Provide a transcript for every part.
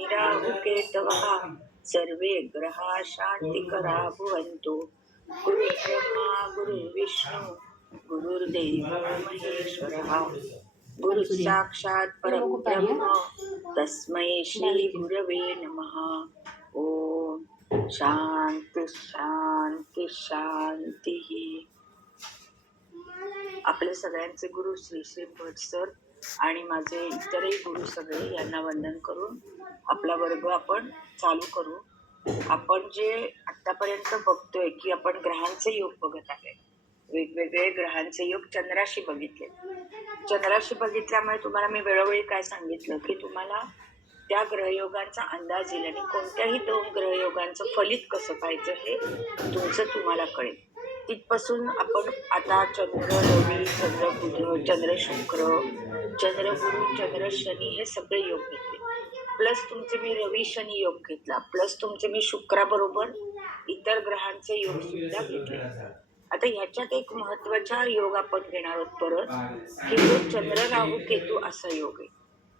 शनि राहु केतवः सर्वे ग्रहा शांतिकरा भुवन्तु। गुरुर्ब्रह्मा गुरुर्विष्णू गुरुर्देवो महेश्वरः गुरु साक्षात् परब्रह्म तस्मै श्री गुरवे नमः। ओम शांती शांती शांती। आपले सगळ्यांचे गुरु श्री श्री भट सर आणि माझे इतरही गुरु सगळे यांना वंदन करून आपला वर्ग आपण चालू करू। आपण जे आतापर्यंत बघतोय की आपण ग्रहांचे योग बघत आहे, वेगवेगळे ग्रहांचे योग चंद्राशी बघितले। चंद्राशी बघितल्यामुळे तुम्हाला मी वेळोवेळी काय सांगितलं की तुम्हाला त्या ग्रहयोगांचा अंदाज येईल आणि कोणत्याही दोन ग्रहयोगांचं फलित कसं पाहायचं हे तुमचं तुम्हाला कळेल। तिथपासून आपण आता चंद्र रवी, चंद्र बुध, चंद्र शुक्र, चंद्र गुरु, चंद्र शनी हे सगळे योग घेतले, प्लस तुमचे मी रवी शनी योग घेतला, प्लस तुमचे मी शुक्राबरोबर इतर ग्रहांचे योग सुद्धा घेतले। आता ह्याच्यात एक महत्वाचा योग आपण घेणार आहोत परत की जो चंद्र राहू केतू असा योग आहे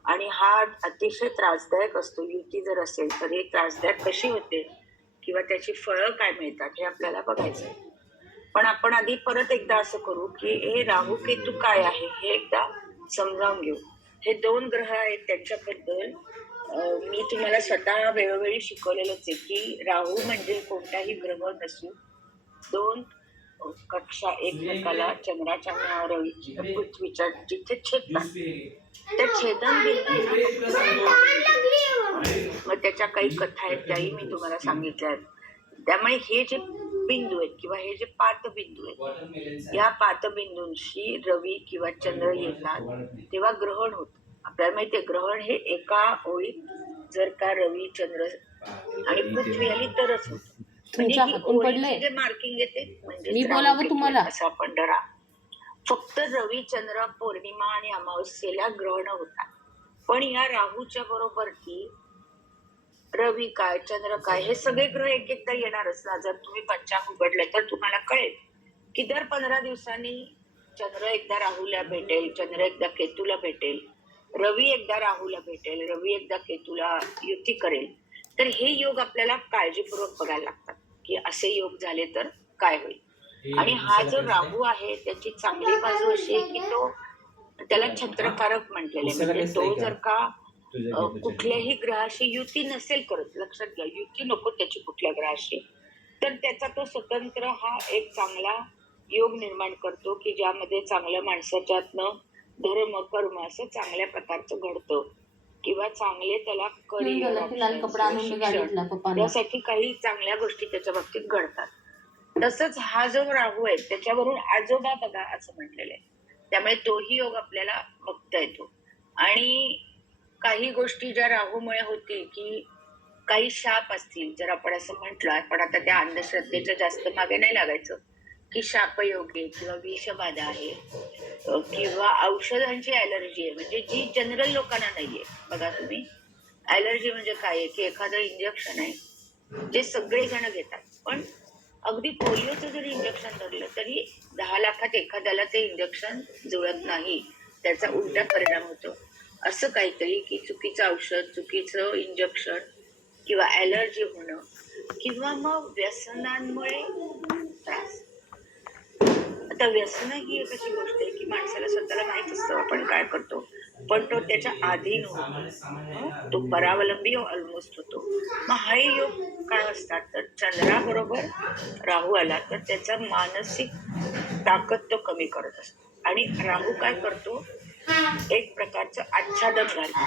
आणि हा अतिशय त्रासदायक असतो। युती जर असेल तर हे त्रासदायक कशी होते किंवा त्याची फळं काय मिळतात हे आपल्याला बघायचं आहे। पण आपण आधी परत एकदा असं करू की हे राहू केतू काय आहे हे एकदा समजावून घेऊ। हे दोन ग्रह आहेत, त्यांच्याबद्दल मी तुम्हाला स्वतः वेळोवेळी शिकवलेलंच आहे की राहू म्हणजे कोणताही ग्रह नसून दोन कक्षा एकमेकाला चंद्राच्या रवीच्या पृथ्वीच्या जिथे छेदतात त्या छेदन बिंदू, मग त्याच्या काही कथा आहेत त्याही मी तुम्हाला सांगितल्या आहेत। त्यामुळे हे जे बिंदू आहेत किंवा हे जे पातबिंदू आहेत, या पातबिंदूंशी रवी किंवा चंद्र येतात तेव्हा ग्रहण होत। आपल्याला माहितीये ग्रहण हे एका ओळीत जर का रवी, चंद्र आणि पृथ्वी आली तरच होत। म्हणजे जे मार्किंग येते म्हणजे असं आपण धरा। फक्त रवी, चंद्र, पौर्णिमा आणि अमावस्येला ग्रहण होतात, पण या राहूच्या बरोबरती रवी काय, चंद्र काय हे सगळे ग्रह एक एकदा येणारच ना। जर तुम्ही पंचांग उघडलं तर तुम्हाला कळेल की दर 15 दिवसांनी चंद्र एकदा राहूला भेटेल, चंद्र एकदा केतूला भेटेल, रवी एकदा राहूला भेटेल, रवी एकदा केतूला युती करेल। तर हे योग आपल्याला काळजीपूर्वक बघायला लागतात की असे योग झाले तर काय होईल। आणि हा जो राहू आहे त्याची चांगली बाजू अशी आहे की तो त्याला छत्रकारक म्हटलेले, म्हणजे तो जर का कुठल्याही ग्रहाशी युती नसेल करत, लक्षात घ्या युती नको त्याची कुठल्या ग्रहाशी, तर त्याचा तो स्वतंत्र हा एक चांगला योग निर्माण करतो की ज्यामध्ये चांगल्या माणसाच्यातनं धर्म कर्म असं चांगल्या प्रकारचं घडतं किंवा चांगले त्याला करिअर यासाठी काही चांगल्या गोष्टी त्याच्या बाबतीत घडतात। तसंच हा जो राहू आहे त्याच्यावरून आजोबा बघा असं म्हटलेलं आहे, त्यामुळे तोही योग आपल्याला बघता येतो। आणि काही गोष्टी ज्या राहूमुळे होतील की काही शाप असतील, जर आपण असं म्हटलं, पण आता त्या अंधश्रद्धेच्या जास्त मागे नाही लागायचं की शापयोग आहे किंवा विषबाधा आहे किंवा औषधांची ॲलर्जी आहे, म्हणजे जी जनरल लोकांना नाहीये। बघा तुम्ही ॲलर्जी म्हणजे काय आहे की एखादं इंजेक्शन आहे जे सगळे जण घेतात, पण अगदी पोलिओचं जरी इंजेक्शन धरलं तरी 10 लाखात एखाद्याला ते इंजेक्शन जुळत नाही, त्याचा उलटा परिणाम होतो। असं काहीतरी की चुकीचं औषध, चुकीचं इंजेक्शन किंवा ॲलर्जी होणं किंवा मग व्यसनांमुळे त्रास। आता व्यसन ही एक अशी गोष्ट आहे की माणसाला स्वतःला माहित असतं आपण काय करतो, पण तो त्याच्या अधीन होतो, तो परावलंबी ऑलमोस्ट होतो। मग हा योग काय असतात तर चंद्राबरोबर राहू आला तर त्याचा मानसिक ताकद तो कमी करत असतो। आणि राहू काय करतो, एक प्रकारचं आच्छादन घालतो।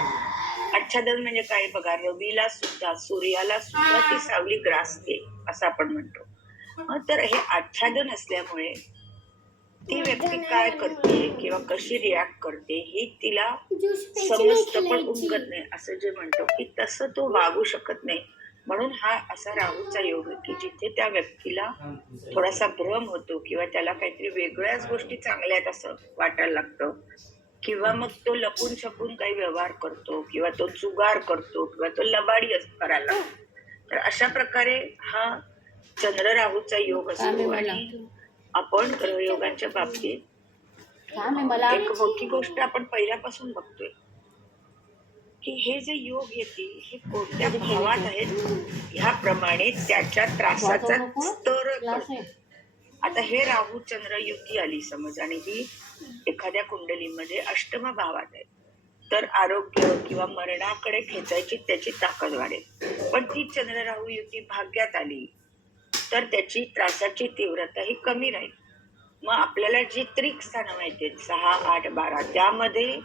आच्छादन म्हणजे काय बघा, रवीला सुद्धा, सूर्याला सुद्धा ती सावली ग्रासते असं आपण म्हणतो। तर हे आच्छादन असल्यामुळे ती व्यक्ती काय करते किंवा कशी रिॲक्ट करते हे तिला समजतं पण उमगत नाही, असं जे म्हणतो की तसं तो वागू शकत नाही। म्हणून हा असा राहूचा योग आहे की जिथे त्या व्यक्तीला थोडासा भ्रम होतो किंवा त्याला काहीतरी वेगळ्याच गोष्टी चांगल्या आहेत असं वाटायला लागतं किंवा मग तो लपून छपून काही व्यवहार करतो किंवा तो जुगार करतो किंवा तो लबाडी करायला लागतो। तर अशा प्रकारे हा चंद्र राहूचा योग असतो। आणि आपण ग्रहयोगांच्या बाबतीत एक मोठी गोष्ट आपण पहिल्यापासून बघतोय की हे जे योग येतील हे कोणत्या भावात आहेत ह्याप्रमाणे त्याच्या त्रासाचा स्तर कळतो. आता हे राहू चंद्र युती आली समज आणि ही एखाद्या कुंडलीमध्ये अष्टम भावात आहे, तर आरोग्य किंवा मरणाकडे खेचायची त्याची ताकद वाढेल. पण ती चंद्र राहू युती भाग्यात आली तर त्याची त्रासाची तीव्रता ही कमी राहील. मग आपल्याला जी त्रिक स्थानं माहिती आहेत 6, 8, 12 त्यामध्ये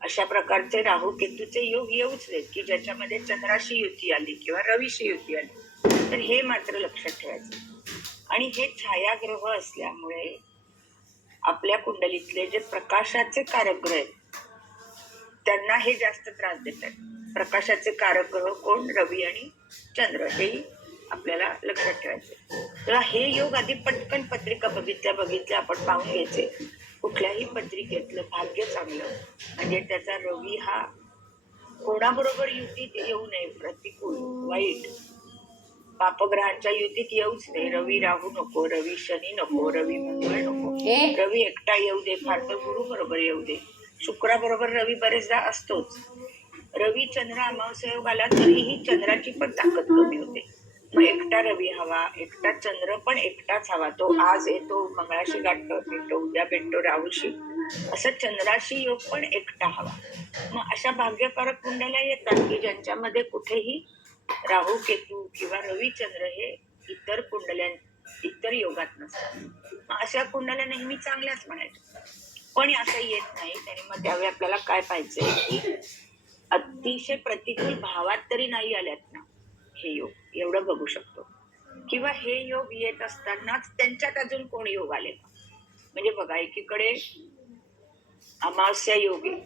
अशा प्रकारचे राहू केतूचे योग येऊच देत की ज्याच्यामध्ये चंद्राशी युती आली किंवा रवीशी युती आली, तर हे मात्र लक्षात ठेवायचं. आणि हे छायाग्रह असल्यामुळे आपल्या कुंडलीतले जे प्रकाशाचे कारक ग्रह आहेत त्यांना हे जास्त त्रास देतात. प्रकाशाचे कारक ग्रह कोण? रवी आणि चंद्र, हेही आपल्याला लक्षात ठेवायचे. तर हे योग आधी पटकन पत्रिका बघितल्या आपण पाहून घ्यायचे. कुठल्याही पत्रिकेतलं भाग्य चांगलं म्हणजे त्याचा रवी हा कोणाबरोबर युतीत येऊ नये, प्रतिकूल वाईट पापग्रहांच्या युतीत येऊच नये. रवी राहू नको, रवी शनी नको, रवी मंगळ नको, रवी एकटा येऊ दे, फार तर गुरु बरोबर येऊ दे. शुक्राबरोबर रवी बरेचदा असतोच. रवी चंद्र अमावस्या योग आला तरीही चंद्राची पण ताकद कमी होते. मग एकटा रवी हवा, एकटा चंद्र पण एकटाच हवा. तो आज येतो मंगळाशी भेटतो, उद्या भेटतो राहूशी, असं चंद्राशी योग पण एकटा हवा. मग अशा भाग्यकारक कुंडल्या येतात की ज्यांच्यामध्ये कुठेही राहू केतू किंवा रवी चंद्र हे इतर योगात नसतात. मग अशा कुंडल्या नेहमी चांगल्याच म्हणायच्या. पण असं येत नाही. आणि मग त्यावेळी आपल्याला काय पाहिजे की अतिशय प्रतिकूल भावात तरी नाही आल्यात ना हे योग, एवढं बघू शकतो. किंवा हे योग येत असतानाच त्यांच्यात अजून कोण योग आले का. म्हणजे बघा, एकीकडे अमावस्या योग आहे,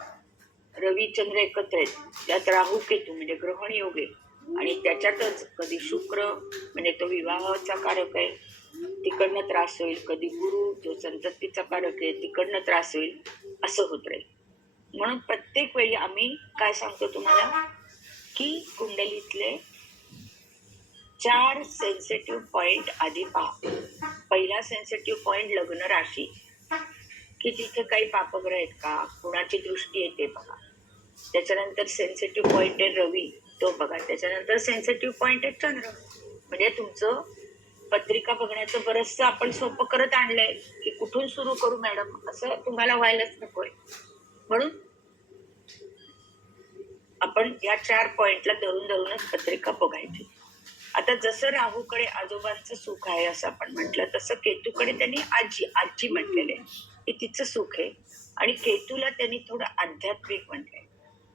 रवी चंद्र एकत्र आहेत, त्यात राहू केतू म्हणजे ग्रहण योग आहे, आणि त्याच्यातच कधी शुक्र म्हणजे तो विवाहाचा कारक आहे, तिकडनं त्रास होईल, कधी गुरु जो संततीचा कारक आहे तिकडनं त्रास होईल, असं होत राहील. म्हणून प्रत्येक वेळी आम्ही काय सांगतो तुम्हाला की कुंडलीतले 4 सेन्सिटिव्ह पॉइंट आधी पहा. पहिला सेन्सिटिव्ह पॉइंट लग्न राशी, की तिथे काही पापग्रह आहेत का, कुणाची दृष्टी येते बघा. त्याच्यानंतर सेन्सिटिव्ह पॉइंट आहे रवी, तो बघा. त्याच्यानंतर सेन्सिटिव्ह पॉइंट आहे चंद्र. म्हणजे तुमचं पत्रिका बघण्याचं बरंचसं आपण सोपं करत आणलंय की कुठून सुरू करू मॅडम, असं तुम्हाला व्हायलाच नकोय. म्हणून आपण या 4 पॉइंटला धरूनच पत्रिका बघायची. आता जसं राहूकडे आजोबांचं सुख आहे असं आपण म्हटलं, तसं केतूकडे त्यांनी आजी म्हटलेले की तिचं सुख आहे, आणि केतूला त्यांनी थोडं आध्यात्मिक म्हटलंय.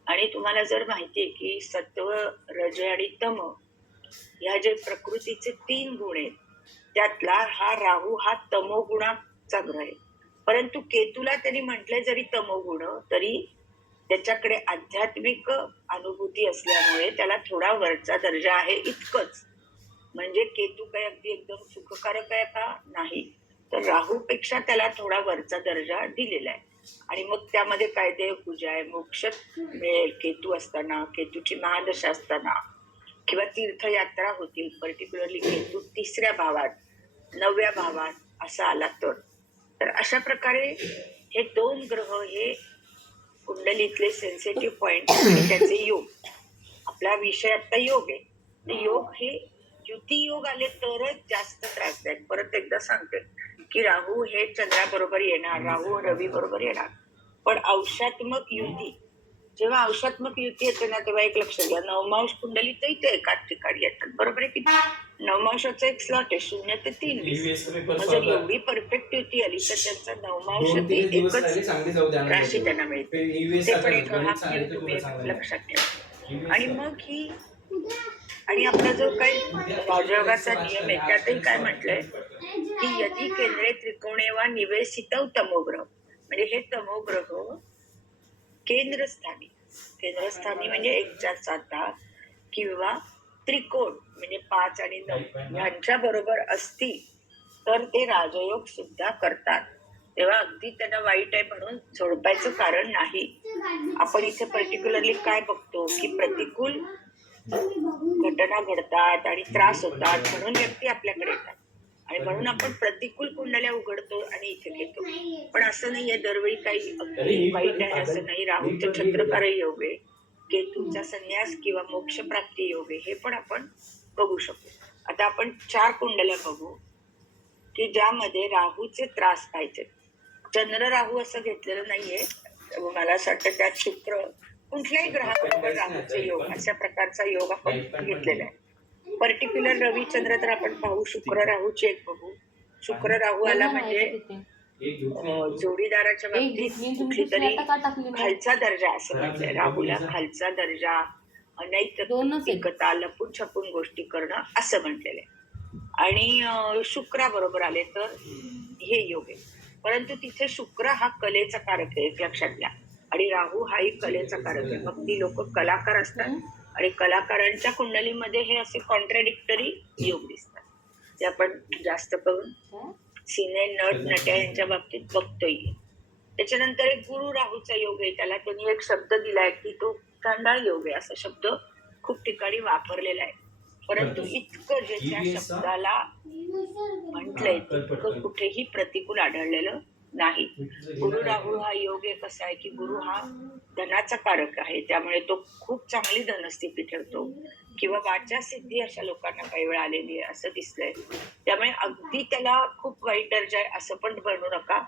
आणि तुम्हाला जर माहितीये की सत्व, रज आणि तम ह्या जे प्रकृतीचे 3 गुण आहेत त्यातला हा राहू हा तमोगुणाचा ग्रह आहे. परंतु केतूला त्यांनी म्हटलंय जरी तमोगुण तरी त्याच्याकडे आध्यात्मिक अनुभूती असल्यामुळे त्याला थोडा वरचा दर्जा आहे इतकंच. म्हणजे केतू काय अगदी एकदम सुखकारक आहे का? नाही. तर राहूपेक्षा त्याला थोडा वरचा दर्जा दिलेला आहे. आणि मग त्यामध्ये काय देवपूजा आहे, मोक्ष मिळेल केतू असताना, केतूची महादशा असताना, किंवा तीर्थयात्रा होतील. पर्टिक्युलरली केतू 3ऱ्या भावात, 9व्या भावात असा आला तर अशा प्रकारे हे 2 ग्रह हे कुंडलीतले सेन्सिटिव्ह पॉइंट आणि त्याचे योग. आपला विषय आता योग आहे. योग हे युती योग आले तरच जास्त त्रासदायक. परत एकदा सांगते की राहू हे चंद्राबरोबर येणार, राहू रवी बरोबर येणार, पण अंशात्मक युती, जेव्हा अंशात्मक युती येते ना तेव्हा एक लक्षात घ्या, नवमांश कुंडलीतही ते एकाच ठिकाणी येतात. बरोबर आहे की नवमांशाचा एक स्लॉट आहे 0 ते 23. जर एवढी परफेक्ट युती आली तर त्यांचा नवमांश ते एकच राशी त्यांना मिळते. ते पण एक तुम्ही लक्षात ठेवा. आणि मग ही आणि आपला जो काही राजयोगाचा नियम आहे त्यातही काय म्हटलंय की यदि केंद्रे त्रिकोणे वा निवेशितव तमोग्रह, म्हणजे हे तमोग्रह केंद्रस्थानी म्हणजे 1-4-7 किंवा त्रिकोण म्हणजे 5 आणि 9 यांच्या बरोबर असतील तर ते राजयोग सुद्धा करतात. तेव्हा अगदी त्यांना वाईट आहे म्हणून झोडपायचं कारण नाही. आपण इथे पर्टिक्युलरली काय बघतो की प्रतिकूल घटना घडतात आणि त्रास होतात म्हणून व्यक्ती आपल्याकडे येतात, आणि म्हणून आपण प्रतिकूल कुंडल्या उघडतो आणि इथे घेतो. पण असं नाहीये दरवेळी काही अगदी वाईट आहे असं नाही. राहूचं छत्रकार योग आहे, केतूचा संन्यास किंवा मोक्षप्राप्ती योग आहे हे पण आपण बघू शकतो. आता आपण 4 कुंडल्या बघू की ज्यामध्ये राहूचे त्रास पाहिजे. चंद्र राहू असं घेतलेलं नाहीये, मला असं वाटतं त्यात शुक्र कुठल्याही ग्रहाबरोबर राहूचे योग अशा प्रकारचा योग आपण घेतलेला आहे. पर्टिक्युलर रविचंद्र तर आपण पाहू, शुक्र राहूची एक बघू. शुक्र राहू आला म्हणजे जोडीदाराच्या बाबतीत कुठली तरी खालचा दर्जा असं म्हटलंय. राहूला खालचा दर्जा, अनैतिकता, लपून छपून गोष्टी करणं असं म्हटलेलं आहे. आणि शुक्राबरोबर आले तर हे योग आहे. परंतु तिथे शुक्र हा कलेचा कारक आहे, एक लक्षात घ्या. आणि राहू हाही कलेचा कारक आहे. मग ती लोक कलाकार असतात आणि कलाकारांच्या कुंडलीमध्ये हे असे कॉन्ट्राडिक्टरी योग दिसतात. ते आपण जास्त करून सिने नट नट्या यांच्या बाबतीत बघतोय. त्याच्यानंतर एक गुरु राहूचा योग आहे. त्याला त्यांनी एक शब्द दिलाय की तो चांडाळ योग आहे. असा शब्द खूप ठिकाणी वापरलेला आहे. परंतु इतकं जे त्या शब्दाला म्हटलंय तितकं कुठेही प्रतिकूल आढळलेलं नाही. गुरु राहू हा योग एक असा आहे की गुरु हा धनाचा कारक आहे. त्यामुळे तो खूप चांगली धनस्थिती ठेवतो किंवा वाचा सिद्धी अशा लोकांना काही वेळ आलेली आहे असं दिसलंय. त्यामुळे अगदी त्याला खूप वाईट दर्जा आहे असं पण बनवू नका.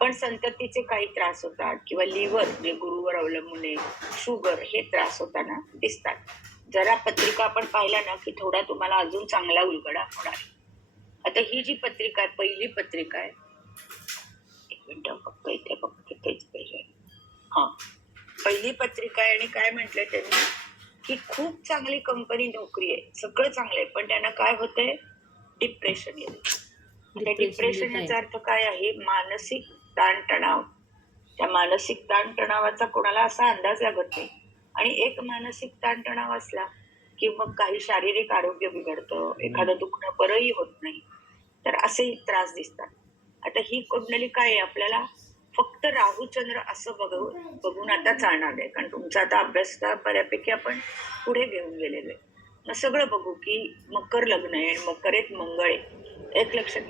पण संततीचे काही त्रास होतात किंवा लिव्हर म्हणजे गुरुवर अवलंबून शुगर हे त्रास होताना दिसतात. जरा पत्रिका आपण पाहिला ना की थोडा तुम्हाला अजून चांगला उलगडा होणार. आता ही जी पत्रिका आहे, पहिली पत्रिका आहे, एक मिनिट फक्त इथे फक्त तेच पाहिजे. हा पहिली पत्रिका आहे आणि काय म्हटलंय त्यांनी की खूप चांगली कंपनी नोकरी आहे, सगळं चांगलं आहे, पण त्यांना काय होतंय, डिप्रेशन येते. डिप्रेशन याचा अर्थ काय आहे, मानसिक ताणतणाव. त्या मानसिक ताणतणावाचा कोणाला असा अंदाज लागत नाही. आणि एक मानसिक ताणतणाव असला की मग काही शारीरिक आरोग्य बिघडतं, एखादं दुखणं बरंही होत नाही, तर असेही त्रास दिसतात. आता ही कुंडली काय आहे, आपल्याला फक्त राहूचंद्र असं बघून आता चालणार नाही, कारण तुमचा आता अभ्यास बऱ्यापैकी आपण पुढे घेऊन गेलेलो आहे. मग सगळं बघू की मकर लग्न आहे आणि मकरेत मंगळ आहे. एक लक्षात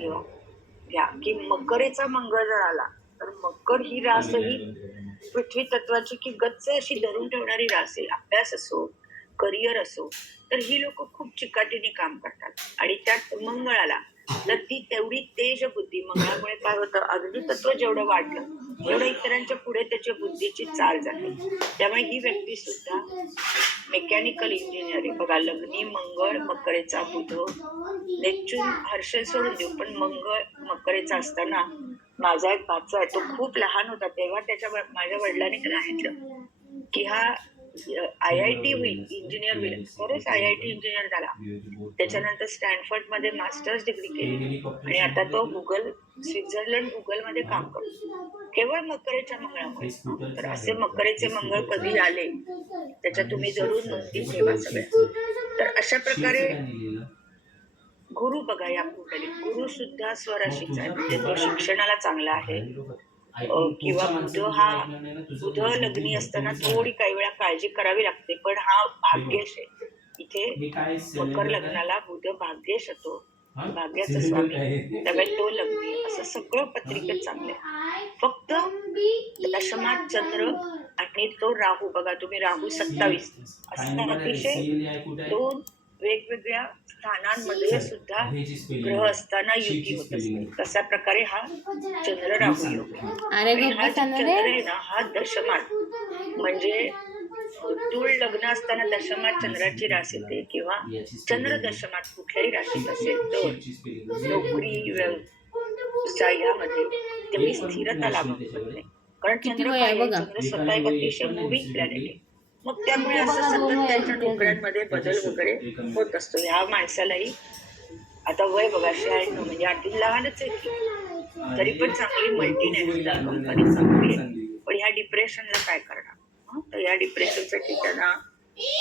घ्या की मकरेचा मंगळ जर आला तर मकर ही रास ही पृथ्वी तत्वाची की गच्च अशी धरून ठेवणारी रास आहे. अभ्यास असो, करिअर असो, तर ही लोक खूप चिकाटीने काम करतात. आणि त्यात मंगळ आला तर ती तेवढी तेज बुद्धी. मंगळामुळे काय होतं, अग्नी तत्व जेवढं वाढलं तेवढं इतरांच्या पुढे त्याच्या बुद्धीची चाल जाते. त्यामुळे ही व्यक्ती सुद्धा मेकॅनिकल इंजिनियर आहे. बघा, लग्नी मंगळ मकरेचा बुध, नेपच्यून हर्षल सोडून देऊ, पण मंगळ मकरेचा असताना माझा एक भाचा आहे, तो खूप लहान होता तेव्हा माझ्या वडिलांनी त्याला सांगितलं की हा IIT होईल, इंजिनियर होईल. खरंच IIT इंजिनियर झाला. त्याच्यानंतर स्टॅनफोर्ड मध्ये मास्टर्स डिग्री केली आणि आता तो स्वित्झर्लंड गुगलमध्ये काम करतो, केवळ मकरेच्या मंगळामुळे. तर असे मकरेचे मंगळ कधी आले त्याच्या तुम्ही जरूर नोंदी ठेवा सगळ्या. तर अशा प्रकारे गुरु बघा, या कुंडलीत गुरु सुद्धा स्वराशीचा आहे, म्हणजे तो शिक्षणाला चांगला आहे. किंवा बुध लग्नी असताना थोडी काही वेळा काळजी करावी लागते, पण हा भाग्येश आहे. इथे मकर लग्नाला बुध भाग्येश होतो, भाग्याचा स्वामी, त्यामुळे तो लग्नी. असं सगळं पत्रिकेत चांगलं आहे. फक्त दशमात चंद्र आणि तो राहू बघा, तुम्ही राहू 27 असं अतिशय 2 वेगवेगळ्या स्थानांमध्ये सुद्धा ग्रह असताना युती होत असते. तशा प्रकारे हा चंद्र राहू योग आहे. आणि हा चंद्र आहे ना, हा दशमात म्हणजे तुळ लग्न असताना दशमात चंद्राची रास येते किंवा चंद्र दशमात कुठल्याही राशीत असेल तर नोकरी व्यवसायामध्ये तेवढी स्थिरता लाभत नाही. कारण चंद्र काय आहे, चंद्र स्वतः एक अतिशय मुव्हिंग प्लॅनेट आहे. मग त्यामुळे असं सतत त्यांच्या नोकऱ्यांमध्ये बदल वगैरे होत असतो. ह्या माणसालाही आता वय बघा 96, म्हणजे अगदी लहानच आहे की, तरी पण चांगली मल्टीनॅशनल कंपनी नोकरी आहे. पण ह्या डिप्रेशनला काय करणार? तर या डिप्रेशनसाठी त्यांना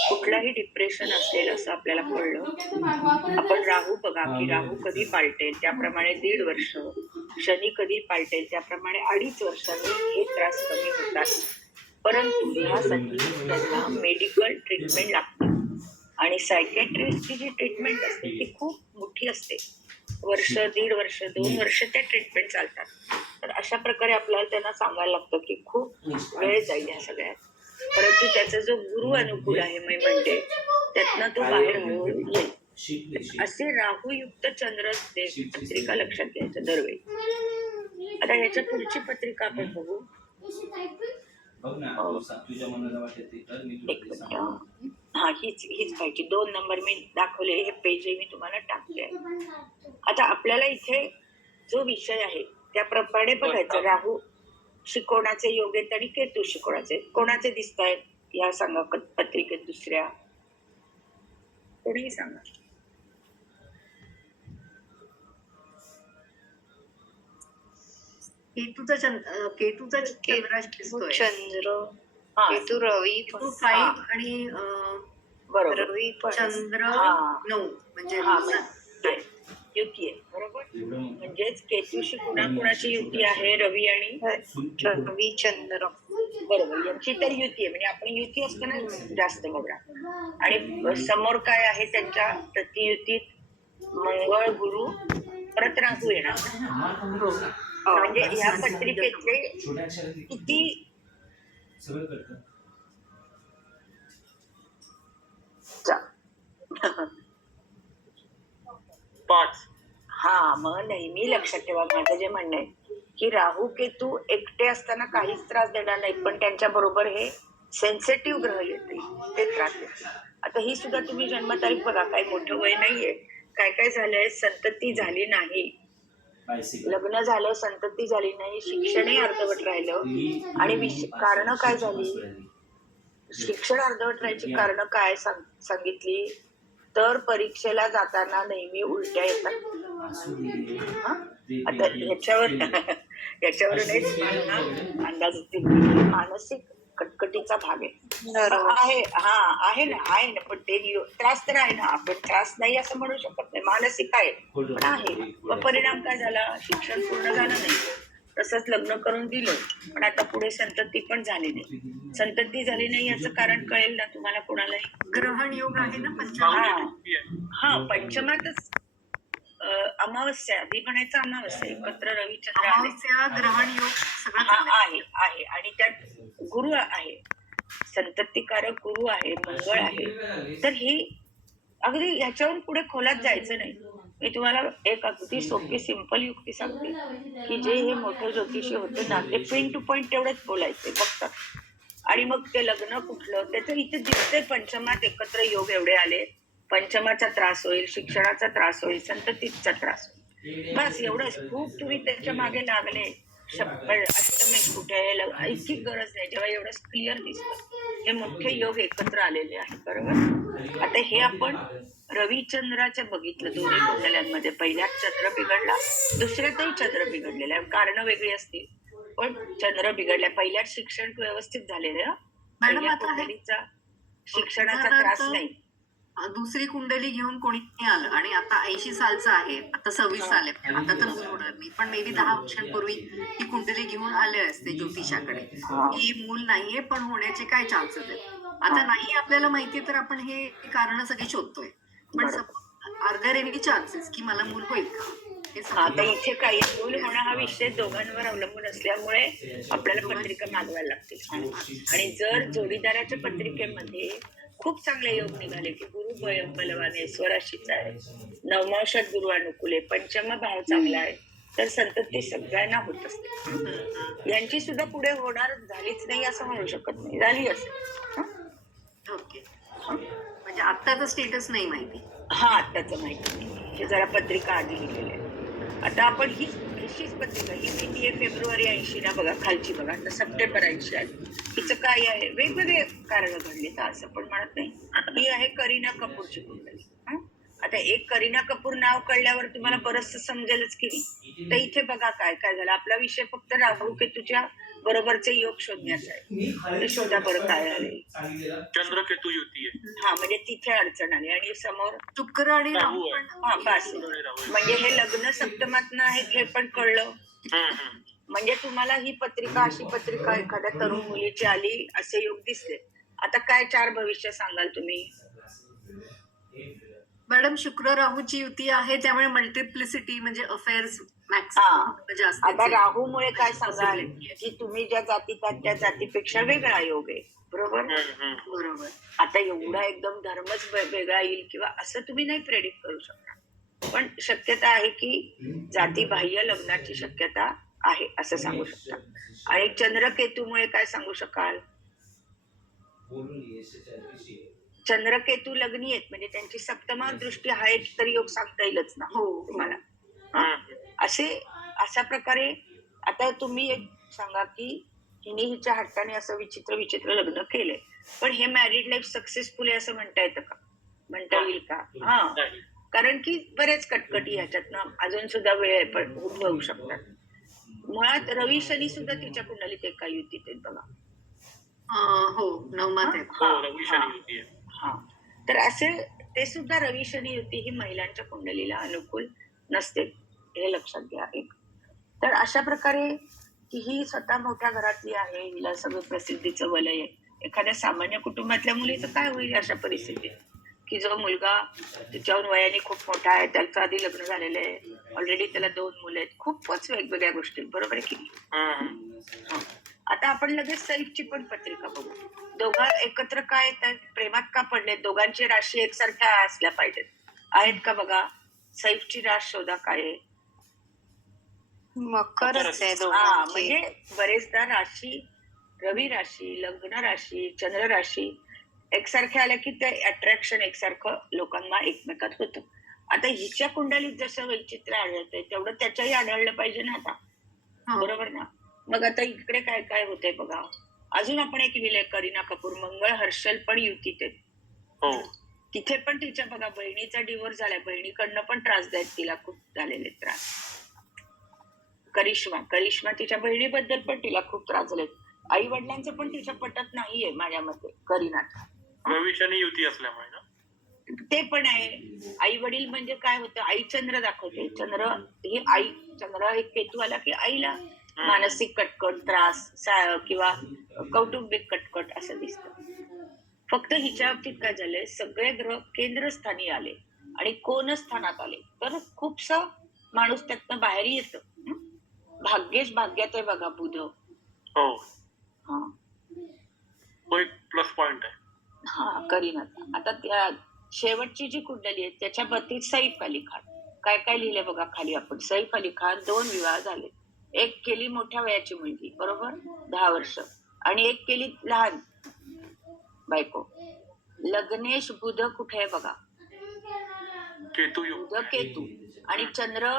कुठलाही डिप्रेशन असेल असं आपल्याला कळलं. आपण राहू बघा की राहू कधी पालटेल त्याप्रमाणे 1.5 वर्ष, शनी कधी पालटेल त्याप्रमाणे 2.5 वर्षांनी हे त्रास कमी होतात. परंतु ह्यासाठी त्यांना मेडिकल ट्रीटमेंट लागते आणि सायकॅट्रिस्टची जी ट्रीटमेंट असते ती खूप मोठी असते. वर्ष, 1.5 वर्ष, 2 वर्ष त्या ट्रीटमेंट चालतात. तर अशा प्रकारे आपल्याला त्यांना सांगायला लागतं की खूप वेळ जाईल या सगळ्यात. परंतु त्याचा जो गुरु अनुकूल आहे मी म्हणते त्यातनं तो बाहेर हळूहळू येईल. असे राहूयुक्त चंद्र पत्रिका लक्षात घ्यायचं दरवेळी. आता याच्या पुढची पत्रिका आपण बघू. हा हीच पाहिजे. 2 नंबर मी दाखवले, हे पेजही मी तुम्हाला टाकले. आता आपल्याला इथे जो विषय आहे त्याप्रमाणे बघायचं. राहू शिकोणाचे योग आहेत आणि केतू शिकोणाचे. कोणाचे दिसत आहेत या सांगा पत्रिकेत दुसऱ्या, कोणीही सांगा. केतूचा चंद्र चंद्र केतू रवी 5 आणि बरोबर रवी पण चंद्र 9 म्हणजे युती आहे. बरोबर, म्हणजेच केतूशी कुणाकुणाची युती आहे? रवी आणि रवी चंद्र. बरोबर, यांची तर युती आहे. म्हणजे आपण युती असताना जास्त बघा. आणि समोर काय आहे त्यांच्या प्रतियुतीत? मंगळ गुरु परत राहू येणार. म्हणजे ह्या पत्रिकेतले किती पाच. हा, मग नेहमी लक्षात ठेवा माझं जे म्हणणं आहे की राहू केतू एकटे असताना काहीच त्रास देणार नाही, पण त्यांच्या बरोबर हे सेन्सिटिव्ह ग्रह येते, ते त्रास देते. आता ही सुद्धा तुम्ही जन्मतारीख बघा, काही मोठं वय नाहीये. काय काय झालंय, संतती झाली नाही, लग्न झालं, संतती झाली नाही, शिक्षणही अर्धवट राहिलं. आणि कारण काय झाली? शिक्षण अर्धवट राहायची कारण काय सांगितली तर परीक्षेला जाताना नेहमी उलट्या येतात. आता याच्यावरून अंदाज मानसिक कटकटीचा भाग आहे. आहे ना, पण ते त्रास तर आहे ना. आपण त्रास नाही असं म्हणू शकत नाही, मानसिक आहे पण आहे. मग परिणाम काय झाला? शिक्षण पूर्ण झालं नाही, तसंच लग्न करून दिलं, पण आता पुढे संतती पण झाली नाही. संतती झाली नाही याचं कारण कळेल ना तुम्हाला कोणालाही. ग्रहण योग आहे ना पंचमात. पंचमातच अमावस्या, मी म्हणायचं अमावस्या एकत्र रविचंद्र अमावस्या ग्रहण योग सगळं आहे. आणि त्यात गुरु आहे, संततिकारक गुरु आहे, मंगळ आहे. तर ही अगदी ह्याच्यावरून पुढे खोलात जायचं नाही. मी तुम्हाला एक अगदी सोपी सिंपल युक्ती सांगते की जे हे मोठे ज्योतिषी होते ना, ते पिन टू पॉइंट तेवढंच बोलायचे बघतात. आणि मग ते लग्न कुठलं त्याचं इथे दिसते, पंचमात एकत्र योग एवढे आले, पंचमाचा त्रास होईल, शिक्षणाचा त्रास होईल, संततीचा त्रास होईल, बस एवढंच. खूप तुम्ही त्याच्या मागे लागले, अष्टमेश कुठे इतकी गरज नाही. जेव्हा एवढं क्लिअर दिसतं हे मोठे योग एकत्र आलेले आहेत. बरोबर, आता हे आपण रविचंद्राचं बघितलं दोन्ही कुंडल्यांमध्ये. पहिल्यात चंद्र बिघडला, दुसऱ्यातही चंद्र बिघडलेला आहे. कारण वेगळी असतील पण चंद्र बिघडल्या. पहिल्यात शिक्षण व्यवस्थित झालेलं, पहिल्या कुंडलीचा शिक्षणाचा त्रास नाही. दुसरी कुंडली घेऊन कोणी आलं आणि आता 80 सालचं आहे, आता 26 साल आहे, आता तर मूल होणार नाही, पण मे बी 10 वर्षांपूर्वी ही कुंडली घेऊन आले असते ज्योतिषाकडे की मूल नाहीये पण होण्याचे काय चान्सेस आहेत. आता नाही आपल्याला माहिती तर आपण हे कारण सगळे शोधतोय, पण अर्ध्या रेनी चान्सेस की मला मूल होईल का. आता इथे काही मूल होणं हा विषय दोघांवर अवलंबून असल्यामुळे आपल्याला पत्रिका मागवायला लागतील. आणि जर जोडीदाराच्या पत्रिकेमध्ये खूप चांगले योग निघाले की गुरु बलवान आहे, स्वराशीचा आहे, नवमांशात गुरु अनुकूल आहे, पंचम भाव चांगला आहे, तर संतती सगळ्यांना होत असते. यांची सुद्धा पुढे होणार झालीच नाही असं म्हणू शकत नाही, झाली असेल. ओके, म्हणजे आत्ताचं स्टेटस नाही माहिती. आत्ताचं माहिती नाही, हे जरा पत्रिका आधी लिहिलेली आहे. आता आपण हीच पत्रिका, ही किती आहे? फेब्रुवारी 80 ना बघा, खालची बघा, आता सप्टेंबर 80 आली. हिचं काय आहे? वेगवेगळे कारण घडले तर असं पण म्हणत नाही. ही आहे करीना कपूरची कुंडली. आता एक करीना कपूर नाव कळल्यावर तुम्हाला बरंचसं समजेलच की नाही. तर इथे बघा काय काय झालं. आपला विषय फक्त राहू केतूच्या बरोबरचे योग शोधण्याचा आहे. ते शोधा बरं काय झाले. चंद्रकेतू युती आहे. म्हणजे तिथे अडचण आली. आणि समोर शुक्र आणि राहू पण. बस, म्हणजे हे लग्न सप्तमातनं आहेत हे पण कळलं. म्हणजे तुम्हाला ही पत्रिका, अशी पत्रिका एखाद्या तरुण मुलीची आली असे योग दिसले. आता काय 4 भविष्य सांगाल तुम्ही? मॅडम शुक्र राहूची युती आहे, त्यामुळे मल्टिप्लिसिटी म्हणजे अफेअर्स मॅक्सिमम जास्त आता राहूमुळे काय सांगाल की तुम्ही ज्या जातीत आहात त्या जातीपेक्षा वेगळा योग आहे, बरोबर. बरोबर. आता एवढा एकदम धर्मच वेगळा येईल किंवा असं तुम्ही नाही प्रेडिक्ट करू शकता, पण शक्यता आहे की जातीबाह्य लग्नाची शक्यता आहे असं सांगू शकता. आणि चंद्रकेतूमुळे काय सांगू शकाल? चंद्रकेतू लग्नी आहेत म्हणजे त्यांची सप्तमा दृष्टी आहे तरी योग सांगता येईलच ना हो तुम्हाला. अशा प्रकारे आता तुम्ही एक सांगा की हिने हिच्या हट्टाने असं विचित्र विचित्र लग्न केलंय, पण हे मॅरिड लाईफ सक्सेसफुल आहे असं म्हणता येतं का? म्हणता येईल का? हा, कारण की बरेच कटकटी ह्याच्यातनं अजून सुद्धा वेळ पण उद्भवू शकतात. मुळात रवी शनी सुद्धा तिच्या कुंडलीत एका युतीत आहेत बघा. हो नवमात आहे. हो, रवी शनी युती आहे. हा, तर असे ते सुद्धा रवी शनी युती ही महिलांच्या कुंडलीला अनुकूल नसते, हे लक्षात घ्या एक. तर अशा प्रकारे की ही स्वतः मोठ्या घरातली आहे, हिला सगळं प्रसिद्धीचं वलय आहे. एखाद्या सामान्य कुटुंबातल्या मुलीचं काय होईल अशा परिस्थितीत की जो मुलगा तिच्याहून वयाने खूप मोठा आहे, त्याचं आधी लग्न झालेलं आहे, ऑलरेडी त्याला 2 मुलं आहेत, खूपच वेगवेगळ्या गोष्टी, बरोबर आहे की नाही? आता आपण लगेच सैफची पण पत्रिका बघू. दोघं एकत्र काय येतात, प्रेमात का पडले, दोघांची राशी एकसारख्या असल्या पाहिजेत, आहेत का बघा. सैफची रास शोधा काय आहे. मकरच आहे हा, दोघांची. म्हणजे बरेचदा राशी, रवी राशी, लग्न राशी, चंद्र राशी एकसारख्या आल्या की ते अट्रॅक्शन एकसारखं लोकांना एकमेकात होतं. आता हिच्या कुंडलीत जसं वैचित्र्य आढळतंय तेवढं त्याच्याही आढळलं पाहिजे ना आता, बरोबर ना. मग आता इकडे काय काय होतंय बघा. अजून आपण एक विलय, करीना कपूर, मंगळ हर्षल पण युतीत आहेत. हो, तिथे पण तिच्या बघा बहिणीचा डिवोर्स झालाय, बहिणीकडनं पण त्रास देत तिला खूप झालेले त्रास. करिश्मा तिच्या बहिणीबद्दल पण तिला खूप त्रास झाले. आई वडिलांचं पण तिच्या पटत नाहीये माझ्या मते करीनाचं. रवी शनी युती असल्यामुळे ना. ते पण आहे. आई वडील म्हणजे काय होतं, आई चंद्र दाखवते, चंद्र ही आई, चंद्र एक केतू आला की आईला मानसिक कटकट, त्रास किंवा कौटुंबिक कटकट असं दिसतं. फक्त हिच्या बाबतीत काय झालंय, सगळे ग्रह केंद्रस्थानी आले आणि कोण स्थानात आले तर खूपसा माणूस त्यातनं बाहेर येतं. भाग्येश भाग्यात आहे बघा बुध. हो, हा तो एक प्लस पॉइंट आहे. हा, करीनाचा. आता त्या शेवटची जी कुंडली आहे त्याच्या बाबतीत सैफ अली खान, काय काय लिहिलंय बघा खाली आपण. सैफ अली खान 2 विवाह झाले, एक केली मोठ्या वयाची मुलगी, बरोबर 10 वर्ष, आणि एक केली लहान बायको. लग्नेश बुध कुठे आहे बघा, केतू बुध केतू आणि चंद्र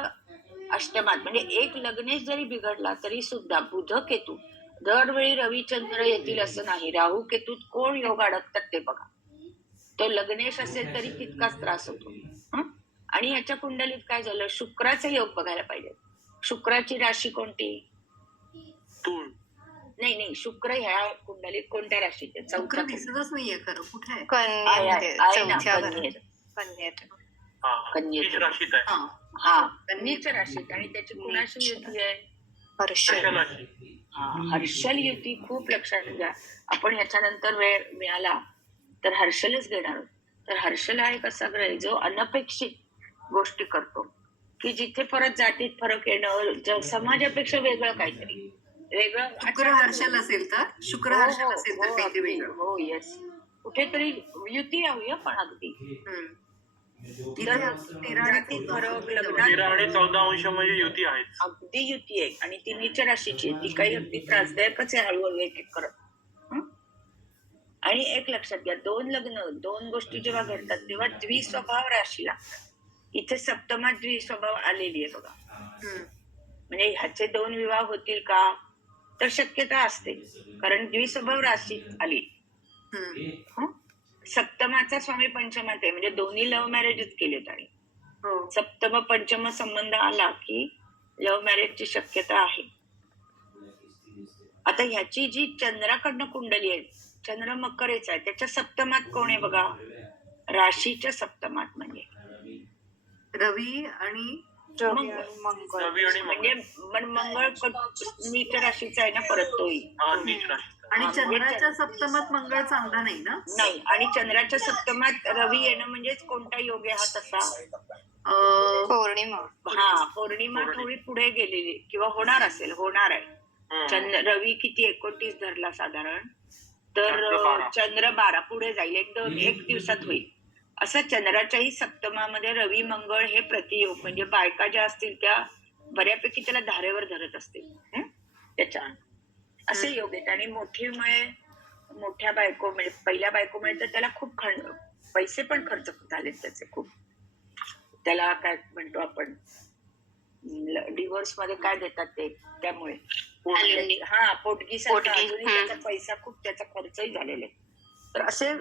अष्टमात, म्हणजे एक लग्नेश जरी बिघडला तरी सुद्धा बुध केतू दरवेळी रविचंद्र येतील असं नाही. राहू केतूत कोण योग अडकतात ते बघा. तो लग्नेश असेल तरी तितकाच त्रास होतो. आणि याच्या कुंडलीत काय झालं, शुक्राचा योग बघायला पाहिजे. शुक्राची राशी कोणती? तूळ. नाही, शुक्र ह्या कुंडलीत कोणत्या राशीत आहे? शुक्र दिसतच नाहीये खरं, कुठे आहे? चौथ्या घरात. कन्येत. नीच राशीत आहे. हा, कन्येच राशीत. आणि त्याची कुणाशी युती आहे? हर्षल राशी. हर्षल युती. खूप लक्षात घ्या, आपण ह्याच्यानंतर वेळ मिळाला तर हर्षलच घेणार आहोत. तर हर्षल हा एक असा ग्रह आहे जो अनपेक्षित गोष्टी करतो, की जिथे परत जातीत फरक येणं, समाजापेक्षा वेगळं काहीतरी वेगळं. शुक्र हर्षल असेल तर, शुक्र हर्षल असेल तर काहीतरी वेगळं. हो, येस, कुठेतरी युती हवी पण अगदी. जातीत फरक, लग्नात 13 आणि 14 अंश म्हणजे युती आहे. अगदी युती आहे. आणि ती नीच राशीची आहे, ती काही अगदी त्रासदायकच आहे हळूहळू एक एक करत. आणि एक लक्षात घ्या, 2 लग्न 2 गोष्टी जेव्हा घडतात तेव्हा द्विस्वभाव राशी लागतात. इथे सप्तमात द्विस्वभाव आलेली आहे बघा. म्हणजे ह्याचे 2 विवाह होतील का, तर शक्यता असते, कारण द्विस्वभाव राशी आली. सप्तमाचा स्वामी पंचमात आहे, म्हणजे दोन्ही लव्ह मॅरेजच केलेत. आणि सप्तम पंचम संबंध आला की लव्ह मॅरेजची शक्यता आहे. आता ह्याची जी चंद्राकडनं कुंडली आहे, चंद्र मकरेचा आहे, त्याच्या सप्तमात कोण आहे बघा, राशीच्या सप्तमात, म्हणजे रवी आणि मंगळ. रवी आणि म्हणजे मंगळ नीच राशीचा आहे ना परत तोही. नीच राशीत. आणि चंद्राच्या सप्तमात मंगळ चांगला नाही ना. नाही, आणि चंद्राच्या सप्तमात रवी येणं म्हणजेच कोणता योग आहे हा तसा पौर्णिमा. पौर्णिमा थोडी पुढे गेलेली किंवा होणार आहे. रवी किती 29 धरला साधारण, तर चंद्र 12. चंद्र 12 पुढे जाईल, एक दिवसात होईल. असं चंद्राच्याही सप्तमामध्ये रवी मंगळ हे प्रतियोग, म्हणजे बायका ज्या असतील त्या बऱ्यापैकी त्याला धारेवर धरत असतील. त्याच्या असे योग आहेत. आणि मोठ्या बायको म्हणजे पहिल्या बायकोमुळे तर त्याला खूप पैसे पण खर्च झालेत त्याचे खूप. त्याला काय म्हणतो आपण, डिव्होर्स मध्ये काय देतात ते, त्यामुळे पोटगीसाठी अजूनही त्याचा पैसा खूप, त्याचा खर्चही झालेला आहे. तर असे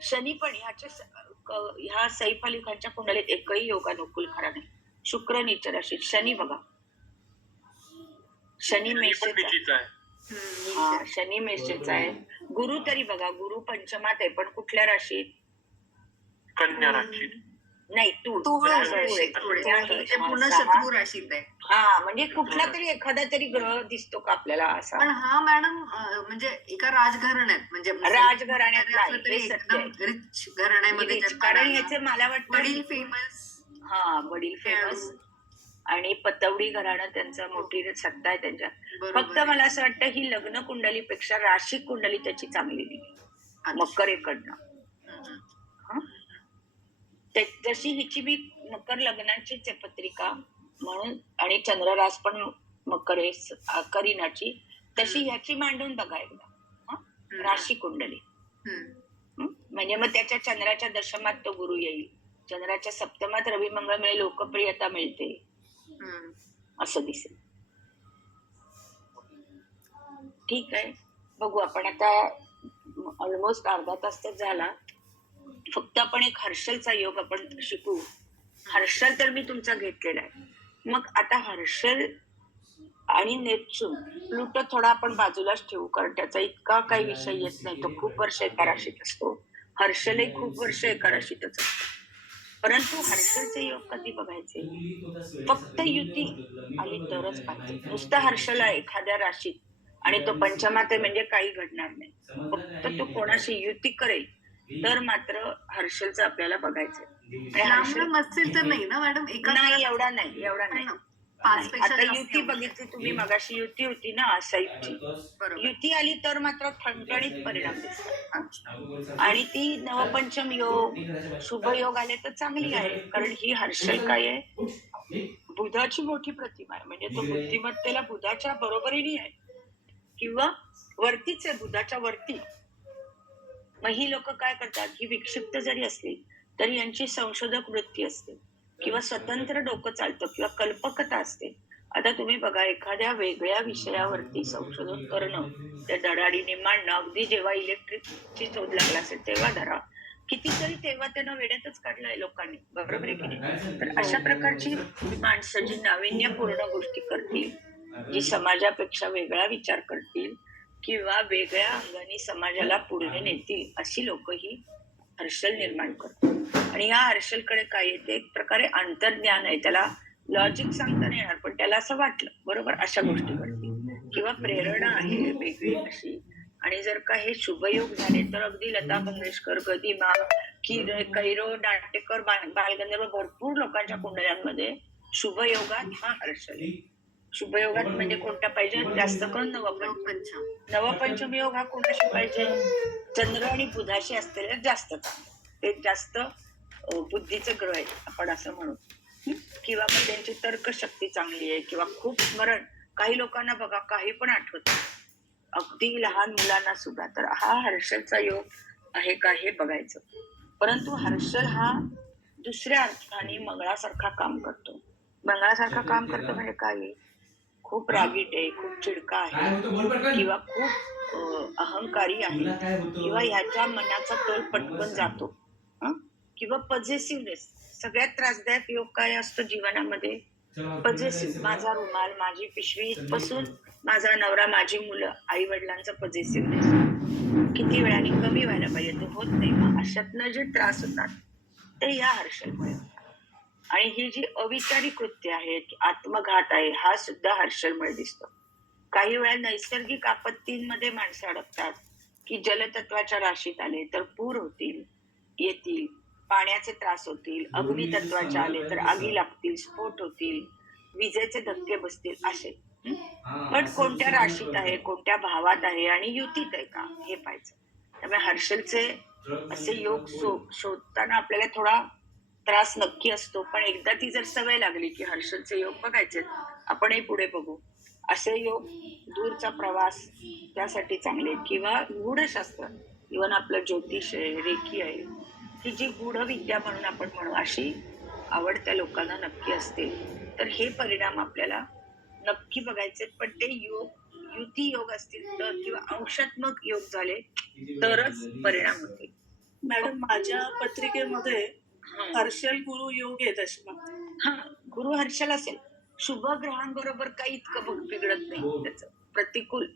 शनी पण ह्या सैफ अली खानच्या कुंडलीत एकही योगानुकूल खरा नाही. शुक्र नीच राशीत, शनी बघा, शनी मेषेचा आहे. शनी मेषेचा आहे. गुरु तरी बघा, गुरु पंचमात आहे, पण कुठल्या राशीत? कन्या राशीत. नाही, तूळ राशीत. ते पुन्हा शत्रू राशीत आहे. म्हणजे कुठला तरी एखादा तरी ग्रह दिसतो का आपल्याला असा? पण हा मॅडम म्हणजे एका राजघराण्यात, म्हणजे राजघराण्यात असलं तरी एकदम रिच घराण्यामध्ये कारण ह्याचे मला वाटतं वडील फेमस. वडील फेमस आणि पतवडी घराणं त्यांचं मोठी सत्ता आहे त्यांच्या. फक्त मला असं वाटतं ही लग्न कुंडलीपेक्षा राशी कुंडली त्याची चांगली नाही, मकर इकडनं. जशी हिची बी मकर लग्नाचीच आहे पत्रिका म्हणून, आणि चंद्ररास पण मकर आहे करीनाची, तशी ह्याची मांडून बघा एकदा राशी कुंडली. म्हणजे मग त्याच्या चंद्राच्या दशमात तो गुरु येईल, चंद्राच्या सप्तमात रवी मंगळ मिळेल, लोकप्रियता मिळते, असं दिसेल. ठीक आहे, बघू आपण आता. ऑलमोस्ट अर्धा तास तर झाला. फक्त आपण एक हर्षलचा योग आपण शिकू. हर्षल तर मी तुमचा घेतलेला आहे. मग आता हर्षल आणि नेपच्यून, प्लुटो थोडा आपण बाजूलाच ठेवू, कारण त्याचा इतका काही विषय येत नाही. तो खूप वर्ष एका राशीत असतो. हर्षलही खूप वर्ष एका राशीतच असतो. परंतु हर्षलचे योग कधी बघायचे? फक्त युती आली तरच पाहिजे. नुसतं हर्षल आहे एखाद्या राशीत आणि तो पंचमात आहे म्हणजे काही घडणार नाही. फक्त तो कोणाशी युती करेल तर मात्र हर्षलचं आपल्याला बघायचंय. असेल तर नाही ना मॅडम? नाही, एवढा नाही. आता युती बघितली तुम्ही, मगाशी युती होती ना सैफची. युती आली तर मात्र ठणठणीत परिणाम दिसतात. आणि ती नवपंचम योग, शुभ योग आले तर चांगली आहे. कारण ही हर्षल काय आहे, बुधाची मोठी प्रतिमा आहे. म्हणजे तो बुद्धिमत्तेला बुधाच्या बरोबरीने आहे किंवा वरतीच आहे, बुधाच्या वरती. मग ही लोक काय करतात, ही विक्षिप्त जरी असली तरी यांची संशोधक वृत्ती असते किंवा स्वतंत्र डोकं चालतं किंवा कल्पकता असते. आता तुम्ही बघा, एखाद्या वेगळ्या विषयावरती संशोधन करणं, त्या धडाडीने मांडणं, अगदी जेव्हा इलेक्ट्रिकची शोध लागला असेल तेव्हा धरा, कितीतरी तेव्हा त्यांना वेड्यातच काढलंय लोकांनी, बरोबर आहे की नाही? तर अशा प्रकारची माणसं जी नाविन्यपूर्ण गोष्टी करतील, जी समाजापेक्षा वेगळा विचार करतील किंवा वेगळ्या अंगाने समाजाला पुढे नेतील, अशी लोक ही हर्षल निर्माण करतात. आणि या हर्षलकडे काय येते, एक प्रकारे अंतर्ज्ञान आहे. त्याला लॉजिक सांगता नाही येणार, पण त्याला असं वाटलं बरोबर अशा गोष्टी घडतील किंवा प्रेरणा आहे वेगळी अशी. आणि जर का हे शुभयोग झाले तर अगदी लता मंगेशकर, गदिमा, कैरो, नाटेकर, बालगंधर्व, भरपूर लोकांच्या कुंडल्यांमध्ये शुभयोगात हा हर्षल आहे. शुभयोगात म्हणजे कोणता पाहिजे? जास्त करून नवपंचम योग हा कोणाशी पाहिजे? चंद्र आणि बुधाशी असलेले जास्त चांगले, ते जास्त बुद्धीचे ग्रह आहेत आपण असं म्हणू. किंवा मग त्यांची तर्कशक्ती चांगली आहे किंवा खूप स्मरण. काही लोकांना बघा काही पण आठवत, अगदी लहान मुलांना सुद्धा. तर हा हर्षलचा योग आहे का हे बघायचं. परंतु हर्षल हा दुसऱ्या अर्थाने मंगळासारखा काम करतो. मंगळासारखा काम करतो म्हणजे काय? खूप रागीट आहे, खूप चिडका आहे किंवा खूप अहंकारी आहे किंवा ह्याच्या मनाचा तोल पटकन जातो किंवा पॉझिटिव्हनेस. सगळ्यात त्रासदायक योग काय असतो जीवनामध्ये? पॉझिटिव्ह. माझा रुमाल, माझी पिशवी पासून माझा नवरा, माझी मुलं, आई वडिलांचा पॉझिटिव्हनेस किती वेळाने कमी व्हायला पाहिजे, तो होत नाही. मग अशातनं जे त्रास होतात ते या हर्षलमुळे. आणि ही जी अविचारी कृत्य आहेत, आत्मघात आहे, हा सुद्धा हर्षलमुळे दिसतो. काही वेळा नैसर्गिक आपत्तींमध्ये माणसं अडकतात की जलतत्वाच्या राशीत आले तर पूर येतील. पाण्याचे त्रास होतील, अग्नितत्वाचे आले तर आगी लागतील, स्फोट होतील, विजेचे धक्के बसतील असे. पण कोणत्या राशीत आहे, कोणत्या भावात आहे आणि युतीत आहे का हे पाहायचं. त्यामुळे हर्षलचे असे योग शोधताना आपल्याला थोडा त्रास नक्की असतो, पण एकदा ती जर सवय लागली की हर्षलचे योग बघायचे, आपणही पुढे बघू. असे योग दूरचा प्रवास त्यासाठी चांगले, किंवा गूढशास्त्र, इव्हन आपलं ज्योतिष आहे, रेकी आहे, की जी गूढविद्या म्हणून आपण म्हणू अशी आवड त्या लोकांना नक्की असते. तर हे परिणाम आपल्याला नक्की बघायचे. पण ते योग युती योग असतील तर, किंवा अंशात्मक योग झाले तरच परिणाम होतील. मॅडम माझ्या पत्रिकेमध्ये हं. हर्षल गुरु योग आहे तशी. हा, गुरु हर्षल असेल, शुभ ग्रहांबरोबर काही इतकं बिघडत नाही त्याचं. प्रतिकूल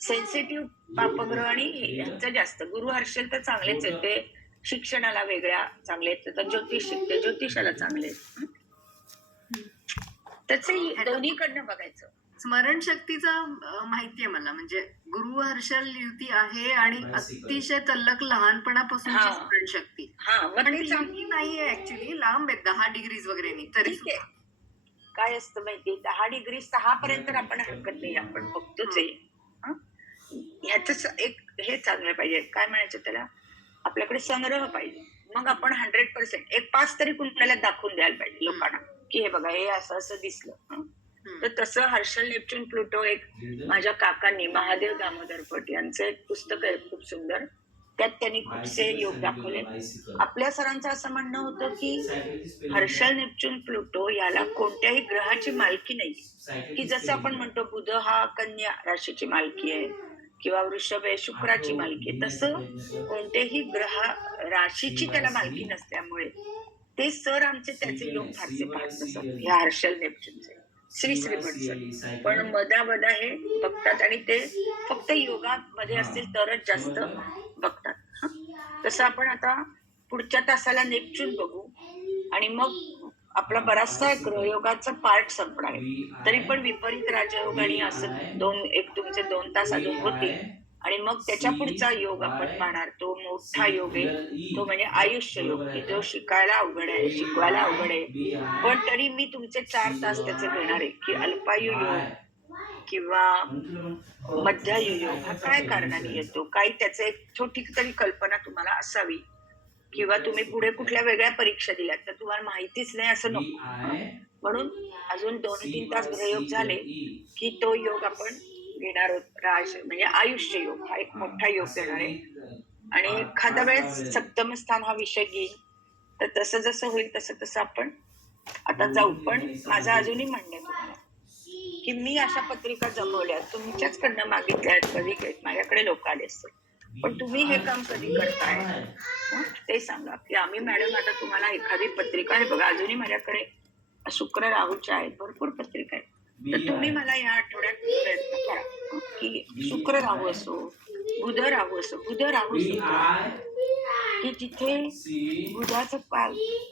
सेन्सिटिव्ह पापग्रह आणि यांचं जास्त. गुरु हर्षल तर चांगलेच आहेत, ते शिक्षणाला वेगळ्या चांगले आहेत, तर ज्योतिष शिकते ज्योतिषाला चांगले आहेत. त्याचंही दोन्हीकडनं बघायचं. स्मरणशक्तीचा माहितीये मला, म्हणजे गुरु हर्षल युती आहे आणि अतिशय तल्लक लहानपणापासूनची हा. स्मरणशक्ती. हा, मग पण ते ती चांगली. युती नाहीये ऍक्च्युली, लांब आहे 10 डिग्रीज वगैरे नाही तरी ठीक आहे. सुद्धा. काय असतं माहितीये, 10 डिग्री 6 पर्यंत आपण हरकत नाही, आपण बघतोच आहे. हं? ह्याच एक हे चांगलं पाहिजे, काय म्हणायचं त्याला, आपल्याकडे संग्रह पाहिजे. मग आपण 100% एक 5 तरी कुणाला दाखवून द्यायला पाहिजे लोकांना, की हे बघा हे असं असं दिसलं. हं? तर तसं हर्षल नेपच्यून प्लुटो एक माझ्या काकांनी, महादेव दामोदर भट यांचं एक पुस्तक आहे खूप सुंदर, त्यात त्यांनी खूपसे योग दाखवले. आपल्या सरांचं असं म्हणणं होतं की हर्षल नेपच्यून प्लुटो याला कोणत्याही ग्रहाची मालकी नाही, की जसं आपण म्हणतो बुध हा कन्या राशीची मालकी आहे किंवा वृषभ आहे शुक्राची मालकी आहे, तसं कोणत्याही ग्रह राशीची त्याला मालकी नसल्यामुळे ते सर आमचे त्याचे योग फारसे पाहत नसत, ह्या हर्षल नेपच्यूनचे श्री भट. पण मधा हे बघतात आणि ते फक्त योगामध्ये असतील तरच जास्त बघतात. तसं आपण आता पुढच्या तासाला नेपच्यून बघू आणि मग आपला बराचसा ग्रहयोगाचा पार्ट संपणार आहे. तरी पण विपरीत राजयोग आणि असं तुमचे 2 तास अजून होतील आणि मग त्याच्या पुढचा योग आपण पाहणार. तो मोठा योग आहे, तो म्हणजे आयुष्य योग, की जो शिकायला अवघड आहे, शिकवायला अवघड आहे. पण तरी मी तुमचे 4 तास त्याचे घेणार आहे, की अल्पायु योग किंवा मध्यायु योग हा काय कारणाने येतो, काही त्याचं एक छोटी तरी कल्पना तुम्हाला असावी. किंवा तुम्ही पुढे कुठल्या वेगळ्या परीक्षा दिल्यात तर तुम्हाला माहितीच नाही असं नको. म्हणून अजून 2-3 तास ग्रहयोग झाले की तो योग आपण घेणार आहोत. राज म्हणजे आयुष्य योग हा एक मोठा योग घेणार आहे आणि एखाद्या वेळेस सप्तम स्थान हा विषय घेईल. तर तसं जसं होईल तसं तसं आपण आता जाऊ. पण माझं अजूनही म्हणणं आहे तुम्हाला की मी अशा पत्रिका जमवल्या, तुमच्याचकडनं मागितल्यात, कधी माझ्याकडे लोक आले असते, पण तुम्ही हे काम कधी करताय ते सांगा. की आम्ही मॅडम आता तुम्हाला एखादी पत्रिका, हे बघा अजूनही माझ्याकडे शुक्र राहूच्या आहेत, भरपूर पत्रिका आहेत, तर तुम्ही मला या आठवड्यात प्रयत्न करा की शुक्र राहू असो, बुध राहू असो. बुध राहू की जिथे बुधाचं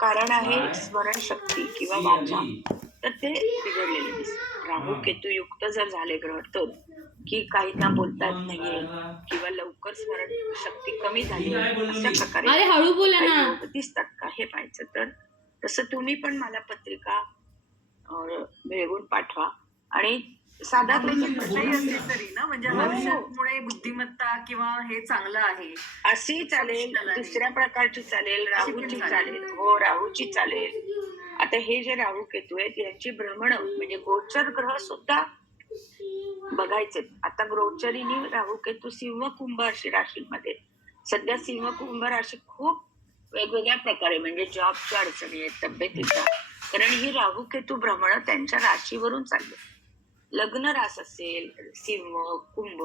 कारण आहे स्मरणशक्ती किंवा वाचा, तर ते बिघडलेले दिसत. राहू केतू युक्त जर झाले ग्रह तर की काहींना बोलता येत नाहीये किंवा लवकर स्मरण शक्ती कमी झाली, अशा प्रकारे दिसतात का हे पाहायचं. तर तसं तुम्ही पण मला पत्रिका मिळवून पाठवा आणि साधा कुठलाही असेल तरी ना, म्हणजे हर्षमुळे बुद्धिमत्ता किंवा हे चांगलं आहे अशी चालेल, दुसऱ्या प्रकारची चालेल, राहूची चालेल. हो, राहूची चालेल. आता हे जे राहू केतू आहेत यांची भ्रमण म्हणजे गोचर ग्रह सुद्धा बघायचे. आता गोचरीने राहू केतू सिंह कुंभ अशी राशीमध्ये, सध्या सिंह कुंभ राशी खूप वेगवेगळ्या प्रकारे म्हणजे जॉबच्या अडचणी आहेत, तब्येतीच्या, कारण ही राहू केतू भ्रमण त्यांच्या राशीवरून चालले. लग्न रास असेल सिंह कुंभ,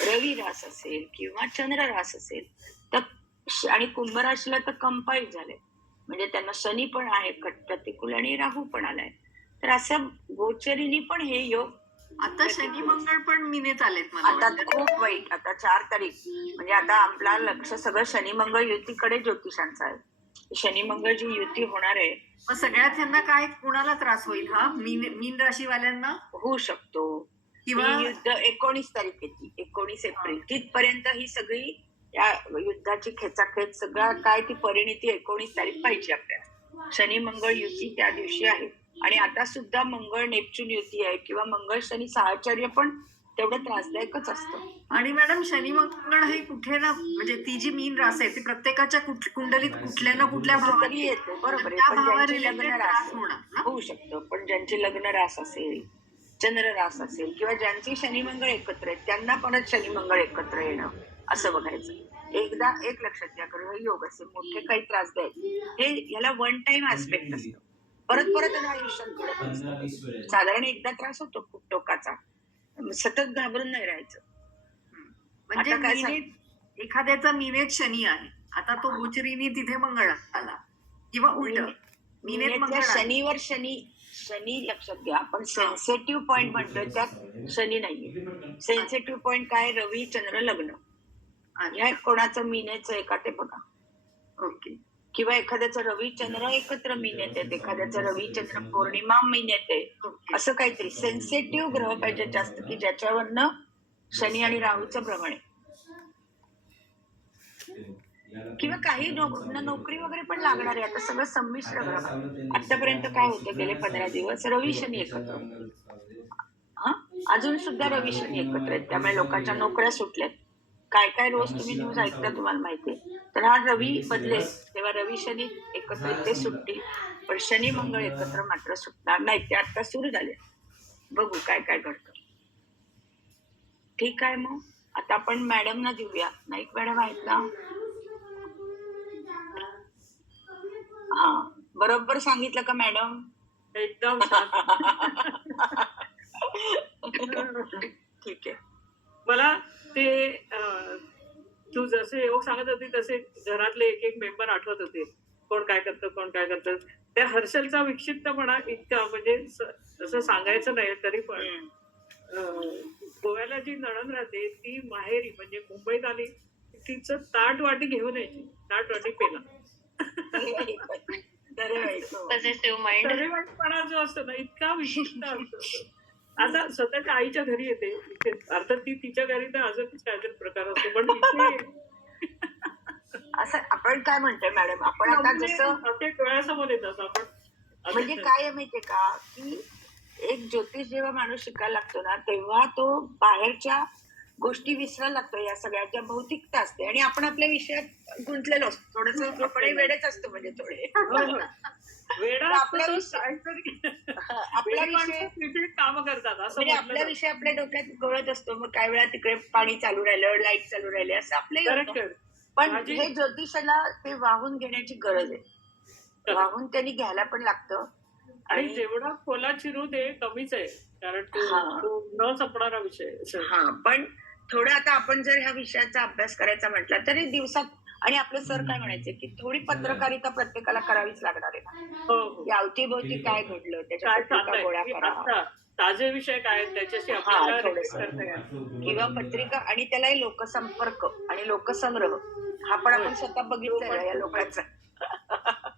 रवी रास असेल किंवा चंद्र रास असेल तर आणि कुंभ राशीला तर कंपाईट झाले, म्हणजे त्यांना शनी पण आहे प्रतिकूल आणि राहू पण आलाय. तर असं गोचरीने पण हे योग आता शनी मंगळ पण मिनेत आलेत मला आता वाटतं. खूप वाईट. आता 4 तारीख म्हणजे आता आपला लक्ष सगळं शनी मंगळ युतीकडे ज्योतिषांचं आहे. शनी मंगळ जी युती होणार आहे, मग सगळ्यात यांना काय कुणाला त्रास होईल? हा मीन राशीवाल्यांना होऊ शकतो. किंवा ही युद्ध 19 तारीख येते, 19 एप्रिल तिथपर्यंत ही सगळी या युद्धाची खेचाखेच सगळा काय ती परिणिती 19 तारीख पाहिजे आपल्याला. शनी मंगळ युती त्या दिवशी आहे आणि आता सुद्धा मंगळ नेपच्यून युती आहे किंवा मंगळ शनी साहचर्य पण तेवढं त्रासदायकच असतं. आणि मॅडम शनी मंगळ हे कुठे ना म्हणजे ती जी मीन रास आहे ती प्रत्येकाच्या कुंडलीत कुठल्या ना कुठल्या कुठेतरी भावाने येते बरोबर आहे. त्या पण भावा ज्यांची रिलेटेड लग्न त्रास रास होणार ना. होऊ शकतो, पण ज्यांची लग्न रास असेल, चंद्र रास असेल किंवा ज्यांची शनी मंगळ एकत्र आहेत त्यांना परत शनी मंगळ एकत्र येणं असं बघायचं. एकदा एक लक्षात घ्या, ग्रह योग असेल मोठे काही त्रासदायक हे याला वन टाइम ऍस्पेक्ट असतो, परत परत आणि आयुष्यात घडत नसतं. साधारण एकदा त्रास होतो खूप टोकाचा, सतत घाबरून नाही राहायचं. म्हणजे आता काय मीनेत एखाद्याचा मीनेत शनी आहे, आता तो गोचरीने तिथे मंगळ आला किंवा उलट मीनेत मीनेतल्या मंगळ आहे. शनीवर शनी लक्षात घ्या, आपण सेन्सिटिव्ह पॉइंट म्हणतोय त्यात शनी नाहीये. सेन्सिटिव्ह पॉइंट काय? रवी चंद्र लग्न. या कोणाचं मीनेचं आहे का ते बघा. ओके. किंवा एखाद्याचं रवी चंद्र एकत्र मीनेत आहेत, एखाद्याचं रवी चंद्र पौर्णिमा मीनेत आहे, असं काहीतरी सेन्सिटिव्ह ग्रह पाहिजे जास्त की ज्याच्यावरनं शनी आणि राहूचं भ्रमण आहे. किंवा काही नोकरी वगैरे पण लागणार आहे. आता सगळं संमिश्र ग्रह. आतापर्यंत काय होतं गेले 15 दिवस रवी शनी एकत्र, अजून सुद्धा रवी शनी एकत्र आहेत, त्यामुळे लोकांच्या नोकऱ्या सुटल्यात. काय काय रोज तुम्ही न्यूज ऐकता तुम्हाला माहितीये. तर हा रवी बदलेल तेव्हा रवी शनी एकत्र ते सुटतील, पण शनी मंगळ एकत्र मात्र सुटणार नाही. ते आता सुरू झाले, बघू काय काय घडतं. ठीक आहे, मग आता आपण मॅडमना देऊया. नाईक मॅडम आहेत ना? हा, बरोबर सांगितलं का मॅडम? एकदम ठीक आहे. मला ते तू जसे योग सांगत होती तसे घरातले एक एक मेंबर आठवत होते, कोण काय करतं. त्या हर्षलचा विक्षिप्तपणा इतका म्हणजे असं सांगायचं नाही तरी पण गोव्याला जी नणंद राहते ती माहेरी म्हणजे मुंबईत आली तिचं ताट वाटी घेऊन यायची, ताट वाटी पेला. Positive mind. सर्वपणा जो असतो ना इतका विशिष्ट असतो. आता स्वतःच्या आईच्या घरी येते, अर्थात ती तिच्या घरी तर अजूनच काहीतरी प्रकार असतो, पण इथे असं आपण काय म्हणतोय मॅडम, आपण आता जसं ते डोळ्यासमोर येतात आपण. म्हणजे काय आहे माहितीये का की एक ज्योतिष जेव्हा माणूस शिकायला लागतो ना तेव्हा तो बाहेरच्या गोष्टी विसरायला लागतो. या सगळ्याच्या भौतिकता असते आणि आपण आपल्या विषयात गुंतलेलो असतो. थोडस आपण वेळेच असतो म्हणजे थोडे. वेडा आपल्या असतो काहीतरी आपला विषय काम करतात असं म्हणजे आपला विषय आपल्या डोक्यात गळत असतो. मग काही वेळा तिकडे पाणी चालू राहिलं, लाईट चालू राहिले असं आपले. पण हे ज्योतिषाला ते वाहून घेण्याची गरज आहे. वाहून त्यांनी घ्यायला पण लागतं. आणि जेवढा खोला चिरू ते कमीच आहे, कारण तो न संपणारा विषय. हा, पण थोडं आता आपण जर ह्या विषयाचा अभ्यास करायचा म्हटला तरी दिवसात, आणि आपले सर काय म्हणायचे की थोडी पत्रकारिता प्रत्येकाला करावीच लागणार आहे ना. या अवतीभोवती काय घडलं त्याच्या पत्रिका गोळा करा, ताजे विषय काय त्याच्याशी किंवा पत्रिका, आणि त्यालाही लोकसंपर्क आणि लोकसंग्रह हा पण आपण स्वतः बघितलेला या लोकांचा.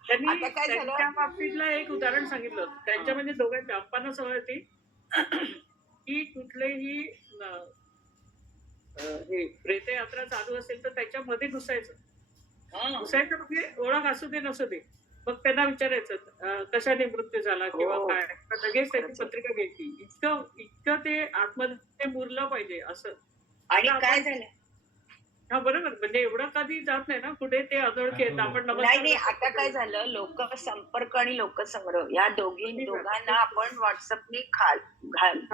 आता काय झालं, त्या बाबतीतलं एक उदाहरण सांगितलं. त्यांच्या म्हणजे दोघांच्या अप्पांना सवय होती की कुठलेही हे प्रेत यात्रा चालू असेल तर त्याच्यामध्ये घुसायचं म्हणजे ओळख असू दे नसू दे. मग त्यांना विचारायचं कशाने मृत्यू झाला किंवा काय, लगेच त्याची पत्रिका घ्यायची. इतकं ते आतमध्ये मुरलं पाहिजे असं. आणि काय झालं, हा बरोबर, म्हणजे एवढं कधी जात नाही ना कुठे ते अनोळखी आहेत आपण. नाही, आता काय झालं, लोकसंपर्क आणि लोकसंग्रह या दोघांना आपण व्हॉट्सअपने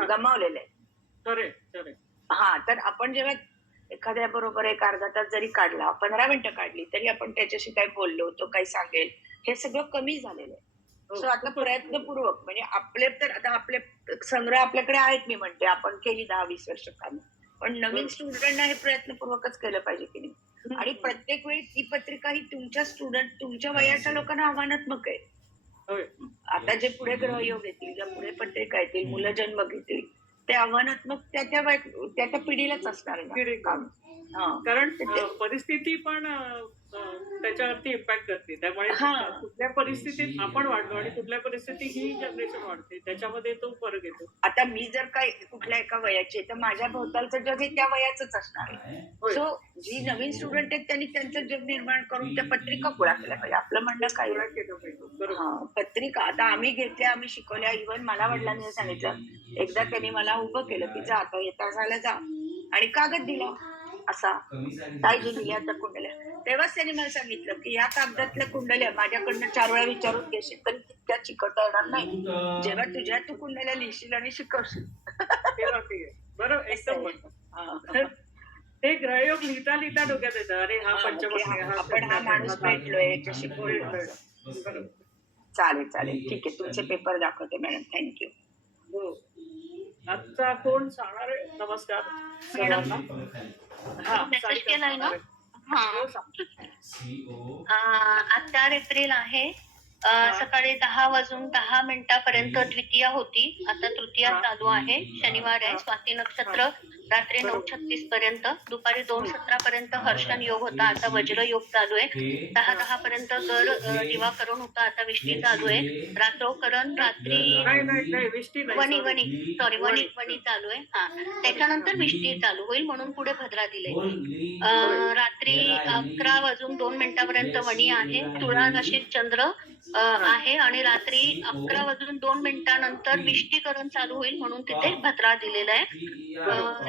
गमावलेलं आहे. हा, तर आपण जेव्हा एखाद्या बरोबर एक अर्धा तास जरी काढला, 15 मिनिटं काढली तरी आपण त्याच्याशी काय बोललो, तो काही सांगेल, हे सगळं कमी झालेलं आहे. सो आता प्रयत्नपूर्वक म्हणजे आपले संग्रह आपल्याकडे आहेत. मी म्हणते आपण केली 10-20 वर्ष काम, पण नवीन स्टुडंटना हे प्रयत्नपूर्वकच केलं पाहिजे की नाही. आणि प्रत्येक वेळी ती पत्रिका ही तुमच्या वयाच्या लोकांना आव्हानात्मक आहे. आता जे पुढे ग्रहयोग येतील, ज्या पुढे पत्रिका येतील, मुलं जन्म घेतील, ते आव्हानात्मक त्या पिढीलाच असणार आहे. हा. कारण ते- परिस्थिती पण त्याच्यावरती इम्पॅक्ट करते. त्यामुळे हा. कुठल्या परिस्थितीत आपण वाढतो आणि कुठल्या परिस्थितीत ही जनरेशन वाढते त्याच्यामध्ये तो फरक येतो. आता मी जर काय कुठल्या एका वयाची आहे, तर माझ्या भोवतालचं जग हे त्या वयाचंच असणार आहे. होय. सो जी नवीन स्टुडंट आहेत त्यांनी त्यांचं जग निर्माण करून त्या पत्रिका गोळा केल्या पाहिजे. आपलं म्हणणं काय गोळा आहे? केलं पाहिजे. बरोबर. हा, पत्रिका आता आम्ही घेतल्या, आम्ही शिकवल्या. इव्हन मला वडिलांनी सांगितलं, एकदा त्यांनी मला उभं केलं की जा आता येता झालं जा, आणि कागद दिला असा, काय जे दिल्या त्या कुंडल्या. तेव्हाच त्यांनी मला सांगितलं की या कागदातल्या कुंडल्या माझ्याकडनं 4 वेळा विचारून घेशील तरी तितक्या चिकटता येणार नाही. जेव्हा तुझ्या तू कुंडल्या लिहिशील आणि शिकवशील. तेव्हा ते बरोबर एकदम म्हणतात. हा. ते ग्रहयोग लिहिता लिहिता डोक्यात येतं. अरे हा हा, पंचमक की आहे, हा आपण हा षटक माणूस आहे, हा भेटलोय, याच्याशी बोललो भेटलोय. असं. बरोबर. चालेल चालेल, ठीक आहे. तुमचे पेपर दाखवते मॅडम. थँक्यू. हो. आजचा कोण सांगणार आहे? नमस्कार सर्वांना. हा, मेसेज सारिका केलाय ना? सांगणार आहे. हा. हो, सांग. आज 4 एप्रिल आहे. सकाळी 10 वाजून 10 मिनिटापर्यंत द्वितीया होती. आता तृतीया हा. चालू आहे. शनिवार आहे. हा. स्वाती नक्षत्र रात्री बरोबर. 9:36 पर्यंत. दुपारी 2:17 पर्यंत हर्षण योग होता. आता वज्र योग चालू आहे. 10:10 पर्यंत दिवाकरण होता. आता विष्टी चालू आहे. रात्रौकरण रात्री नाही विष्टी नाही. वणी sorry. वणी सॉरी वणी वणी चालू आहे. हा, त्याच्यानंतर विष्टी चालू होईल म्हणून पुढे भद्रा दिले. रात्री 11 वाजून 2 मिनिटापर्यंत वणी आहे. तुळा राशीत चंद्र आहे आणि रात्री 11 वाजून 2 मिनिटानंतर विष्टीकरण चालू होईल म्हणून तिथे भद्रा दिलेला आहे.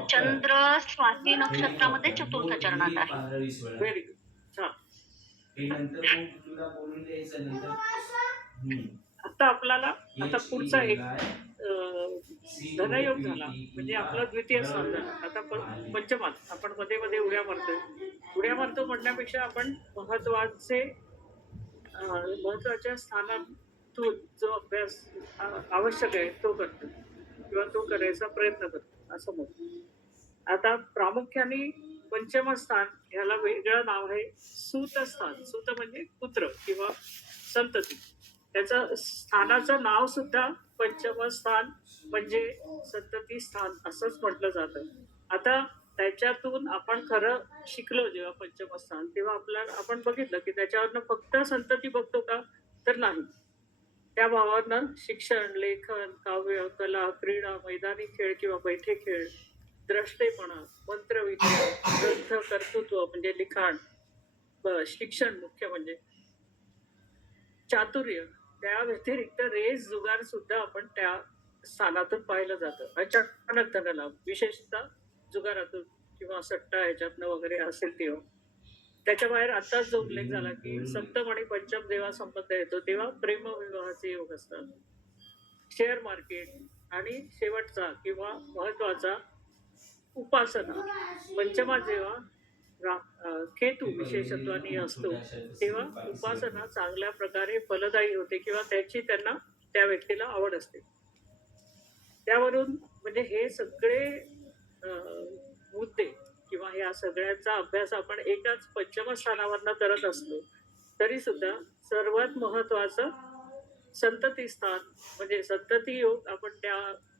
चंद्र स्वाती नक्षत्रामध्ये चतुर्थ चरणात आहे. Very good. छान. आता आपल्याला आता पुढचा एक धनयोग झाला म्हणजे आपला द्वितीय स्थान झाला. आता पंचमात आपण मध्ये मध्ये उड्या मारतोय. उड्या मारतो म्हणण्यापेक्षा आपण महत्वाच्या स्थानातून जो अभ्यास आवश्यक आहे तो करतो किंवा तो करायचा प्रयत्न करतो असं म्हणतो. आता प्रामुख्याने पंचम स्थान ह्याला वेगळं नाव आहे सूतस्थान. सूत म्हणजे पुत्र किंवा संतती. त्याचं स्थानाचं नाव सुद्धा पंचम स्थान म्हणजे संतती स्थान असंच म्हटलं जातं. आता त्याच्यातून आपण खरं शिकलो जेव्हा पंचम स्थान, तेव्हा आपण बघितलं की त्याच्यावरनं फक्त संतती बघतो का, तर नाही. त्या भावावरनं शिक्षण, लेखन, काव्य, कला, क्रीडा, मैदानी खेळ किंवा बैठे खेळ, द्रष्टेपणा, मंत्रविद्या, ग्रंथ कर्तृत्व म्हणजे लिखाण, शिक्षण मुख्य म्हणजे चातुर्य, त्या व्यतिरिक्त रेस जुगार सुद्धा आपण त्या स्थानातून पाहिलं जातं. अचानक धनलाभ विशेषतः जुगारातून किंवा सट्टा ह्याच्यातनं वगैरे असेल तेव्हा. त्याच्या बाहेर आताच जो उल्लेख झाला की सप्तम आणि पंचम जेव्हा संबंध येतो तेव्हा प्रेमविवाहाचे योग असतात. शेअर मार्केट आणि शेवटचा किंवा महत्वाचा उपासना. पंचमात जेव्हा केतू विशेषत्वाने असतो तेव्हा उपासना चांगल्या प्रकारे फलदायी होते किंवा त्याची त्यांना त्या व्यक्तीला आवड असते. त्यावरून म्हणजे हे सगळे मुद्दे किंवा या सगळ्यांचा अभ्यास आपण एकाच पंचम स्थानावरनं करत असलो तरी सुद्धा सर्वात महत्वाचं संतती स्थान म्हणजे संतती योग आपण त्या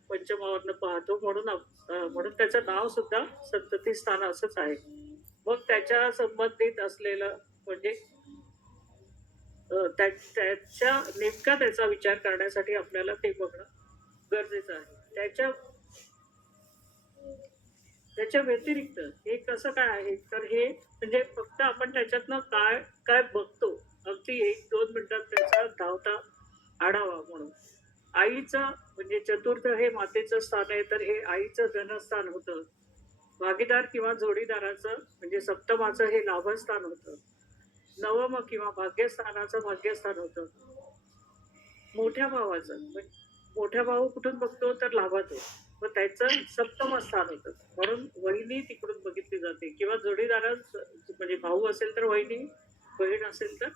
पंचमावरनं पाहतो म्हणून त्याचं नाव सुद्धा संतती स्थान असंच आहे. मग त्याच्या संबंधित असलेलं म्हणजे त्याच्या नेमका त्याचा विचार करण्यासाठी आपल्याला ते बघणं गरजेचं आहे. त्याच्या व्यतिरिक्त हे कसं काय आहे तर हे म्हणजे फक्त आपण त्याच्यातनं काय काय बघतो अगदी 1-2 मिनिटात त्याचा धावता आढावा म्हणून. आईचं म्हणजे चतुर्थ हे मातेचं स्थान आहे तर हे आईचं धनस्थान होतं. भागीदार किंवा जोडीदाराचं म्हणजे सप्तमाचं हे लाभस्थान होतं. नवम किंवा भाग्यस्थानाचं भाग्यस्थान होतं. मोठ्या भावाचं मोठ्या भाऊ कुठून बघतो तर लाभातो मग त्याचं सप्तम स्थान होतं म्हणून वहिनी तिकडून बघितली जाते किंवा जोडीदारा म्हणजे भाऊ असेल तर वहिनी, बहीण असेल तर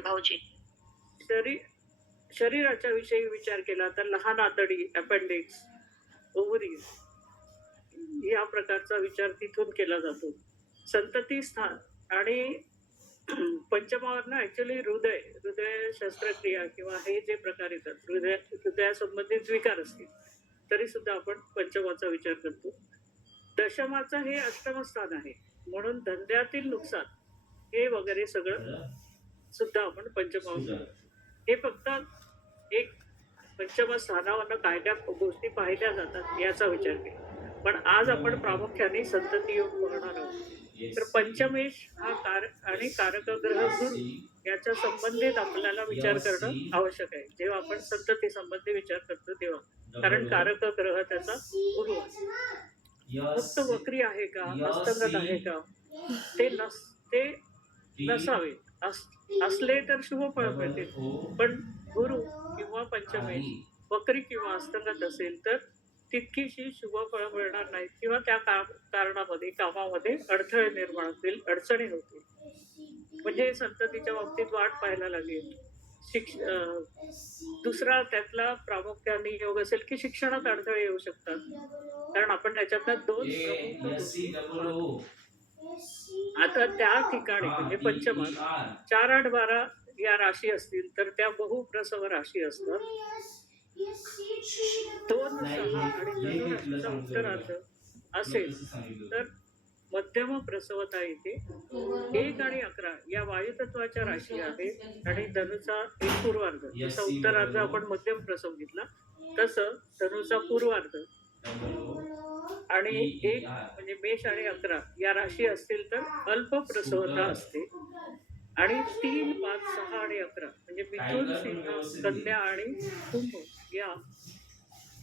भाऊजी. शरीराच्या विषयी विचार केला तर लहान आतडी, अपेंडिक्स, ओव्हरी या प्रकारचा विचार तिथून केला जातो. संतती स्थान आणि पंचमावरनं ऍक्च्युअली हृदय शस्त्रक्रिया किंवा हे जे प्रकार येतात हृदयासंबंधित विकार असतील तरी सुद्धा आपण पंचमाचा विचार करतो. दशमाचं हे अष्टम स्थान आहे, म्हणून धंद्यातील नुकसान हे वगैरे सगळं सुद्धा आपण पंचमावर. हे फक्त एक पंचम स्थानावरनं काय काय गोष्टी पाहिल्या जातात याचा विचार केला. पण आज आपण प्रामुख्याने संतती योग बघणार आहोत. तर पंचमेश हा आणि कारक ग्रह गुरु याच्या संबंधित आपल्याला विचार करणं आवश्यक आहे जेव्हा आपण संतती संबंधी विचार करतो तेव्हा. कारण कारक ग्रह त्याचा गुरु आहे. फक्त वक्री आहे का, अस्तंगत आहे का, ते नसावे. असले तर शुभ फळ मिळते. पण गुरु किंवा पंचमेश वक्री किंवा अस्तंगत असेल तर तितकीशी शुभ फळ मिळणार नाहीत किंवा त्या कारणामध्ये कामामध्ये अडथळे निर्माण होतील, अडचणी होतील. म्हणजे संततीच्या बाबतीत वाट पाहायला लागेल. दुसरा त्यातला प्रामुख्याने योग असेल की शिक्षणात अडथळे येऊ शकतात. कारण आपण त्याच्यातनं दोन आता त्या ठिकाणी म्हणजे पंचमात 4, 8, 12 या राशी असतील तर त्या बहुप्रसव राशी असतात. 2, 6 आणि धनुराशीचा उत्तरार्ध असेल तर मध्यम प्रसवता येते. 1 आणि 11 या वायुतत्वाच्या राशी आहेत आणि धनुचा एक पूर्वार्ध. जसा उत्तरार्ध आपण मध्यम प्रसव घेतला तसं धनुचा पूर्वार्ध आणि 1 म्हणजे मेष आणि 11 या राशी असतील तर अल्प प्रसवता असते. आणि 3, 5, 6 आणि 11 म्हणजे मिथुन, सिंह, कन्या आणि कुंभ या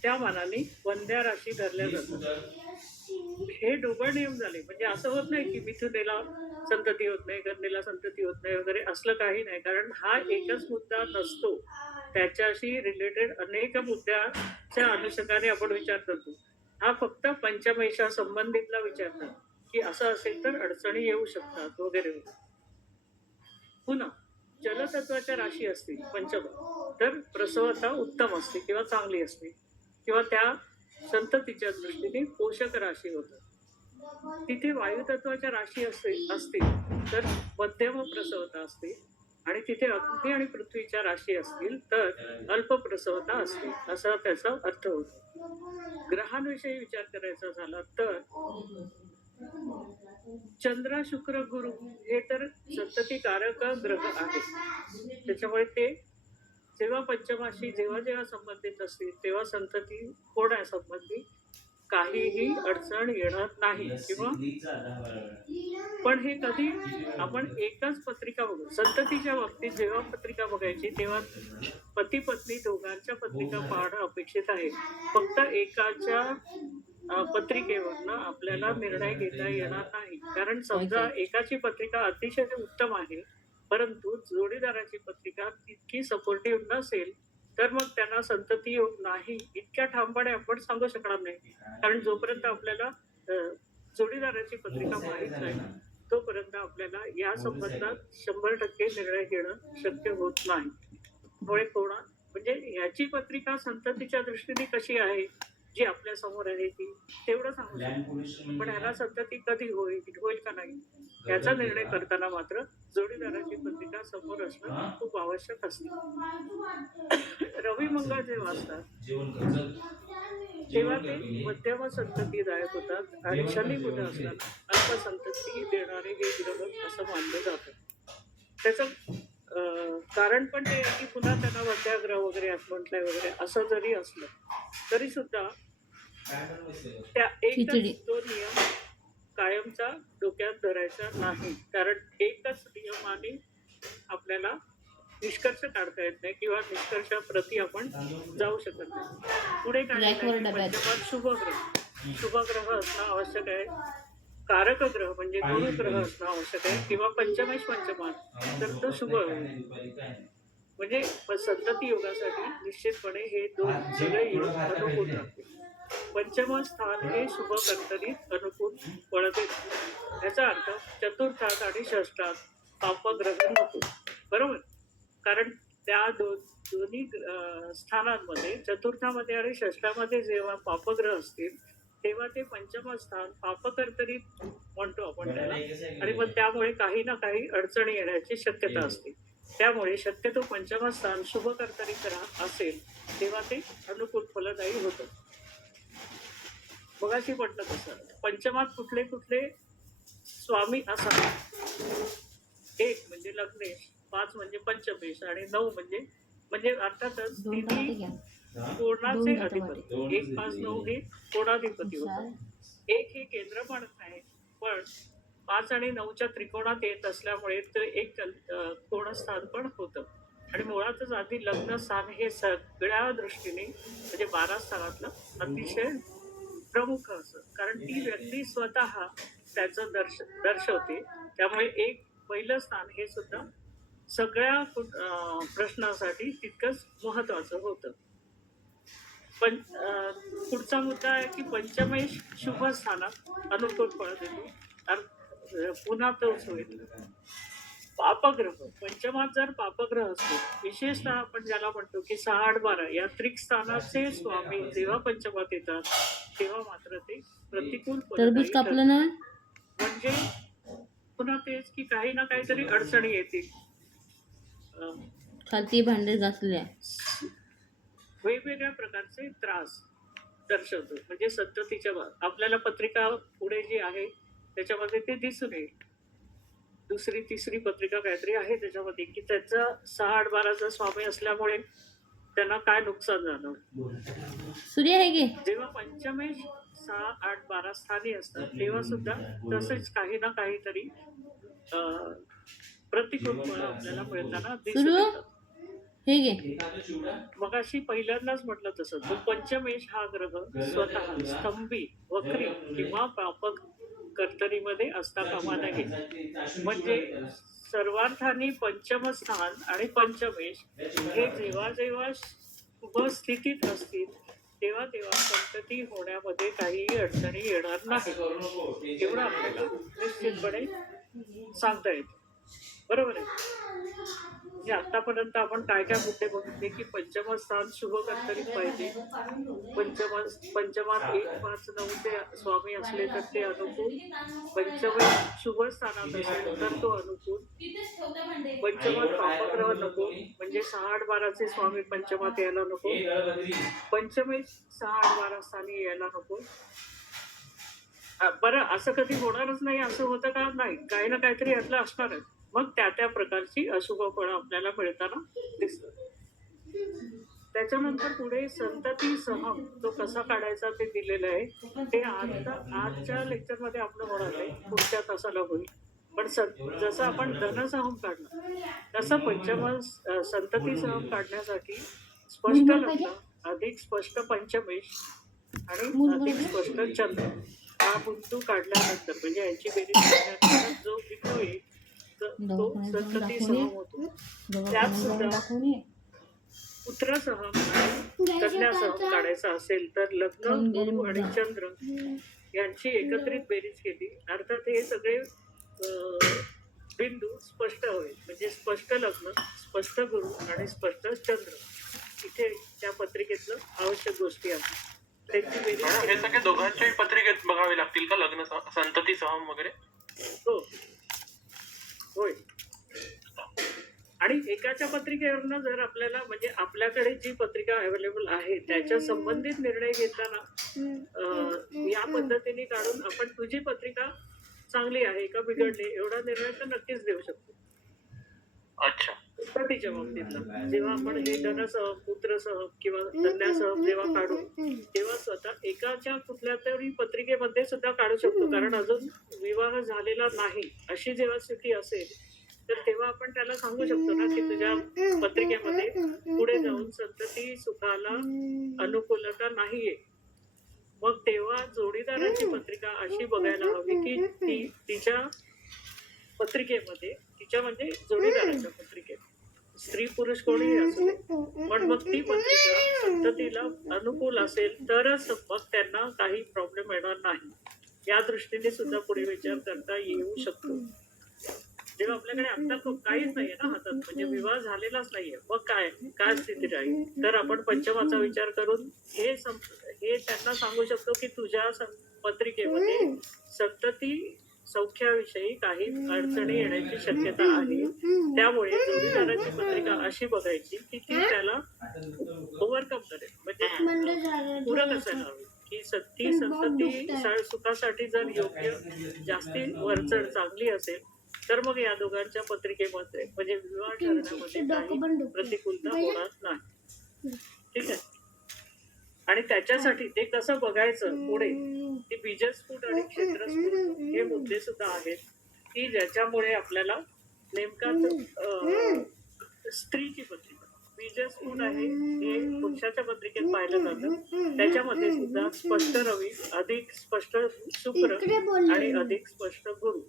त्या मानाने वंद्या राशी धरल्या जातात. हे ढोबळ नियम झाले. म्हणजे असं होत नाही की मिथुनेला संतती होत नाही, कन्येला संतती होत नाही वगैरे, असलं काही नाही. कारण हा एकच मुद्दा नसतो, त्याच्याशी रिलेटेड अनेक मुद्द्याच्या अनुषंगाने आपण विचार करतो. हा फक्त पंचमेशा संबंधितला विचार नाही की असं असेल तर अडचणी येऊ शकतात वगैरे. पुन्हा जलतत्वाच्या राशी असतील पंचम तर प्रसवता उत्तम असते किंवा चांगली असते किंवा त्या संततीच्या दृष्टीने पोषक राशी होतात. तिथे वायुतत्वाच्या राशी असतील तर मध्यम प्रसवता असते आणि तिथे अग्नी आणि पृथ्वीच्या राशी असतील तर अल्प प्रसवता असते, असा त्याचा अर्थ होतो. ग्रहांविषयी विचार करायचा झाला तर चंद्र, शुक्र, गुरु हे तर संततीकारक ग्रह आहेत. त्याच्यामुळे ते जेव्हा पंचमाशी जेव्हा संबंधित असतील तेव्हा संतती होण्यासंबंधी काहीही अडचण येणार नाही. किंवा पण हे कधी आपण एकच पत्रिका बघू. संततीच्या बाबतीत जेव्हा पत्रिका बघायची तेव्हा पती पत्नी दोघांच्या पत्रिका पाहणं अपेक्षित आहे. फक्त एकाच्या पत्रिकेवरनं आपल्याला निर्णय घेता येणार नाही. कारण समजा एकाची पत्रिका अतिशय उत्तम आहे परंतु जोडीदाराची पत्रिका तितकी सपोर्टिव्ह नसेल तर मग त्यांना संतती योग नाही इतक्या ठामपणे आपण सांगू शकणार नाही. कारण जोपर्यंत आपल्याला जोडीदाराची पत्रिका माहीत नाही तोपर्यंत आपल्याला या संबंधात 100% निर्णय घेणं शक्य होत नाही. त्यामुळे म्हणजे याची पत्रिका संततीच्या दृष्टीने कशी आहे जी आपल्या समोर आहे ती तेवढं सांगू शकतो. पण ह्याला संतती कधी होईल का नाही याचा निर्णय करताना मात्र जोडीदाराची पत्रिका समोर असणं खूप आवश्यक असते. रवी मंगळ जेव्हा असतात तेव्हा ते मध्यम संततीदायक होतात आणि शनी बुध असताना अल्प संतती देणारे हे ग्रह असं मानलं जातं. त्याचं कारण पण ते की पुन्हा त्यांना मध्याग्रह वगैरे म्हटलंय वगैरे असं जरी असलं तरी सुद्धा त्या एकच तो नियम कायमचा डोक्यात धरायचा नाही. कारण एकच नियमाने आपल्याला निष्कर्ष काढता येत नाही किंवा निष्कर्षाप्रती आपण जाऊ शकत नाही. पुढे काय पंचमात शुभग्रह असणं आवश्यक आहे. कारक ग्रह म्हणजे गुरुग्रह असणं आवश्यक आहे किंवा पंचमेश पंचमात तर तो शुभ म्हणजे संतती योगासाठी निश्चितपणे हे दोन सगळे योग अनुकूल राहतील. पंचम स्थान हे शुभ कर्तरीत अनुकूल फळ देते. याचा अर्थ चतुर्थात आणि षष्ठात पापग्रह नको. बरोबर. कारण त्या दोन्ही स्थानांमध्ये चतुर्थामध्ये आणि षष्ठामध्ये जेव्हा पापग्रह असतील तेव्हा ते पंचम स्थान पापकर्तरीत म्हणतो आपण त्याला आणि मग त्यामुळे काही ना काही अडचणी येण्याची शक्यता असते. त्यामुळे शक्यतो पंचम स्थान शुभ कर्तरीत असेल तेव्हा ते अनुकूल फलदायी होतं. मगाशी म्हटलं तसं पंचमात कुठले कुठले स्वामी असा, एक म्हणजे लग्नेश, 5 म्हणजे पंचमेश आणि 9 म्हणजे अर्थातच तिन्ही कोणाचे अधिपती. 1, 5, 9 हे कोणाधिपती होतात. एक हे केंद्रपण आहे, पण 5 आणि 9च्या त्रिकोणात येत असल्यामुळे ते एक कोणस्थान पण होतं. आणि मुळातच आधी लग्न स्थान हे सगळ्या दृष्टीने म्हणजे 12 स्थानातलं अतिशय प्रमुख असं, कारण ती व्यक्ती स्वतः त्याचं दर्शवते. त्यामुळे एक पहिलं स्थान हे सुद्धा सगळ्या प्रश्नासाठी तितकंच महत्वाचं होतं. पण पुढचा मुद्दा आहे की पंचमेश शुभ स्थानात अनुकूल फळ देतो. पुन्हा तोच होईल. पापग्रह पंचमात जर पापग्रह असतो, विशेषतः आपण ज्याला म्हणतो की 6, 8, 12 या त्रिकस्थानाचे स्वामी जेव्हा पंचमात येतात तेव्हा मात्र ते प्रतिकूल टरबूज फलदायी कापलं ना. ठरतात. म्हणजे पुन्हा तेच की काही ना काहीतरी अडचणी येतील. खालती भांडे घासल्या. वेगवेगळ्या प्रकारचे त्रास दर्शवतो. म्हणजे संततीच्या आपल्याला पत्रिका पुढे जी आहे त्याच्यामध्ये ते दिसून येईल. 2री 3री पत्रिका काहीतरी आहे त्याच्यामध्ये की त्याचा 6, 8, 12चा स्वामी असल्यामुळे त्यांना काय नुकसान झालं. सूर्य आहे की जेव्हा पंचमेश 6, 8, 12 स्थानी असतात तेव्हा सुद्धा तसेच काही ना काहीतरी प्रतिकूल फळ आपल्याला मिळताना दिसून सुरू येतात. हे घे. मगाशी पहिल्यांदाच म्हटलं तसं तो पंचमेश हा ग्रह स्वतः स्तंभी, वक्री किंवा पापक कर्तरीमध्ये असता कामा नये. म्हणजे सर्वार्थाने पंचम स्थान आणि पंचमेश हे जेव्हा जेव्हा शुभ स्थितीत असतील तेव्हा तेव्हा संतती होण्यामध्ये काहीही अडचणी येणार नाही. एवढं आपल्याला निश्चितपणे सांगता येतं. बरोबर आहे. म्हणजे आतापर्यंत आपण काय काय मुद्दे बघितले की पंचम स्थान शुभ कर्तरी पाहिजे. पंचमात 1, 5, 9चे स्वामी असले तर ते अनुकूल. पंचम शुभ स्थानात असेल तर तो अनुकूल. पंचमात पापग्रह नको, म्हणजे 6, 8, 12चे स्वामी पंचमात यायला नको. पंचमेश 6, 8, 12 स्थानी यायला नको. बरं असं कधी होणारच नाही असं होतं का? नाही, काही ना काहीतरी यातलं असणारच. मग त्या प्रकारची अशुभ फळं आपल्याला मिळताना दिसतात. त्याच्यानंतर पुढे संतती सहम तो कसा काढायचा ते दिलेलं आहे. ते आजच्या लेक्चरमध्ये आपलं होणार आहे, पुढच्या तासाला होईल. पण जसं आपण धनसहम काढलं तसं संतती सहम काढण्यासाठी स्पष्ट लग्न, अधिक स्पष्ट पंचमेश आणि अधिक स्पष्ट चंद्र हा बिंदू काढल्यानंतर म्हणजे यांची बेरीज काढल्यानंतर जो बिंदू येईल तो संतती सहम होतो. त्यात सुद्धा पुत्रसहम आणि कन्यासहम काढायचा असेल तर लग्न, गुरु आणि चंद्र यांची एकत्रित बेरीज केली. अर्थात हे सगळे बिंदू स्पष्ट होईल. म्हणजे स्पष्ट लग्न, स्पष्ट गुरु आणि स्पष्ट चंद्र इथे त्या पत्रिकेतलं आवश्यक गोष्टी आहेत. त्यांची बेरीज हे सगळे दोघांच्याही पत्रिकेत बघावे लागतील का लग्न संतती सहम वगैरे? हो होय. आणि एकाच्या पत्रिकेवरनं जर आपल्याला म्हणजे आपल्याकडे जी पत्रिका अवेलेबल आहे त्याच्या संबंधित निर्णय घेताना या पद्धतीने काढून आपण तुझी पत्रिका चांगली आहे का बिघडली एवढा निर्णय तर नक्कीच देऊ शकतो. अच्छा. संततीच्या बाबतीतला जेव्हा आपण हे धनसह, पुत्रसह किंवा कन्यासह जेव्हा काढू तेव्हा स्वतः एकाच्या कुठल्या तरी पत्रिकेमध्ये सुद्धा काढू शकतो. कारण अजून विवाह झालेला नाही अशी जेव्हा स्थिती असेल तर तेव्हा आपण त्याला सांगू शकतो ना की तुझ्या पत्रिकेमध्ये पुढे जाऊन संतती सुखाला अनुकूलता नाहीये. मग तेव्हा जोडीदाराची पत्रिका अशी बघायला हवी की ती तिच्या पत्रिकेमध्ये तिच्या म्हणजे जोडीदाराच्या पत्रिकेत स्त्री पुरुष कोणीही असू दे पण मग ती पत्रिका संततीला अनुकूल असेल तरच मग त्यांना काही प्रॉब्लेम येणार नाही. या दृष्टीने सुद्धा पुढे विचार करता येऊ शकतो. जेव्हा आपल्याकडे आता काहीच नाहीये ना हातात म्हणजे विवाह झालेलाच नाहीये मग काय स्थिती राहील तर आपण पंचमाचा विचार करून हे त्यांना सांगू शकतो की तुझ्या पत्रिकेमध्ये संतती सौख्याविषयी काही अडचणी येण्याची शक्यता आहे. त्यामुळे जोडीदाराची पत्रिका अशी बघायची की ती त्याला ओव्हरकम करेल म्हणजे पूरक असायला हवी की ती संतती सुखासाठी जर योग्य जास्ती वरचढ चांगली असेल तर मग या दोघांच्या पत्रिकेमध्ये म्हणजे विवाह ठरण्यामध्ये काही प्रतिकूलता होणार नाही. ठीक आहे. आणि त्याच्यासाठी ते कसं बघायचं पुढे की बीजस्फोट आणि क्षेत्रस्फोट हे मुद्दे सुद्धा आहेत की ज्याच्यामुळे आपल्याला नेमका स्त्रीची पत्रिका बीजस्फोट आहे हे पुरुषाच्या पत्रिकेत पाहिलं जातं. त्याच्यामध्ये सुद्धा स्पष्ट रवी, अधिक स्पष्ट शुक्र आणि अधिक स्पष्ट गुरु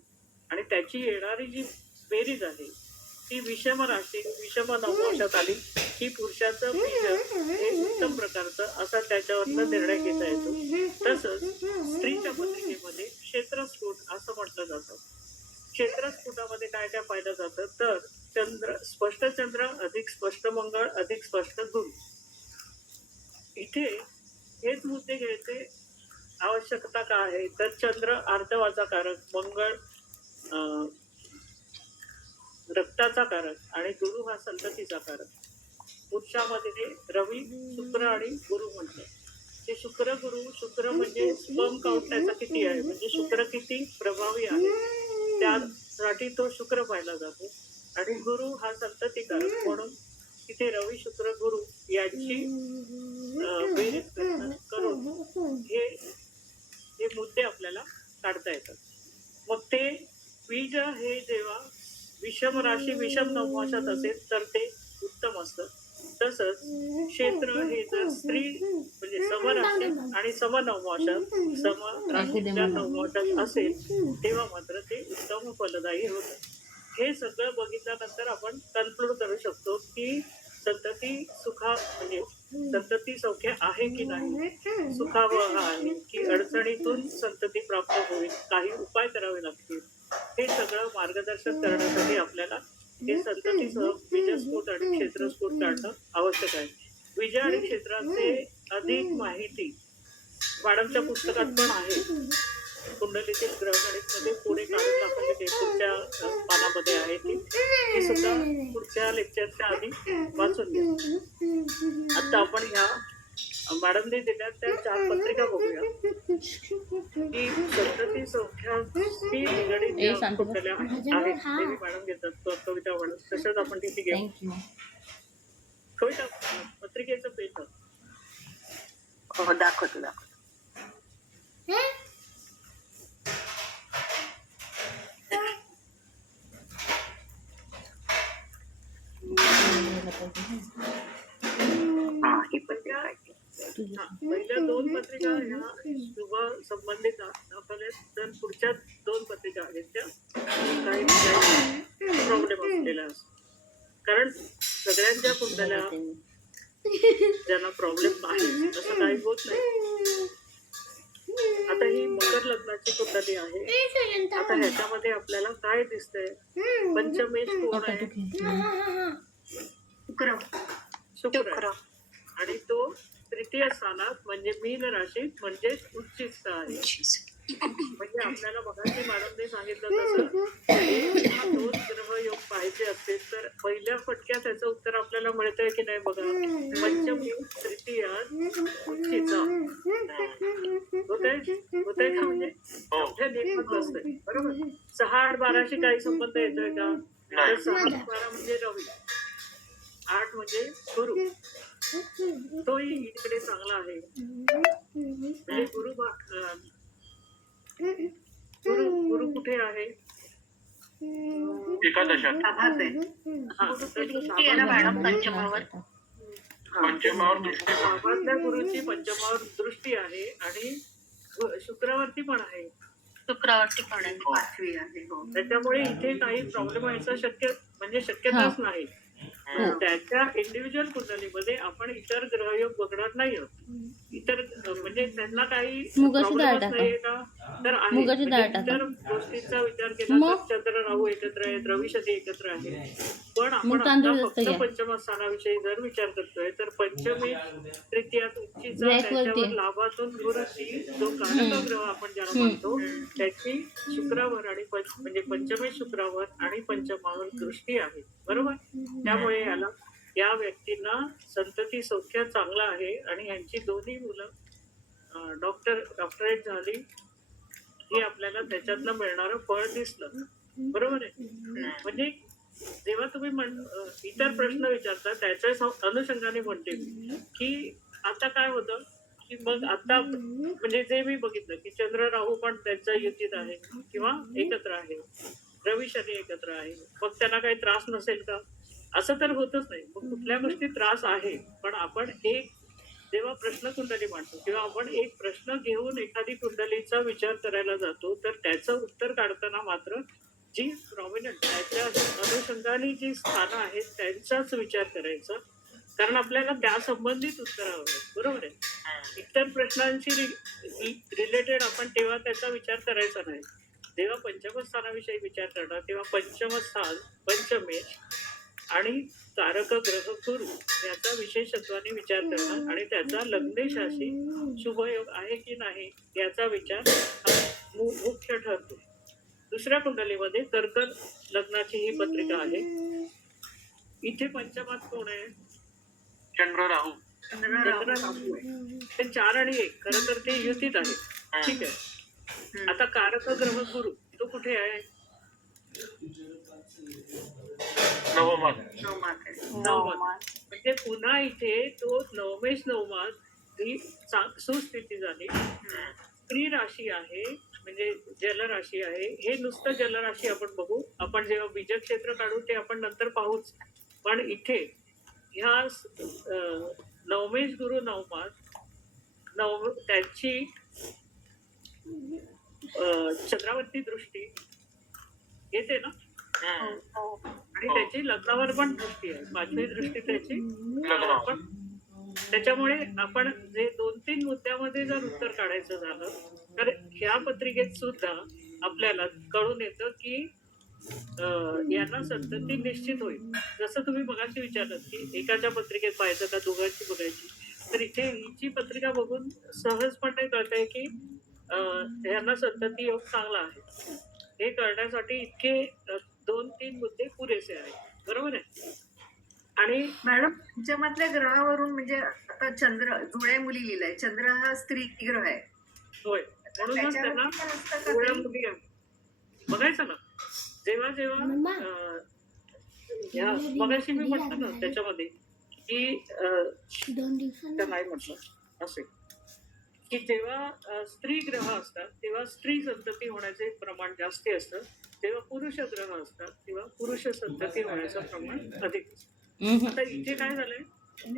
आणि त्याची येणारी जी बेरीज आहे ती विषम राशी विषम नवमाशात आली की पुरुषाचं बीज हे उत्तम प्रकारचं असा त्याच्यावरनं निर्णय घेता येतो. तसंच स्त्रीच्या पत्रिकेमध्ये क्षेत्रस्फोट असं म्हटलं जातं. क्षेत्रस्फोटामध्ये काय काय पाहिलं जातं तर चंद्र, स्पष्ट चंद्र, अधिक स्पष्ट मंगळ, अधिक स्पष्ट गुरु. इथे हेच मुद्दे घ्यायचे आवश्यकता का आहे तर चंद्र अर्धवाचा कारक, मंगळ रक्ताचा कारक आणि गुरु हा संततीचा कारक. पुरुषामध्ये रवी, शुक्र आणि गुरु म्हणतात. ते शुक्र म्हणजे स्पर्म काउंट त्याचा किती आहे म्हणजे शुक्र किती प्रभावी आहे त्यासाठी तो शुक्र पाहिला जातो. आणि गुरु हा संततीकारक म्हणून तिथे रवी, शुक्र, गुरु यांची बेरीज करून हे मुद्दे आपल्याला काढता येतात. मग ते बीज हे जेव्हा विषम राशी विषम नवमाशात असेल तर ते उत्तम असतं. तसंच क्षेत्र हे जर स्त्री म्हणजे समराशी आणि समनवमाशात समराशीच्या नवमाशात असेल तेव्हा मात्र ते उत्तम फलदायी होतं. हे सगळं बघितल्यानंतर आपण कन्क्लूड करू शकतो की संतती म्हणजे संतती सौख्य आहे की नाही, सुखावह आहे की अडचणीतून संतती प्राप्त होईल, काही उपाय करावे लागतील, हे सगळं मार्गदर्शन करण्यासाठी आपल्याला हे संततीसह बीजस्फोट आणि क्षेत्रस्फोट काढणं आवश्यक आहे. बीज आणि क्षेत्राचे अधिक माहिती मॅडमच्या पुस्तकात पण आहे. कुंडलीतील ग्रहगणित मध्ये पुढे काढून दाखवलेली पुढच्या पानामध्ये आहे ती सुद्धा पुढच्या लेक्चरच्या आधी वाचून घ्या. आता आपण ह्या मॅडमने दिल्या त्या 4 पत्रिका बघूया की संतती सौख्याशी निगडीत कुंडल्या आहेत. मॅडम घेतात कविता म्हणून तशाच आपण तिथे घेऊ. कविता पत्रिकेचं पेज दाखवतो. ही पत्रिका पहिल्या 2 पत्रिका ह्या शुभ संबंधित दाखवल्यात तर पुढच्या 2 पत्रिका आहेत त्या काही प्रॉब्लेम असलेला असतो. कारण सगळ्यांच्या कुंडल्या ज्यांना प्रॉब्लेम नाही असं काही होत नाही. आता ही मकर लग्नाची कुंडली आहे. आता ह्याच्यामध्ये आपल्याला काय दिसतंय पंचमेश कोण आहे शुक्र आणि तो तृतीय स्थानात म्हणजे मीन राशीत म्हणजे उच्चिष्ट आहे. म्हणजे आपल्याला मगाशी मॅडमने सांगितलं तसं 2 ग्रह योग पाहायचे असतील तर पहिल्या फटक्यात त्याचं उत्तर आपल्याला मिळतंय की नाही बघा. पंचमी तृतीय उच्चिष्टा होतंय का म्हणजे नेमकं असतंय बरोबर. 6, 8, 12शी काही संबंध येतोय का तर 6, 12 म्हणजे रवी, 8 म्हणजे गुरु, तोही इकडे चांगला आहे. म्हणजे गुरु कुठे आहे एकादशात मॅडम पंचमावर दृष्टी भावातल्या गुरुची पंचमावर दृष्टी आहे आणि शुक्रवरती पण आहे, शुक्रावरती पण आहे. 5वी आहे. हो. त्याच्यामुळे इथे काही प्रॉब्लेम व्हायचं शक्यताच नाही. त्याच्या इंडिव्हिज्युअल कुंडलीमध्ये आपण इतर ग्रहयोग बघणार नाही आहोत. इतर म्हणजे त्यांना काही प्रॉब्लेमच नाहीये का तर आहे. इतर गोष्टींचा विचार केला तर चंद्र राहू एकत्र आहेत, रवी शनी एकत्र आहे. पण आपण आता फक्त पंचम स्थानाविषयी जर विचार करतोय तर पंचमी तृतीयात उच्चीचा त्याच्यावर लाभातून गुरुची जो कारक ग्रह आपण ज्याला म्हणतो त्याची शुक्रावर आणि म्हणजे पंचमे शुक्रावर आणि पंचमावर दृष्टी आहे बरोबर. त्यामुळे या व्यक्तींना संतती सौख्य चांगला आहे आणि यांची दोन्ही मुलं डॉक्टरेट झाली हे आपल्याला त्याच्यातनं मिळणारं फळ दिसलं. बरोबर आहे. म्हणजे जेव्हा तुम्ही इतर प्रश्न विचारता त्याच्या अनुषंगाने म्हणते मी की आता काय होतं की मग आता म्हणजे जे मी बघितलं की चंद्र राहू पण त्यांच्या युतीत आहे किंवा एकत्र आहे, रवी शनी एकत्र आहे, मग त्यांना काही त्रास नसेल का? असं तर होतच नाही. मग कुठल्या गोष्टी त्रास आहे, पण आपण एक जेव्हा प्रश्न कुंडली मांडतो किंवा आपण एक प्रश्न घेऊन एखादी कुंडलीचा विचार करायला जातो तर त्याचं उत्तर काढताना मात्र जी प्रॉमिनंट त्याच्या अनुषंगाने जी स्थानं आहेत त्यांचाच विचार करायचा, कारण आपल्याला त्या संबंधित उत्तर हवं आहे. बरोबर आहे. इतर प्रश्नांशी रिलेटेड आपण तेव्हा त्याचा विचार करायचा नाही. जेव्हा पंचम स्थानाविषयी विचार करणार तेव्हा पंचम स्थान, पंचमेश आणि कारक ग्रह गुरु याचा विशेषत्वाने विचार करणार आणि त्याचा लग्नेशाशी शुभयोग आहे की नाही याचा विचार हा मुख्य ठरतो. दुसऱ्या कुंडलीमध्ये कर्क लग्नाची ही पत्रिका आहे. इथे पंचमात कोण आहे? चंद्र राहू. चंद्र राहू आहे. ते 4 आणि 1 खरं तर ते युतीत आहे. ठीक आहे. आता कारक ग्रह गुरु तो कुठे आहे? नवमात. नवमात. म्हणजे पुन्हा इथे तो नवमेश नवमात ही सुस्थिती झाली. स्त्री राशी आहे म्हणजे जलराशी आहे. हे नुसतं जलराशी आपण बघू, आपण जेव्हा बीजक्षेत्र काढू ते आपण नंतर पाहूच. पण इथे ह्या नवमेश गुरु नवमात त्याची चंद्रावरती दृष्टी येते ना, आणि त्याची लग्नावर पण दृष्टी आहे. 5वी दृष्टी त्याची लग्नावर पण. त्याच्यामुळे आपण जे 2-3 मुद्द्यामध्ये जर उत्तर काढायचं झालं तर ह्या पत्रिकेत सुद्धा आपल्याला कळून येतं की यांना संतती निश्चित होईल. जसं तुम्ही मगाशी विचारलं की एकाच्या पत्रिकेत पाहायचं का दोघांची बघायची, तर इथे हिची पत्रिका बघून सहजपणे कळतंय की यांना संतती योग चांगला आहे. हे कळण्यासाठी इतके 2-3 मुद्दे पुरेसे आहेत. बरोबर आहे. आणि मॅडम पंचमातल्या ग्रहावरून म्हणजे आता चंद्र जुळ्या मुली लिहिलाय. चंद्र हा स्त्री ग्रह आहे. होय, म्हणूनच त्यांना जुळ्या मुली आहे. बघायचं ना, जेव्हा ह्या मगाशी मी म्हटलं ना त्याच्यामध्ये की काय म्हटलं असे की जेव्हा स्त्री ग्रह असतात तेव्हा स्त्री संतती होण्याचे प्रमाण जास्त असतं, तेव्हा पुरुष ग्रह असतात तेव्हा पुरुष संतती होण्याचं प्रमाण अधिक असतं. आता इथे काय झालंय,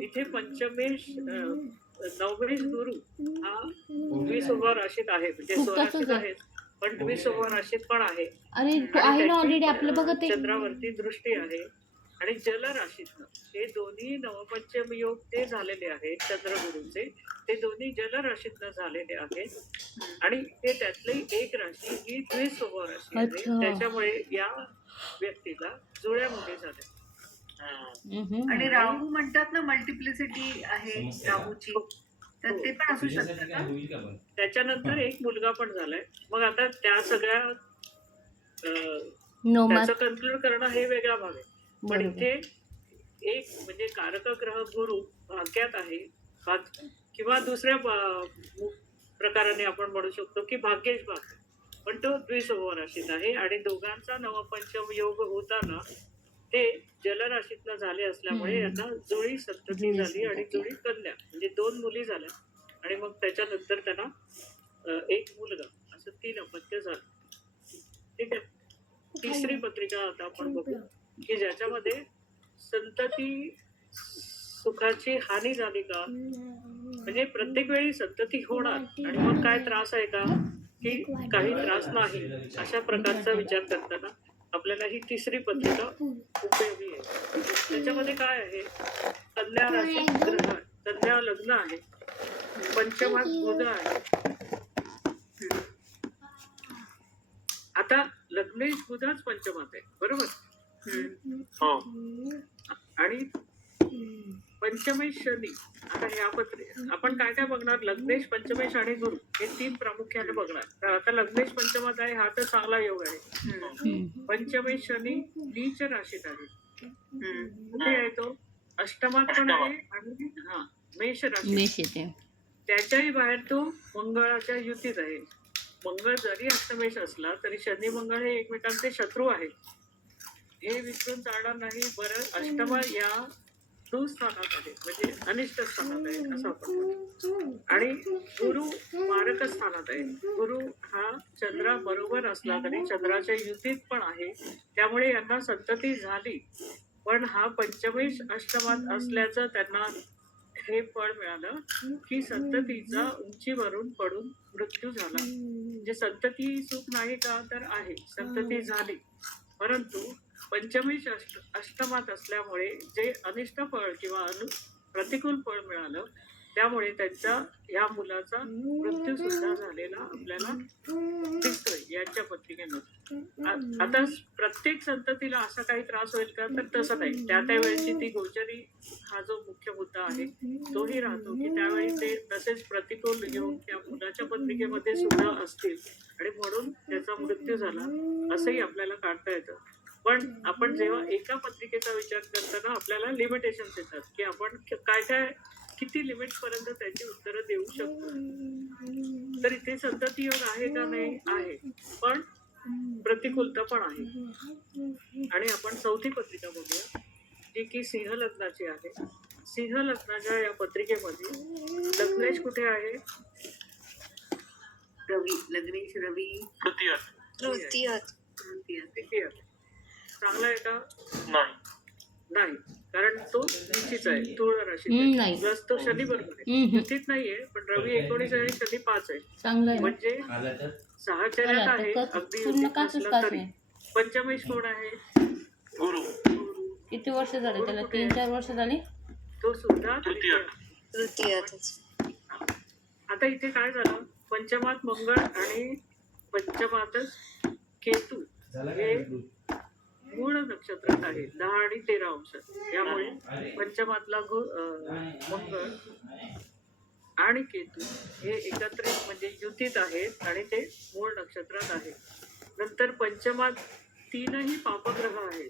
इथे पंचमेश नवमेश गुरु हा 20वा राशीत आहे, म्हणजे स्वराशीत आहे पण 20वा राशीत पण आहे. अरे तो आहे ना ऑलरेडी आपलं बघत आहे. चंद्रावरती दृष्टी आहे आणि जल राशीतनं हे दोन्ही नवपंचम योग ते झालेले आहेत. चंद्रगुरूंचे ते दोन्ही जल राशीतनं झालेले आहेत आणि ते त्यातली एक राशी ही 20वा राशी आहे. अच्छा. त्याच्यामुळे या व्यक्तीला जुळ्या मुली झाल्या. आणि राहू म्हणतात ना मल्टिप्लिसिटी आहे राहूची, तर ते पण असू शकतं का? त्याच्यानंतर एक मुलगा पण झालाय. मग आता त्या सगळ्या नवमात त्याचं कन्क्लूड करणं हे वेगळा भाग आहे. पण बरोबर. इथे एक म्हणजे कारक ग्रह गुरु भाग्यात आहे किंवा दुसऱ्या प्रकाराने आपण म्हणू शकतो की भाग्येश भाग, पण तो 20वा राशीत आहे आणि दोघांचा नवपंचम योग होताना ते जलराशीतनं झाले असल्यामुळे यांना जुळी संतती झाली आणि जुळी कन्या म्हणजे 2 मुली झाल्या आणि मग त्याच्यानंतर त्यांना एक मुलगा, असं 3 अपत्य झालं. ठीक आहे. तिसरी पत्रिका आता आपण बघू की ज्याच्यामध्ये संतती सुखाची हानी झाली का, म्हणजे प्रत्येक वेळी संतती होणार आणि मग काय त्रास आहे का की काही त्रास नाही, अशा प्रकारचा विचार करताना आपल्याला ही तिसरी पत्रिका उपयोगी आहे. त्याच्यामध्ये काय आहे, कन्या राशी ग्रह, कन्या लग्न आहे, पंचमात बुध आहे. आता लग्नेश बुधच पंचमात आहे. बरोबर. हो. आणि पंचमेश शनी. आता ह्या आपण काय काय बघणार, लग्नेश, पंचमेश आणि गुरु हे 3 प्रामुख्याने बघणार. तर आता लग्नेश पंचमात आहे, हा तर चांगला योग आहे. पंचमेश शनी नीच राशीत आहे. कुठे आहे तो? अष्टमात पण आहे आणि मेष राशी. मेष येते. त्याच्याही बाहेर तो मंगळाच्या युतीत आहे. मंगळ जरी अष्टमेश असला तरी शनी मंगळ हे एकमेकांचे शत्रू आहेत. हे विसरून चालणार नाही. बरं, अष्टमा या दुःस्थानात आहे, म्हणजे अनिष्ट स्थानात आहे असं आपण म्हणू. आणि गुरु मारक स्थानात आहे. गुरु हा चंद्राबरोबर असला तरी चंद्राच्या युतीत पण आहे, त्यामुळे यांना संतती झाली. पण हा पंचमेश अष्टमात असल्याचं त्यांना हे फळ मिळालं की संततीचा उंचीवरून पडून मृत्यू झाला. म्हणजे संतती सुख नाही का, तर आहे, संतती झाली. परंतु पंचमेश अष्टमात असल्यामुळे जे अनिष्ट फळ किंवा प्रतिकूल फळ मिळालं, त्यामुळे त्यांच्या या मुलाचा मृत्यू सुद्धा झालेला आपल्याला दिसतोय यांच्या पत्रिकेमध्ये. आता प्रत्येक संततीला असा काही त्रास होईल का, तर तसं नाही. त्या वेळेची ती गोचरी हा जो मुख्य मुद्दा आहे तोही राहतो की त्यावेळी ते तसेच प्रतिकूल घेऊन त्या मुलाच्या पत्रिकेमध्ये सुद्धा असतील आणि म्हणून त्याचा मृत्यू झाला असंही आपल्याला काढता येतं. पण आपण जेव्हा एका पत्रिकेचा विचार करताना आपल्याला लिमिटेशन्स येतात की आपण काय काय किती लिमिट पर्यंत त्याची उत्तरं देऊ शकतो. तर इथे संतती योग आहे का, नाही आहे, पण प्रतिकूलता पण आहे. आणि आपण चौथी पत्रिका बघूया जी की सिंह लग्नाची आहे. सिंह लग्नाच्या या पत्रिकेमध्ये लग्नेश कुठे आहे? रवी, लग्नेश रवी तृतीय. तृतीय. तृतीय. चांगला आहे का? नाही. नाही, कारण तो नीचीच आहे, तुळ राशीत नाही. आहे. प्लस तो शनी बरोबर आहे, युतीत नाहीये. पण रवी 19 आहे, शनी 5 आहे. चांगलं आहे ना. म्हणजे साहचर्यात आहे, अगदी पूर्ण युतीत काचच नसलं काच तरी. आहे. पंचमेश कोण आहे? गुरु. किती वर्ष झाले त्याला? 3-4 वर्ष झाली. तो सुद्धा तृतीय. तृतीयातच. आता इथे काय झालं, पंचमात मंगळ आणि पंचमातच केतू हे मूळ नक्षत्रात आहे 10 आणि 13 अंश. यामुळे पंचमातला मंगळ आणि केतू हे एकत्रित म्हणजे युतीत आहेत आणि ते मूळ नक्षत्रात आहेत. नंतर पंचमात 3ही पापग्रह आहेत.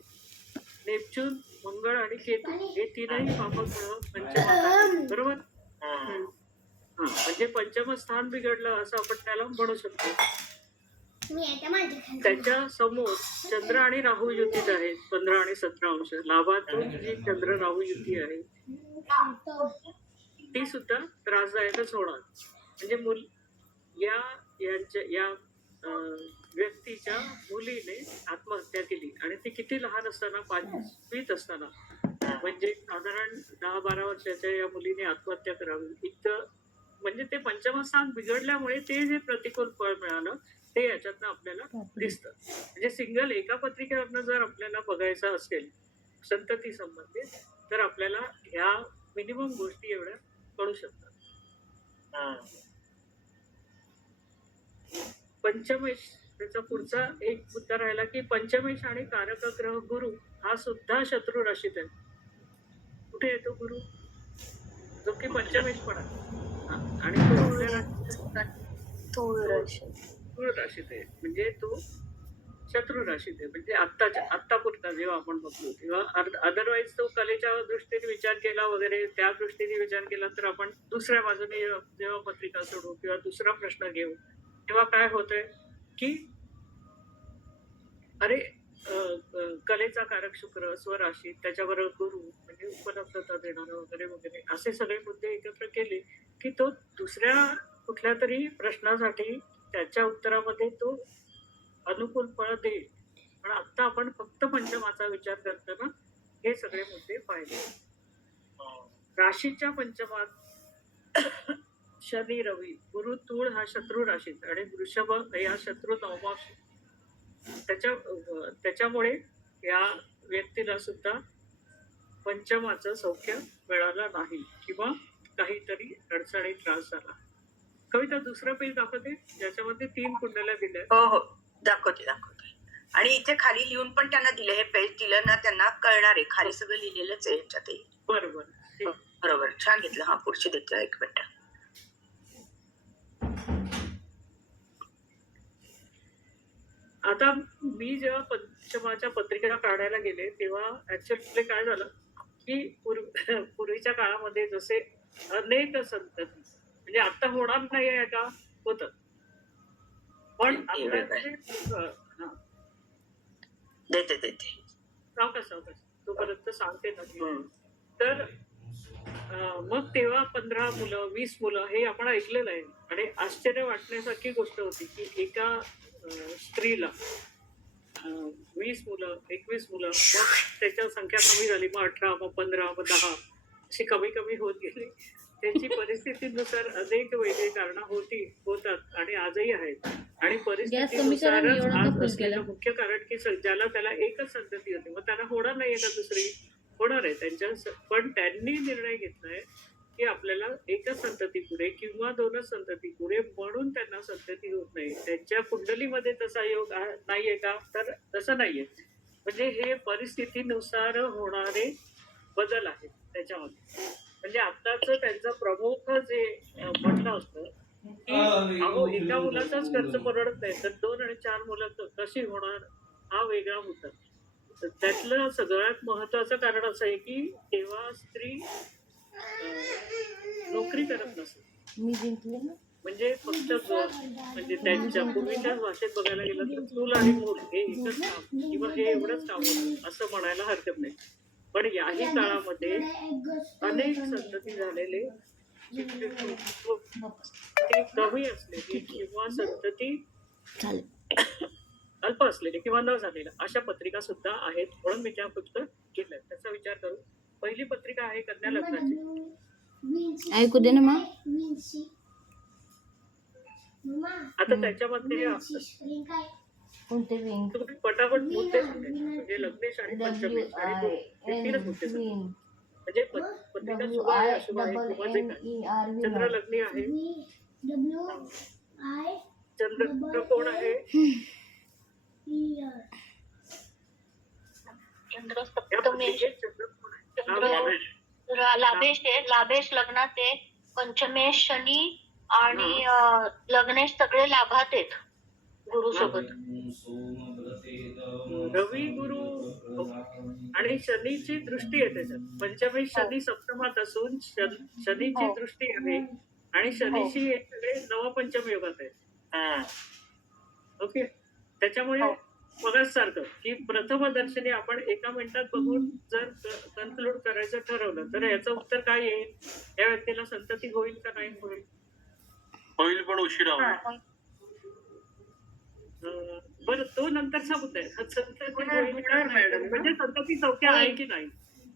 नेपच्यून, मंगळ आणि केतू हे 3ही पापग्रह पंचमात आहेत, बरोबर. म्हणजे पंचम स्थान बिघडलं असं आपण त्याला म्हणू शकतो. त्याच्या समोर चंद्र आणि राहू युतीत आहेत 15 आणि 17 अंश. लाभातून जी चंद्र राहू युती आहे ती सुद्धा त्रासदायकच होणार. म्हणजे या व्यक्तीच्या मुलीने आत्महत्या केली आणि ती किती लहान असताना, 5वीत असताना. म्हणजे साधारण 10-12 वर्षाच्या या मुलीने आत्महत्या करावी इतकं. म्हणजे ते पंचमस्थान बिघडल्यामुळे ते जे प्रतिकूल फळ मिळालं ते याच्यातनं आपल्याला दिसतं. म्हणजे सिंगल एका पत्रिकेवरनं जर आपल्याला बघायचं असेल संतती संबंधित, तर आपल्याला ह्या मिनिमम गोष्टी एवढ्या कळू शकतात. पंचमेश, त्याचा पुढचा एक मुद्दा राहिला की पंचमेश आणि कारक ग्रह गुरु हा सुद्धा शत्रू राशीत आहे. कुठे येतो गुरु? जो की पंचमेश पण आहे. आणि तो तुळ राशीत आहे, म्हणजे तो शत्रू राशीत आहे. म्हणजे आत्तापुरता जेव्हा आपण बघतो तेव्हा अदरवाईज तो कलेच्या दृष्टीने विचार केला वगैरे, त्या दृष्टीने विचार केला तर आपण दुसऱ्या बाजूने जेव्हा पत्रिका सोडू किंवा दुसरा प्रश्न घेऊ तेव्हा काय होतंय की अरे कलेचा कारक शुक्र स्वराशीत, त्याच्याबरोबर गुरु म्हणजे उपलब्धता देणारं वगैरे वगैरे असे सगळे मुद्दे एकत्र केले की तो दुसऱ्या कुठल्या तरी प्रश्नासाठी त्याच्या उत्तरामध्ये तो अनुकूल फळ देईल. पण आता आपण फक्त पंचमाचा विचार करताना हे सगळे मुद्दे पाहिले. राशीच्या पंचमात शनी रवी, गुरु तुळ हा शत्रू राशीत आणि वृषभ या शत्रू नवमाशी. त्याच्यामुळे या व्यक्तीला सुद्धा पंचमाचं सौख्य मिळालं नाही किंवा काहीतरी अडचणी त्रास झाला. कविता दुसरं पेज दाखवते ज्याच्यामध्ये 3 कुंडल्या दिल्या. हो, दाखवते. आणि इथे खाली लिहून पण त्यांना दिले. हे पेज दिलं ना त्यांना कळणार आहे. खाली सगळं लिहिलेलंच आहे ह्याच्यातही. बरोबर. बरोबर, छान घेतलं. हा, पुढची देते 1 मिनिट. आता मी जेव्हा पंचमाच्या पत्रिका काढायला गेले तेव्हा ऍक्च्युअली काय झालं की पूर्वीच्या काळामध्ये जसे अनेक संतती म्हणजे आता होणार नाही आहे का होतं पण हे आता वेगळं आहे. हा, देते सावकाश तोपर्यंत सांगते ना मी. हम्म. तर मग तेव्हा 15 मुलं 20 मुलं हे आपण ऐकलेलं आहे आणि आश्चर्य वाटण्यासारखी गोष्ट होती की एका स्त्रीला 20 मुलं 21 मुलं मग त्याच्या संख्या कमी झाली मग 18 मग 15 मग 10 अशी कमी कमी होत गेली त्यांची परिस्थितीनुसार अनेक वेगळी कारणं होतात आणि आजही आहेत आणि परिस्थितीनुसारच एवढं का आज फुल असलेलं केलं? मुख्य कारण की ज्याला त्याला एकच संतती होती मग त्यांना होणार नाहीये का दुसरी होणार आहे पण त्यांनी निर्णय घेतलाय की आपल्याला एकच संतती पुरे किंवा 2च संतती पुरे म्हणून त्यांना संतती होत नाही त्यांच्या कुंडलीमध्ये तसा योग नाहीये का तर तसं नाहीये म्हणजे हे परिस्थितीनुसार होणारे बदल आहेत त्याच्यामध्ये म्हणजे आत्ताच त्यांचं प्रमुख जे म्हणणं असतं की अहो एका मुलाचाच खर्च परवडत नाही तर 2 आणि 4 मुलं कशी होणार हा वेगळा होता तर त्यातलं सगळ्यात महत्वाचं कारण असं आहे की तेव्हा स्त्री नोकरी करत नसे मी जिंकले ना. म्हणजे फक्त म्हणजे त्यांच्या पूर्वीच्याच भाषेत बघायला गेलं तर चूल आणि मूल हे एकच काम किंवा हे एवढंच काम होतं असं म्हणायला हरकत नाही पण याही काळामध्ये अनेक संतती झालेले ते कमी असलेली किंवा संतती अल्प असलेले किंवा न झालेल्या अशा पत्रिका सुद्धा आहेत म्हणून मी त्या फक्त घेतल्या त्याचा विचार करू पहिली पत्रिका आहे कन्या लग्नाची ऐकू दे ना मा. आता त्याच्यामध्ये कोणते विंग? तुम्ही पटापट मुद्दे सांगायचे म्हणजे लग्नेश आणि पंचमेश आणि गुरु हे तीनच मुद्दे सांगा. म्हणजे पत्रिका शुभ आहे अशुभ आहे किंवा जे काय चंद्र लग्नी आहे चंद्र कोण आहे चंद्र या सप्तमेश पत्रिकेत चंद्र कोण आहे चंद्र लाभेश आहे लाभेश लग्नात आहे पंचमेश शनी आणि लग्नेश सगळे लाभात आहेत गुरुसोबत रवी गुरु आणि शनीची दृष्टी आहे त्याच्यात पंचमेश शनी सप्तमात असून शनीची दृष्टी आहे आणि शनीशी हे सगळे नवपंचम योगात आहेत ओके त्याच्यामुळे मगाच सारखं की प्रथमदर्शनी आपण एका मिनिटात बघून जर कन्क्लूड करायचं ठरवलं तर याचं उत्तर काय येईल या व्यक्तीला संतती होईल का नाही होईल होईल पण उशिरा होईल. बरं तो नंतरचा मुद्दा आहे संतती होईल का नाही? म्हणजे संतती सौख्य आहे की नाही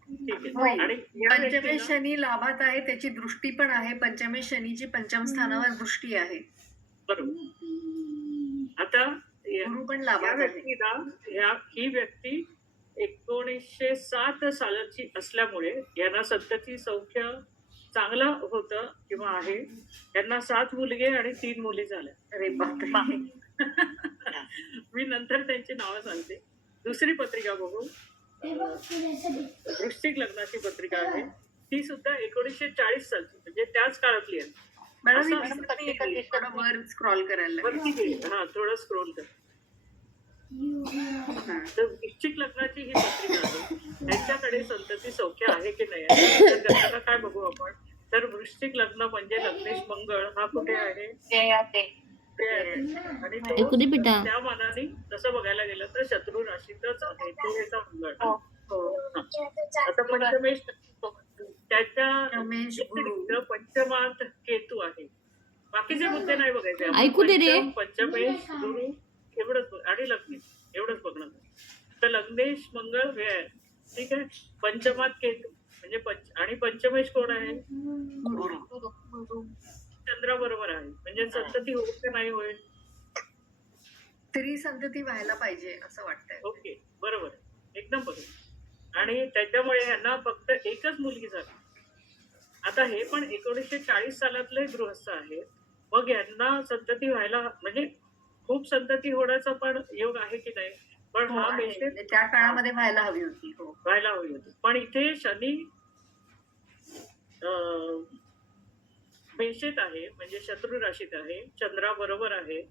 ठीक आहे आणि या पंचमेश व्यक्तीला शनी लाभात आहे त्याची दृष्टी पण आहे पंचमेश शनीची पंचम स्थानावर दृष्टी आहे बरोबर आता गुरु पण या लाभात आहे व्यक्तीला ही व्यक्ती 1907 सालाची असल्यामुळे यांना संतती सौख्य चांगलं होतं किंवा आहे यांना 7 मुलगे आणि 3 मुली झाल्या अरे बापरे मी नंतर त्यांची नावं सांगते दुसरी पत्रिका बघू वृश्चिक लग्नाची पत्रिका आहे ती सुद्धा 1940 सालची म्हणजे त्याच काळातली आहे मॅडम असं ही पत्रिका दिसत थोडं वर स्क्रॉल करायला लागेल. वरती गेली हा थोडं स्क्रोल कर हा. तर वृश्चिक लग्नाची ही पत्रिका आहे त्यांच्याकडे संतती सौख्य आहे की नाही तर त्याला काय बघू आपण तर वृश्चिक लग्न म्हणजे लग्नेश मंगळ हा कुठे आहे ते आहे. आणि तो ऐकू दे बेटा. त्या मानाने तसं बघायला गेलं तर शत्रू राशीतच आहे तो याचा मंगळ हा. आता पंचमेश त्याच्या रमेश गुरु पंचमात केतू आहे बाकीचे मुद्दे नाही बघायचे आपण. ऐकू दे रे. पंचमेश गुरु एवढंच आणि लग्नेश एवढंच बघणार तर लग्नेश मंगळ हे आहे ठीक आहे पंचमात केतू म्हणजे आणि पंचमेश कोण आहे चंद्रा बरोबर आहे म्हणजे संतती होईल का नाही होईल तरी संतती व्हायला पाहिजे असं वाटतंय ओके बरोबर एकदम बरोबर आणि त्याच्यामुळे यांना फक्त एकच मुलगी झाली आता हे पण 1940 सालातले गृहस्थ आहे मग यांना संतती व्हायला म्हणजे खूप संतती होण्याचा पण योग आहे की नाही पण हो, हा आहे. मेसेज त्या काळामध्ये व्हायला हवी होती हो व्हायला हवी होती पण इथे शनी मेषेत आहे म्हणजे शत्रू राशीत आहे चंद्रा बरोबर आहे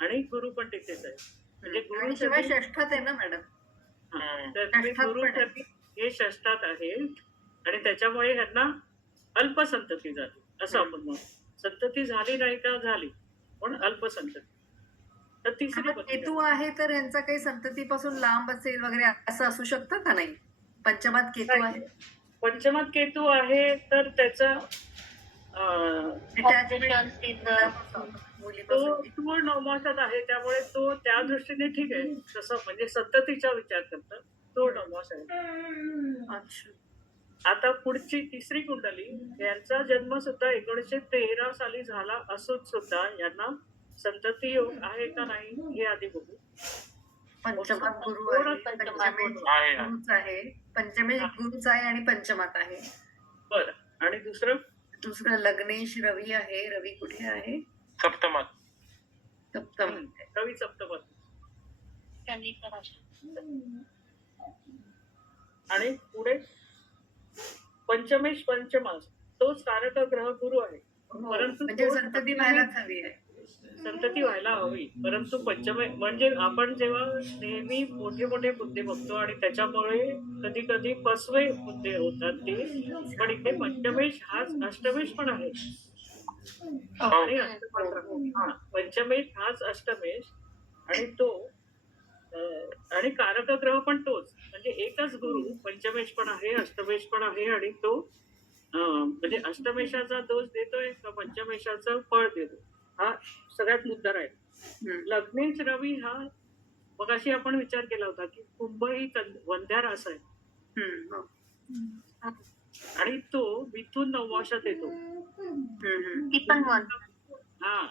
आणि गुरु पण तिथेच आहे म्हणजे गुरु आणि शिवाय षष्ठात आहे ना मॅडम तर षष्ठात गुरु पण आहे. शनी हे षष्ठात आहेत आणि त्याच्यामुळे ह्यांना अल्पसंतती झाली असं आपण म्हणू संतती झाली नाही का झाली, पण अल्पसंतती. तर तिसरी पण पत्रिका केतू आहे तर यांचा काही संततीपासून लांब असेल वगैरे असं असू शकतं का नाही? पंचमात केतू आहे. पंचमात केतू आहे तर त्याचा Obsession, season. तो मुलीपासून तो नवमासात आहे, त्यामुळे तो त्या दृष्टीने ठीक आहे. तसं म्हणजे संततीचा विचार करता तो नवमास आहे. अच्छा. आता पुढची तिसरी कुंडली, यांचा जन्म सुद्धा 1913 साली झाला असून सुद्धा यांना संतती योग आहे का नाही हे आधी बघू. पंचमात गुरु थोडं आहे, पंचमात पंचमेश गुरु आहे. गुरुच आहे, पंचमेश गुरुच आहे आणि पंचमात आहे. बरं. आणि दुसरं दुसरं लग्नेश रवी आहे. रवी कुठे आहे? सप्तमात. सप्तम. रवी सप्तपद. त्यांनी करायचं. आणि पुढे पंचमेश पंचमास, तोच कारक ग्रह गुरु आहे. परंतु म्हणजे तो संतती व्हायलाच हवी आहे. संतती व्हायला हवी, परंतु पंचमे म्हणजे आपण जेव्हा नेहमी मोठे मोठे मुद्दे बघतो आणि त्याच्यामुळे कधी कधी फसवे मुद्दे होतात ते, पण इथे पंचमेश हाच अष्टमेश पण आहे. आणि पंचमेश हाच अष्टमेश आणि तो आणि कारक ग्रह पण तोच, म्हणजे एकच गुरु पंचमेश पण आहे, अष्टमेश पण आहे. आणि तो म्हणजे अष्टमेशाचा दोष देतोय का पंचमेशाचं फळ देतो, हा सगळ्यात मुद्दा राहील. लग्नेश रवी हा मगाशी आपण विचार केला होता की कुंभ ही वंध्या रास आहे आणि तो मिथून नवमाशात येतो. ती पण वन. हा,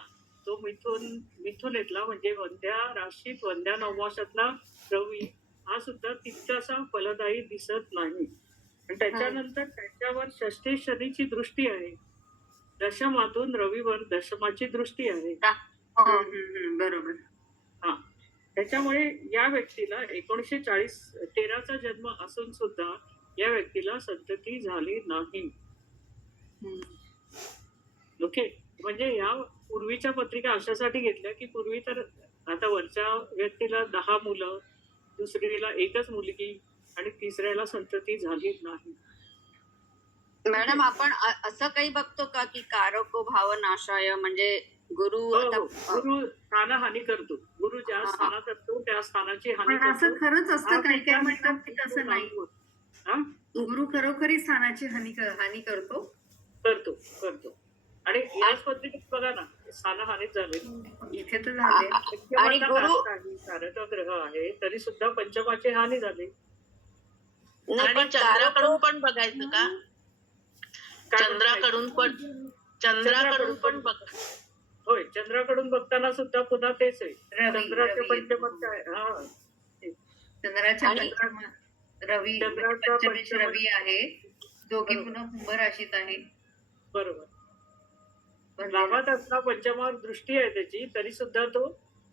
तो मिथून येतला म्हणजे वंध्या राशीत वंध्या नवमाशातला रवी हा सुद्धा तितकासा फलदायी दिसत नाही. आणि त्याच्यानंतर त्याच्यावर षष्ठी शनीची दृष्टी आहे, दशमातून रवीवर दशमाची दृष्टी आहे. बरोबर. हा, त्याच्यामुळे या व्यक्तीला 1913चा जन्म असून सुद्धा या व्यक्तीला संतती झाली नाही. ओके, म्हणजे ह्या पूर्वीच्या पत्रिका अशासाठी घेतल्या की पूर्वी तर आता वरच्या व्यक्तीला 10 मुलं, दुसरीला एकच मुलगी आणि तिसऱ्याला संतती झाली नाही. मॅडम, आपण असं काही बघतो का की कारको भाव नाशाय, म्हणजे गुरु गुरु स्थानहानी करतो. गुरु ज्या स्थानात असतो त्या स्थानाची हानी पण असं करतो. खरंच असतं? काही काही म्हणतात की तसं नाही. हा? गुरु खरोखरी स्थानाची हानी करतो. करतो. आणि याच पद्धतीत बघा ना, स्थानहानीच झाले. इथे तर झाले. आणि कारक ग्रह आहे तरी सुद्धा पंचमाची हानी झाली. पण चंद्राकडून पण बघायचं का? चंद्राकडून पण बघा. होय, चंद्राकडून बघताना सुद्धा पुन्हा तेच आहे. चंद्राच्या रवी पंचमात काय? हा, चंद्राच्या आणि- पंचमात रवी, चंद्राचा पंचमेश पंचमात. रवी आहे. दोघी पुन्हा कुंभ राशीत आहे. बरोबर. म्हणजे लाभात असला पंचमावर दृष्टी आहे त्याची, तरी सुद्धा तो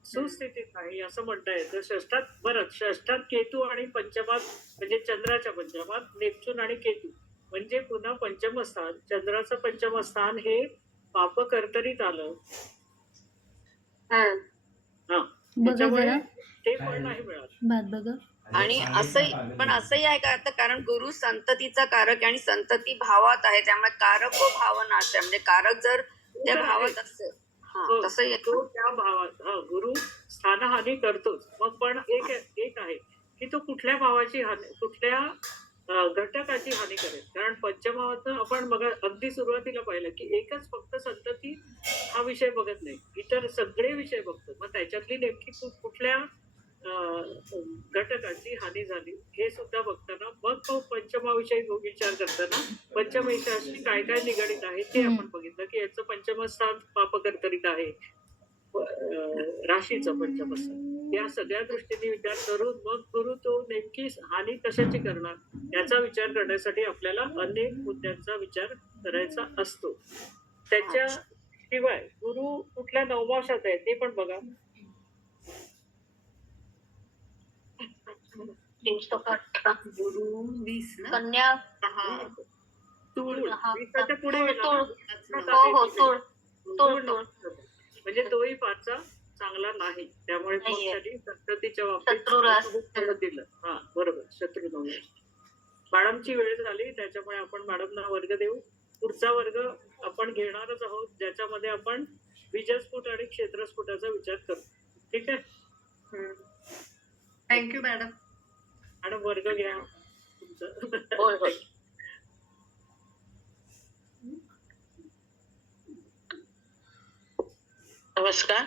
सुस्थितीत नाही असं म्हणता येतं. षष्ठात केतू आणि पंचमात म्हणजे चंद्राच्या पंचमात नेपच्यून आणि केतू, म्हणजे पुन्हा पंचम स्थान, चंद्राचं पंचम स्थान हे पापकर्तरीत आलं. हा, त्याच्यामुळे ते फळ नाही मिळालं. आणि असंही आहे का आता, कारण गुरु संततीचा कारक आहे आणि संतती भावात आहे, त्यामुळे कारक व भाव नाश आहे, म्हणजे कारक जर त्या भावात असेल तसंही आहे. तो त्या भावात गुरु स्थानहानी करतोच. मग पण एक आहे की तो कुठल्या भावाची हानी, कुठल्या घटकाची हानी करेल. कारण पंचमावाचं आपण बघा अगदी सुरुवातीला पाहिलं की एकच फक्त संतती हा विषय बघत नाही, इतर सगळे विषय बघतो. मग त्याच्यातली नेमकी कुठल्या घटकाची हानी झाली हे सुद्धा बघताना मग तो पंचमाविषयी विचार करताना पंचमेशाशी काय काय निगडित आहे ते आपण बघितलं की याचं पंचमस्थान पापकर्तरित आहे, राशीचं पंचमस्थान. या सगळ्या दृष्टीने विचार करून मग गुरु तो नेमकी हानी कशाची करणार याचा विचार करण्यासाठी आपल्याला अनेक मुद्द्यांचा विचार करायचा असतो. त्याच्या शिवाय गुरु कुठल्या नवमाशात आहे ते पण बघा. गुरु 20 ना? कन्या. तूळ हा. वीसाच्या पुढे गेला तूळ. ना. हो तूळ. म्हणजे तोही फारसा चांगला नाही. त्यामुळे मग नाहीये. त्यांनी संततीच्या शत्रू रास. बाबतीत दिलं. हा, बरोबर, शत्रू नव्हे. मॅडमची वेळ झाली, त्याच्यामुळे आपण मॅडमना वर्ग देऊ. पुढचा वर्ग आपण घेणारच आहोत ज्याच्यामध्ये आपण बीजस्फोट आणि क्षेत्रस्फोटाचा विचार करू. ठीक आहे. Thank you madam. आणि वर्ग घ्या तुमचा. होय होय. नमस्कार.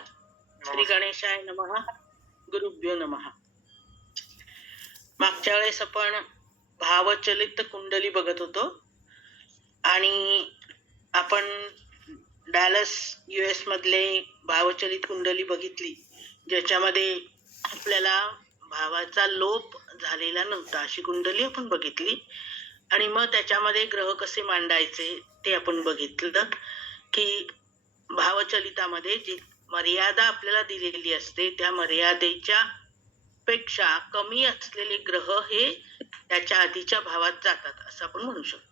श्री गणेशाय नमः. गुरुभ्यो नमः. मागच्या वेळेस आपण भावचलित कुंडली बघत होतो आणि आपण डॅलस US मधले भावचलित कुंडली बघितली ज्याच्यामध्ये आपल्याला भावाचा लोप झालेला नव्हता अशी कुंडली आपण बघितली. आणि मग त्याच्यामध्ये ग्रह कसे मांडायचे ते आपण बघितलं की भावचलितामध्ये जी मर्यादा आपल्याला दिलेली असते त्या मर्यादेच्या पेक्षा कमी असलेले ग्रह हे त्याच्या आधीच्या भावात जातात असं आपण म्हणू शकतो.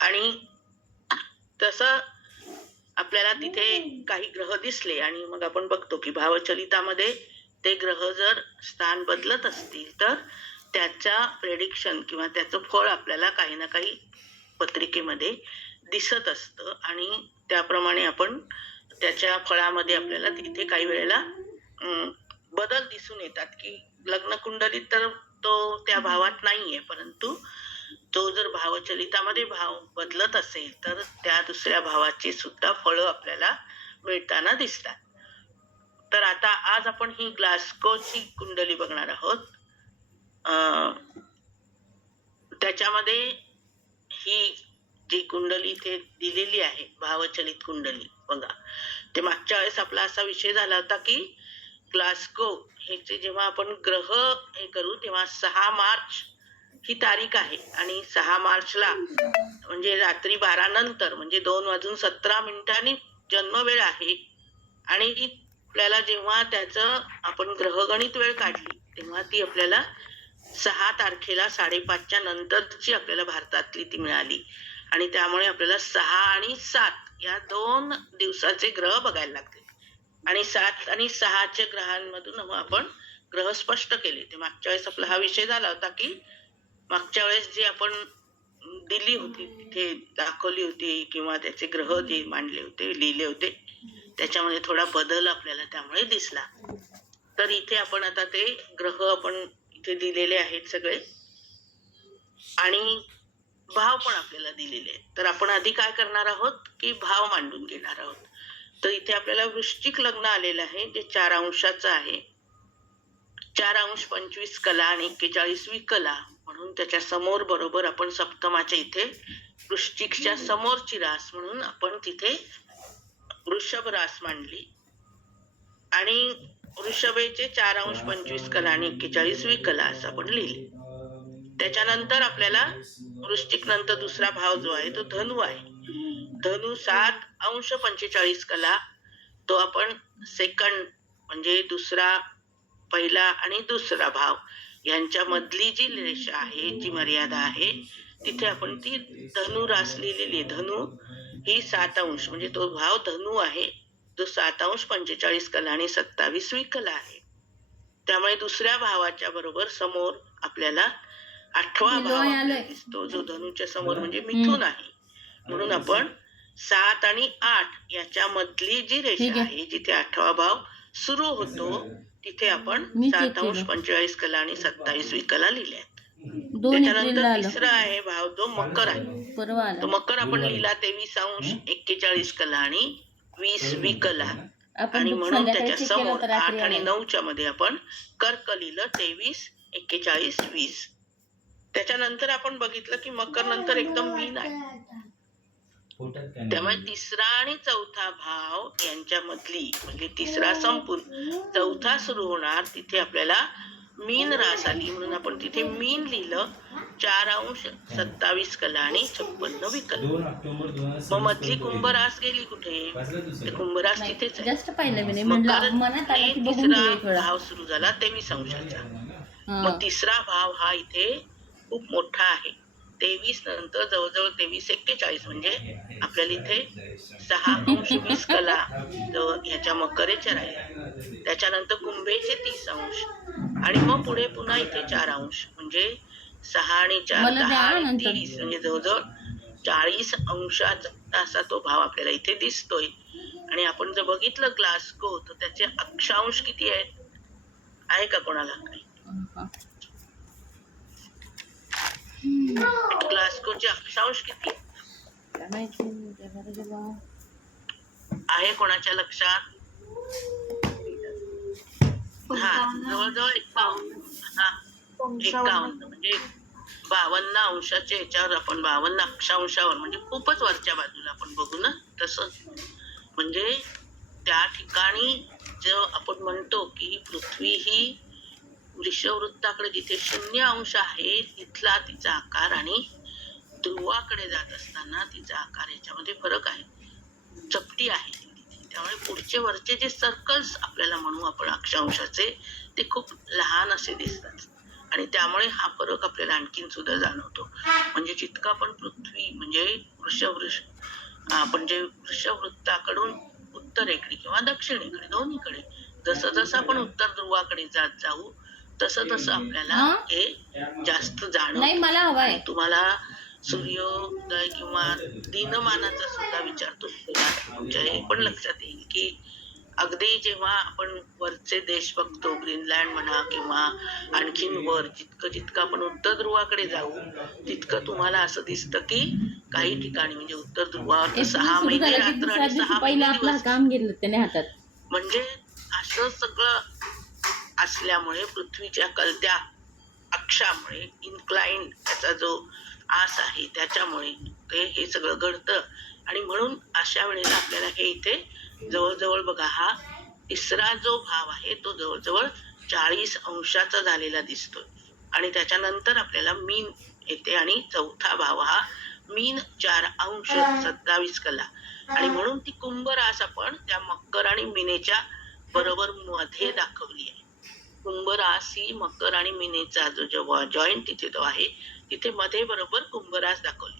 आणि तसं आपल्याला तिथे काही ग्रह दिसले आणि मग आपण बघतो की भावचलितामध्ये ते ग्रह जर स्थान बदलत असतील तर त्याचा प्रेडिक्शन किंवा त्याचं फळ आपल्याला काही ना काही पत्रिकेमध्ये दिसत असतं आणि त्याप्रमाणे आपण त्याच्या फळामध्ये आपल्याला तिथे काही वेळेला बदल दिसून येतात की लग्न कुंडलीत तर तो त्या भावात नाहीये परंतु तो जर भावचलितामध्ये भाव बदलत असेल तर त्या दुसऱ्या भावाची सुद्धा फळं आपल्याला मिळताना दिसतात. तर आता आज आपण ही ग्लास्कोची कुंडली बघणार आहोत. त्याच्यामध्ये ही जी कुंडली इथे दिलेली आहे भावचलित कुंडली बघा. ते मागच्या वेळेस आपला असा विषय झाला होता की ग्लास्को ह्याचे जेव्हा आपण ग्रह हे करू तेव्हा 6 मार्च ही तारीख आहे आणि 6 मार्चला म्हणजे रात्री 12 नंतर म्हणजे 2:17 जन्मवेळ आहे. आणि आपल्याला जेव्हा त्याचं आपण ग्रहगणित वेळ काढली तेव्हा ती आपल्याला 6 तारखेला 5:30च्या नंतरची आपल्याला भारतातली ती मिळाली. आणि त्यामुळे आपल्याला 6 आणि 7 या 2 दिवसाचे ग्रह बघायला लागले. आणि 7 आणि 6च्या ग्रहांमधून मग आपण ग्रह स्पष्ट केले. ते मागच्या वेळेस आपला हा विषय झाला होता की मागच्या वेळेस जे आपण दिली होती तिथे दाखवली होती किंवा त्याचे ग्रह जे मांडले होते लिहिले होते त्याच्यामध्ये थोडा बदल आपल्याला त्यामुळे दिसला. तर इथे आपण आता ते ग्रह आपण इथे दिलेले आहेत सगळे आणि भाव पण आपल्याला दिलेले आहेत. तर आपण आधी काय करणार आहोत की भाव मांडून घेणार आहोत. तर इथे आपल्याला वृश्चिक लग्न आलेलं आहे जे 4 अंशाचं आहे. 4 अंश 25 कला आणि 41वी कला म्हणून त्याच्या समोर बरोबर आपण सप्तमाच्या इथे वृश्चिकच्या समोरची रास म्हणून आपण तिथे वृषभ रास मांडली. आणि वृषभेचे 4 अंश 25 कला आणि 41वी कला असं आपण लिहिले. त्याच्यानंतर आपल्याला वृश्चिक नंतर दुसरा भाव जो आहे तो धनु आहे. धनु 7 अंश 45 कला तो आपण सेकंड म्हणजे दुसरा पहिला आणि दुसरा भाव यांच्या मधली जी रेषा आहे जी मर्यादा आहे तिथे आपण ती धनु रास लिहिलेली आहे. धनु ही 7 अंश म्हणजे तो भाव धनु आहे जो 7 अंश 45 कला आणि 27वी कला आहे. त्यामुळे दुसऱ्या भावाच्या बरोबर समोर आपल्याला 8वा भाव दिसतो जो धनुच्या समोर म्हणजे मिथुन आहे. म्हणून आपण 7 आणि 8 याच्या मधली जी रेषा आहे जिथे 8वा भाव सुरू होतो तिथे आपण 7 अंश 45 कला आणि 27वी कला लिहिल्या आहेत. त्याच्यानंतर तिसरा आहे भाव जो मकर आहे. तो मकर आपण लिहिला 23 अंश 41 कला आणि 20वी कला आणि म्हणून त्याच्या समोर 8 आणि 9च्या मध्ये आपण कर्क लिहिलं 23 41 20. त्याच्यानंतर आपण बघितलं की मकर नंतर एकदम मीन आहे. त्यामुळे तिसरा आणि चौथा भाव यांच्या मधली म्हणजे तिसरा संपून चौथा सुरू होणार तिथे आपल्याला मीन रास आली म्हणून आपण तिथे मीन लिहिलं 4 अंश 27 कला आणि 56वी कला. मग मधली कुंभरास गेली कुठे? ते कुंभरास तिथेच आहे. मकरने तिसरा भाव सुरू झाला 23 अंशाचा. मग तिसरा भाव हा इथे खूप मोठा आहे. 23 नंतर जवळजवळ 23 41 म्हणजे आपल्याला इथे 6 अंश 20 कला ह्याच्या मकरेच्या राहिल्या. त्याच्यानंतर कुंभेचे 30 अंश आणि मग पुढे पुन्हा इथे 4 अंश म्हणजे 6 आणि 4 10 आणि 30 म्हणजे जवळजवळ 40 अंशाचा असा तो भाव आपल्याला इथे दिसतोय. आणि आपण जर बघितलं ग्लासगो तर त्याचे अक्षांश किती आहेत, आहे का कोणाला काही? ग्लासगोचे अक्षांश किती आहे कोणाच्या लक्षात? हा जवळजवळ 51 म्हणजे 52 अंशाच्या ह्याच्यावर आपण 52 अक्षांशावर म्हणजे खूपच वरच्या बाजूला आपण बघू ना तसं. म्हणजे त्या ठिकाणी जो आपण म्हणतो की पृथ्वी ही वृषववृत्ताकडे जिथे 0 अंश आहे तिथला तिचा आकार आणि ध्रुवाकडे जात असताना तिचा आकार याच्यामध्ये फरक आहे, चपटी आहे ती तिथे. त्यामुळे पुढचे वरचे जे सर्कल्स आपल्याला म्हणू आपण अक्षांशाचे ते खूप लहान असे दिसतात आणि त्यामुळे हा फरक आपल्याला आणखीन सुद्धा जाणवतो. म्हणजे जितका आपण पृथ्वी म्हणजे आपण जे वृषववृत्ताकडून उत्तरेकडे किंवा दक्षिणेकडे दोन्हीकडे जसं जसं आपण उत्तर ध्रुवाकडे जात जाऊ तसं तसं आपल्याला हे जास्त जाणवतं. मला हवाय. तुम्हाला सूर्योदय किंवा दिनमानाचा सुद्धा विचारतो तुमच्या हे पण लक्षात येईल की अगदी जेव्हा आपण वरचे देश बघतो, ग्रीनलँड म्हणा किंवा आणखीन वर जितकं जितकं आपण उत्तर ध्रुवाकडे जाऊ तितकं तुम्हाला असं दिसतं की काही ठिकाणी म्हणजे उत्तर ध्रुवावर 6 महिने रात्र आणि 6 महिने दिवस काम घेतलं त्याने हातात. म्हणजे असं सगळं असल्यामुळे पृथ्वीच्या कलत्या अक्षामुळे इन्क्लाइंड त्याचा जो आस आहे त्याच्यामुळे ते हे सगळं घडतं. आणि म्हणून अशा वेळेला आपल्याला हे इथे जवळजवळ बघा हा तिसरा जो भाव आहे तो जवळजवळ 40 अंशाचा झालेला दिसतोय आणि त्याच्यानंतर आपल्याला मीन येते आणि चौथा भाव हा मीन 4 अंश 27 कला. आणि म्हणून ती कुंभ रास आपण त्या मकर आणि मीनेच्या बरोबर मध्ये दाखवली आहे. कुंभ रास ही मकर आणि मीनेचा जो जॉईंट तिथे तो आहे तिथे मध्ये बरोबर कुंभ रास दाखवली.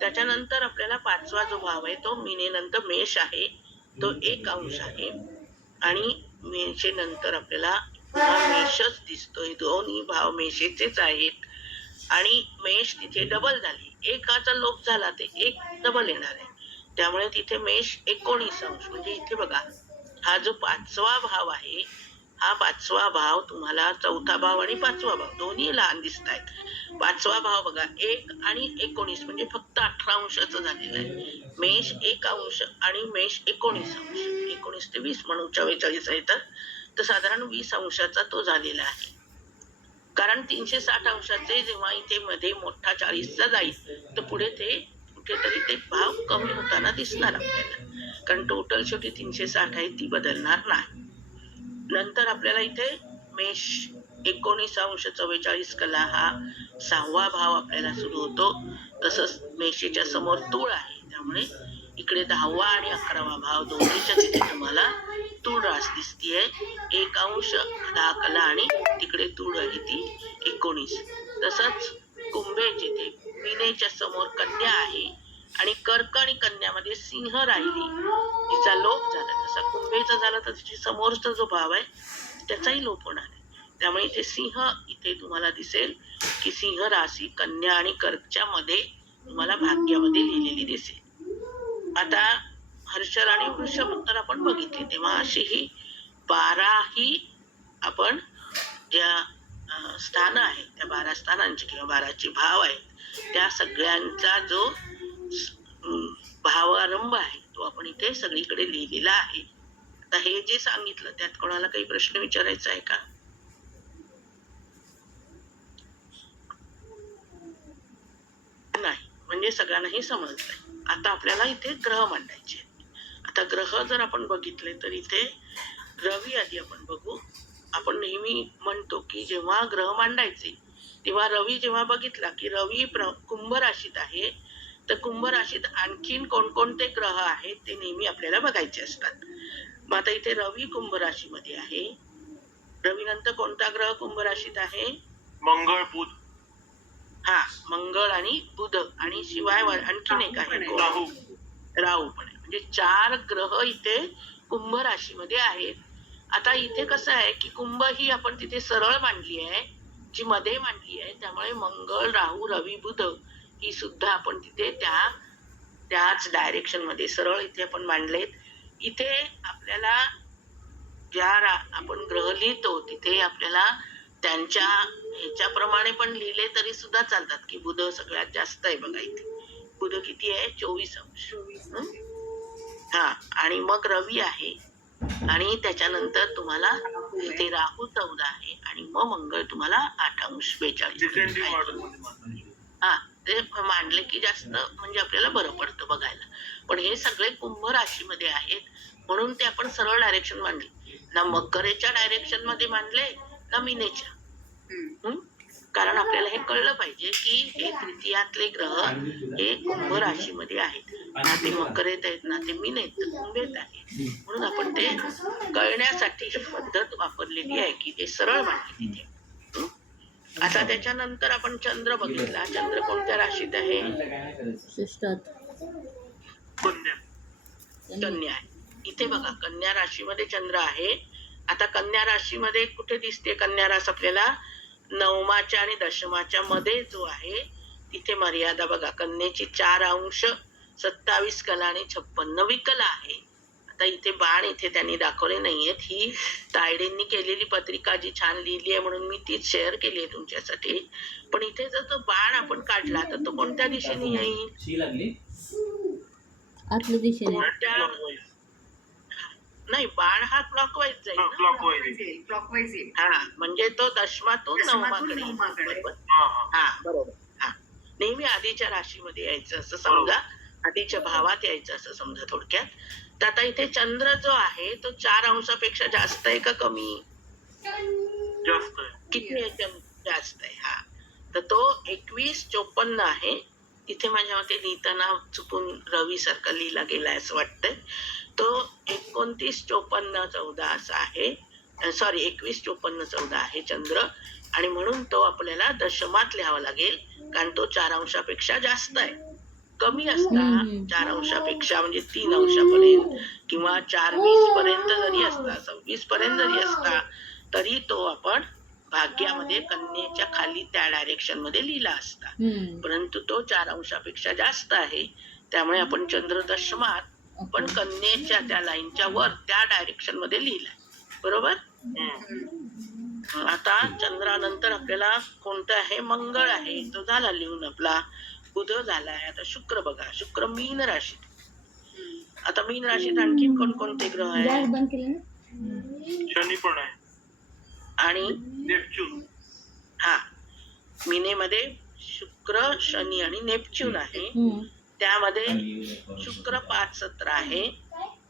त्याच्यानंतर आपल्याला 5वा जो भाव आहे तो मीनेनंतर मेष आहे, तो 1 अंश आहे आणि मेषे नंतर आपल्याला मेषच दिसतोय. दोन्ही भाव मेषेचेच आहेत आणि मेष तिथे डबल झाली, एकाचा लोप झाला ते 1 डबल येणार आहे. त्यामुळे तिथे मेष 19 अंश. म्हणजे इथे बघा हा जो 5वा भाव आहे हा 5वा भाव तुम्हाला चौथा भाव आणि 5वा भाव दोन्ही लहान दिसत आहेत. 5वा भाव बघा 1 आणि 19 म्हणजे फक्त 18 अंशाचं झालेलं आहे. मेष 1 अंश आणि मेष 19 अंश, 19 ते 20 म्हणून 44 आहे तर साधारण 20 अंशाचा तो झालेला आहे. कारण 360 अंशाचे जेव्हा इथे मध्ये मोठा 40चा जाईल तर पुढे ते कुठेतरी ते भाव कमी होताना दिसणार आपल्याला, कारण टोटल शेवटी 360 आहे ती बदलणार नाही. नंतर आपल्याला इथे मेष 19 अंश 44 कला हा 6वा भाव आपल्याला सुरू होतो. तसंच मेषेच्या समोर तूळ आहे त्यामुळे इकडे 10वा आणि 11वा भाव दोन्हीच्या तिथे तुम्हाला तूळ रास दिसतीये. 1 अंश 10 कला आणि तिकडे तूळ आहे ती 19. तसंच कुंभे जिथे मीनेच्या समोर कन्या आहे आणि कर्क आणि कन्यामध्ये सिंह राहिली, तिचा लोप झाला. तसा कुंभेचा झाला तर तिच्या समोरचा जो भाव आहे त्याचाही लोप होणार आहे. त्यामुळे इथे सिंह इथे तुम्हाला दिसेल की सिंह राशी कन्या आणि कर्कच्या मध्ये तुम्हाला भाग्यामध्ये लिहिलेली दिसेल. आता हर्षल आणि वृषभ आपण बघितले तेव्हा अशी ही 12 ही आपण ज्या स्थान आहेत त्या 12 स्थानांची किंवा 12चे भाव आहेत त्या सगळ्यांचा जो भावारंभ आहे तो आपण इथे सगळीकडे लिहिलेला आहे. आता हे जे सांगितलं त्यात कोणाला काही प्रश्न विचारायचा आहे का? नाही, म्हणजे सगळ्यांनाही समजलंय. आता आपल्याला इथे ग्रह मांडायचे. आता ग्रह जर आपण बघितले तर इथे रवी आधी आपण बघू. आपण नेहमी म्हणतो की जेव्हा ग्रह मांडायचे तेव्हा रवी जेव्हा बघितला की रवी कुंभ राशीत आहे तर कुंभ राशीत आणखीन कोणकोणते ग्रह आहेत ते नेहमी आपल्याला बघायचे असतात. मग आता इथे रवी कुंभ राशीमध्ये आहे. रवी नंतर कोणता ग्रह कुंभ राशीत आहे? मंगळ, बुध. हा, मंगळ आणि बुध आणि शिवाय आणखीन एक आहे राहू. राहू पण आहे. म्हणजे 4 ग्रह इथे कुंभ राशीमध्ये आहेत. आता इथे कसं आहे की कुंभ ही आपण तिथे सरळ मांडली आहे जी मध्ये मांडली आहे, त्यामुळे मंगळ, राहू, रवी, बुध ही सुद्धा आपण तिथे त्याच डायरेक्शन मध्ये सरळ इथे आपण मांडलेत. इथे आपल्याला आपण ग्रह लिहितो तिथे आपल्याला त्यांच्या ह्याच्याप्रमाणे पण लिहिले तरी सुद्धा चालतात, की बुध सगळ्यात जास्त आहे बघा इथे. बुध किती आहे? 24 अंश. हा, आणि मग रवी आहे, आणि त्याच्यानंतर तुम्हाला इथे राहू 14 आहे, आणि मग मंगळ तुम्हाला 8 अंश 42. डिसेंडिंग ऑर्डर मध्ये मांडायचे. हा, ते मांडले की जास्त म्हणजे आपल्याला बरं पडतं बघायला. पण हे सगळे कुंभ राशीमध्ये आहेत म्हणून ते आपण सरळ डायरेक्शन मांडले, ना मकरेच्या डायरेक्शन मध्ये मांडले ना मीनेच्या. कारण आपल्याला हे कळलं पाहिजे की हे तृतीयातले ग्रह हे कुंभ राशीमध्ये आहेत, ना ते मकरेत आहेत ना ते मीनेत कुंभेत आहेत. म्हणून आपण ते कळण्यासाठी ही पद्धत वापरलेली आहे की ते सरळ मांडले तिथे. आता त्याच्यानंतर आपण चंद्र बघितला. चंद्र कोणत्या राशीत आहे? कन्या. कन्या आहे. इथे बघा कन्या राशीमध्ये चंद्र आहे. आता कन्या राशीमध्ये कुठे दिसते कन्या रास आपल्याला? नवमाच्या आणि दशमाच्या मध्ये जो आहे तिथे मर्यादा बघा. कन्येची 4 अंश 27 कला आणि 56 विकला आहे. आता इथे बाण इथे त्यांनी दाखवले नाहीयेत. ही तायडेंनी केलेली पत्रिका जी छान लिहिली आहे म्हणून मी तीच शेअर केली आहे तुमच्यासाठी. पण इथे जर तो बाण आपण काढला तर तो कोणत्या दिशेने येईल? आतल्या दिशेने. नाही, बाण हा क्लॉकवाईज जाईल ना? क्लॉकवाईज. हा, म्हणजे तो दशमातून नवमाकडे येईल. बरोबर. हा, बरोबर. हा, नेहमी आधीच्या राशीमध्ये यायचं असं समजा, आधीच्या भावात यायचं असं समजा थोडक्यात. तर आता इथे चंद्र जो आहे तो 4 अंशापेक्षा जास्त आहे का कमी? जास्त आहे. किती आहे? जास्त आहे. हा, तर तो 21-54 आहे. इथे माझ्या मते लिहिताना चुकून रवी सारखा लिहिला गेलाय असं वाटतंय. तो 29-54-14 असा आहे. सॉरी, 21-54-14 आहे चंद्र, आणि म्हणून तो आपल्याला दशमात लिहावा लागेल कारण तो 4 अंशापेक्षा जास्त आहे. कमी असता 4 अंशापेक्षा म्हणजे 3 अंशापर्यंत किंवा 4-20 पर्यंत जरी असता, 26 पर्यंत जरी असता, तरी तो आपण भाग्यामध्ये कन्येच्या खाली त्या डायरेक्शन मध्ये लिहिला असता. परंतु तो 4 अंशापेक्षा जास्त आहे, त्यामुळे आपण चंद्र दशमात पण कन्येच्या त्या लाईनच्या वर त्या डायरेक्शन मध्ये लिहिलाय. बरोबर. आता चंद्रानंतर आपल्याला कोणतं आहे? मंगळ आहे. तो झाला लिहून आपला. बुध झालाय. आता शुक्र बघा. शुक्र मीन राशीत. आता मीन राशीत आणखीन कोणकोणते ग्रह आहेत? बंद केली ना. शनी पण आहे आणि नेपच्यून. हा, मीनेमध्ये शुक्र, शनी आणि नेपच्यून आहे. त्यामध्ये शुक्र 5-17 आहे,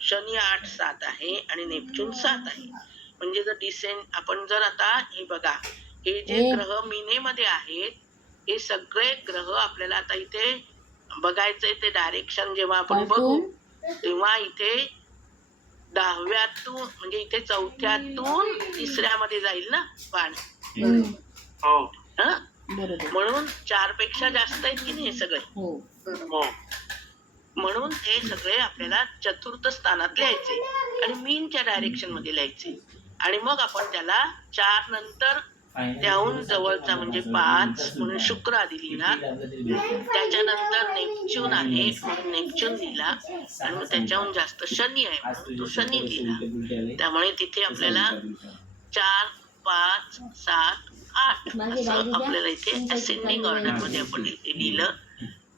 शनी 8-7 आहे आणि नेपच्यून 7 आहे. म्हणजे जर आपण जर आता हे बघा, हे जे ग्रह मीनेमध्ये आहेत हे सगळे ग्रह आपल्याला आता इथे बघायचंय. ते डायरेक्शन जेव्हा आपण बघू तेव्हा इथे 10व्यातून म्हणजे इथे 4थ्यातून 3ऱ्यामध्ये जाईल ना बाण. हो. म्हणून 4 पेक्षा जास्त आहेत की नाही हे सगळे. म्हणून हे सगळे आपल्याला चतुर्थ स्थानात लिहायचे आणि मीनच्या डायरेक्शन मध्ये लिहायचे. आणि मग आपण त्याला 4 नंतर त्याहून जवळचा म्हणजे 5 म्हणून शुक्र आधी लिहिला. त्याच्यानंतर नेपच्यून आहे म्हणून नेपच्यून लिहिला, आणि मग त्याच्याहून जास्त शनी आहे म्हणून तो शनी लिहिला. त्यामुळे तिथे आपल्याला 4, 5, 7, 8 असं आपल्याला इथे असेंडिंग ऑर्डर मध्ये आपण इथे लिहिलं.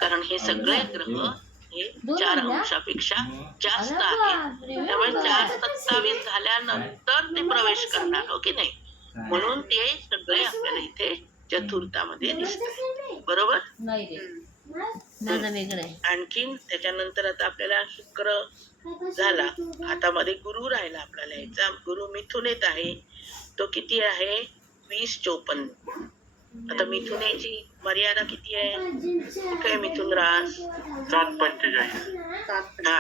कारण हे सगळे ग्रह हे 4 अंशापेक्षा जास्त आहे. त्यामुळे 4-27 झाल्यानंतर ते प्रवेश करणार, हो की नाही? म्हणून ते सगळे आपल्याला इथे चतुर्थामध्ये दिसतात. बरोबर. आणखीन त्याच्यानंतर आता आपल्याला शुक्र झाला. आता मध्ये गुरु राहिला आपल्याला यायचा. गुरु मिथुनेत आहे. तो किती आहे? 20-54. आता मिथुनेची मर्यादा किती आहे? काय मिथुन रास? 7-45. हा,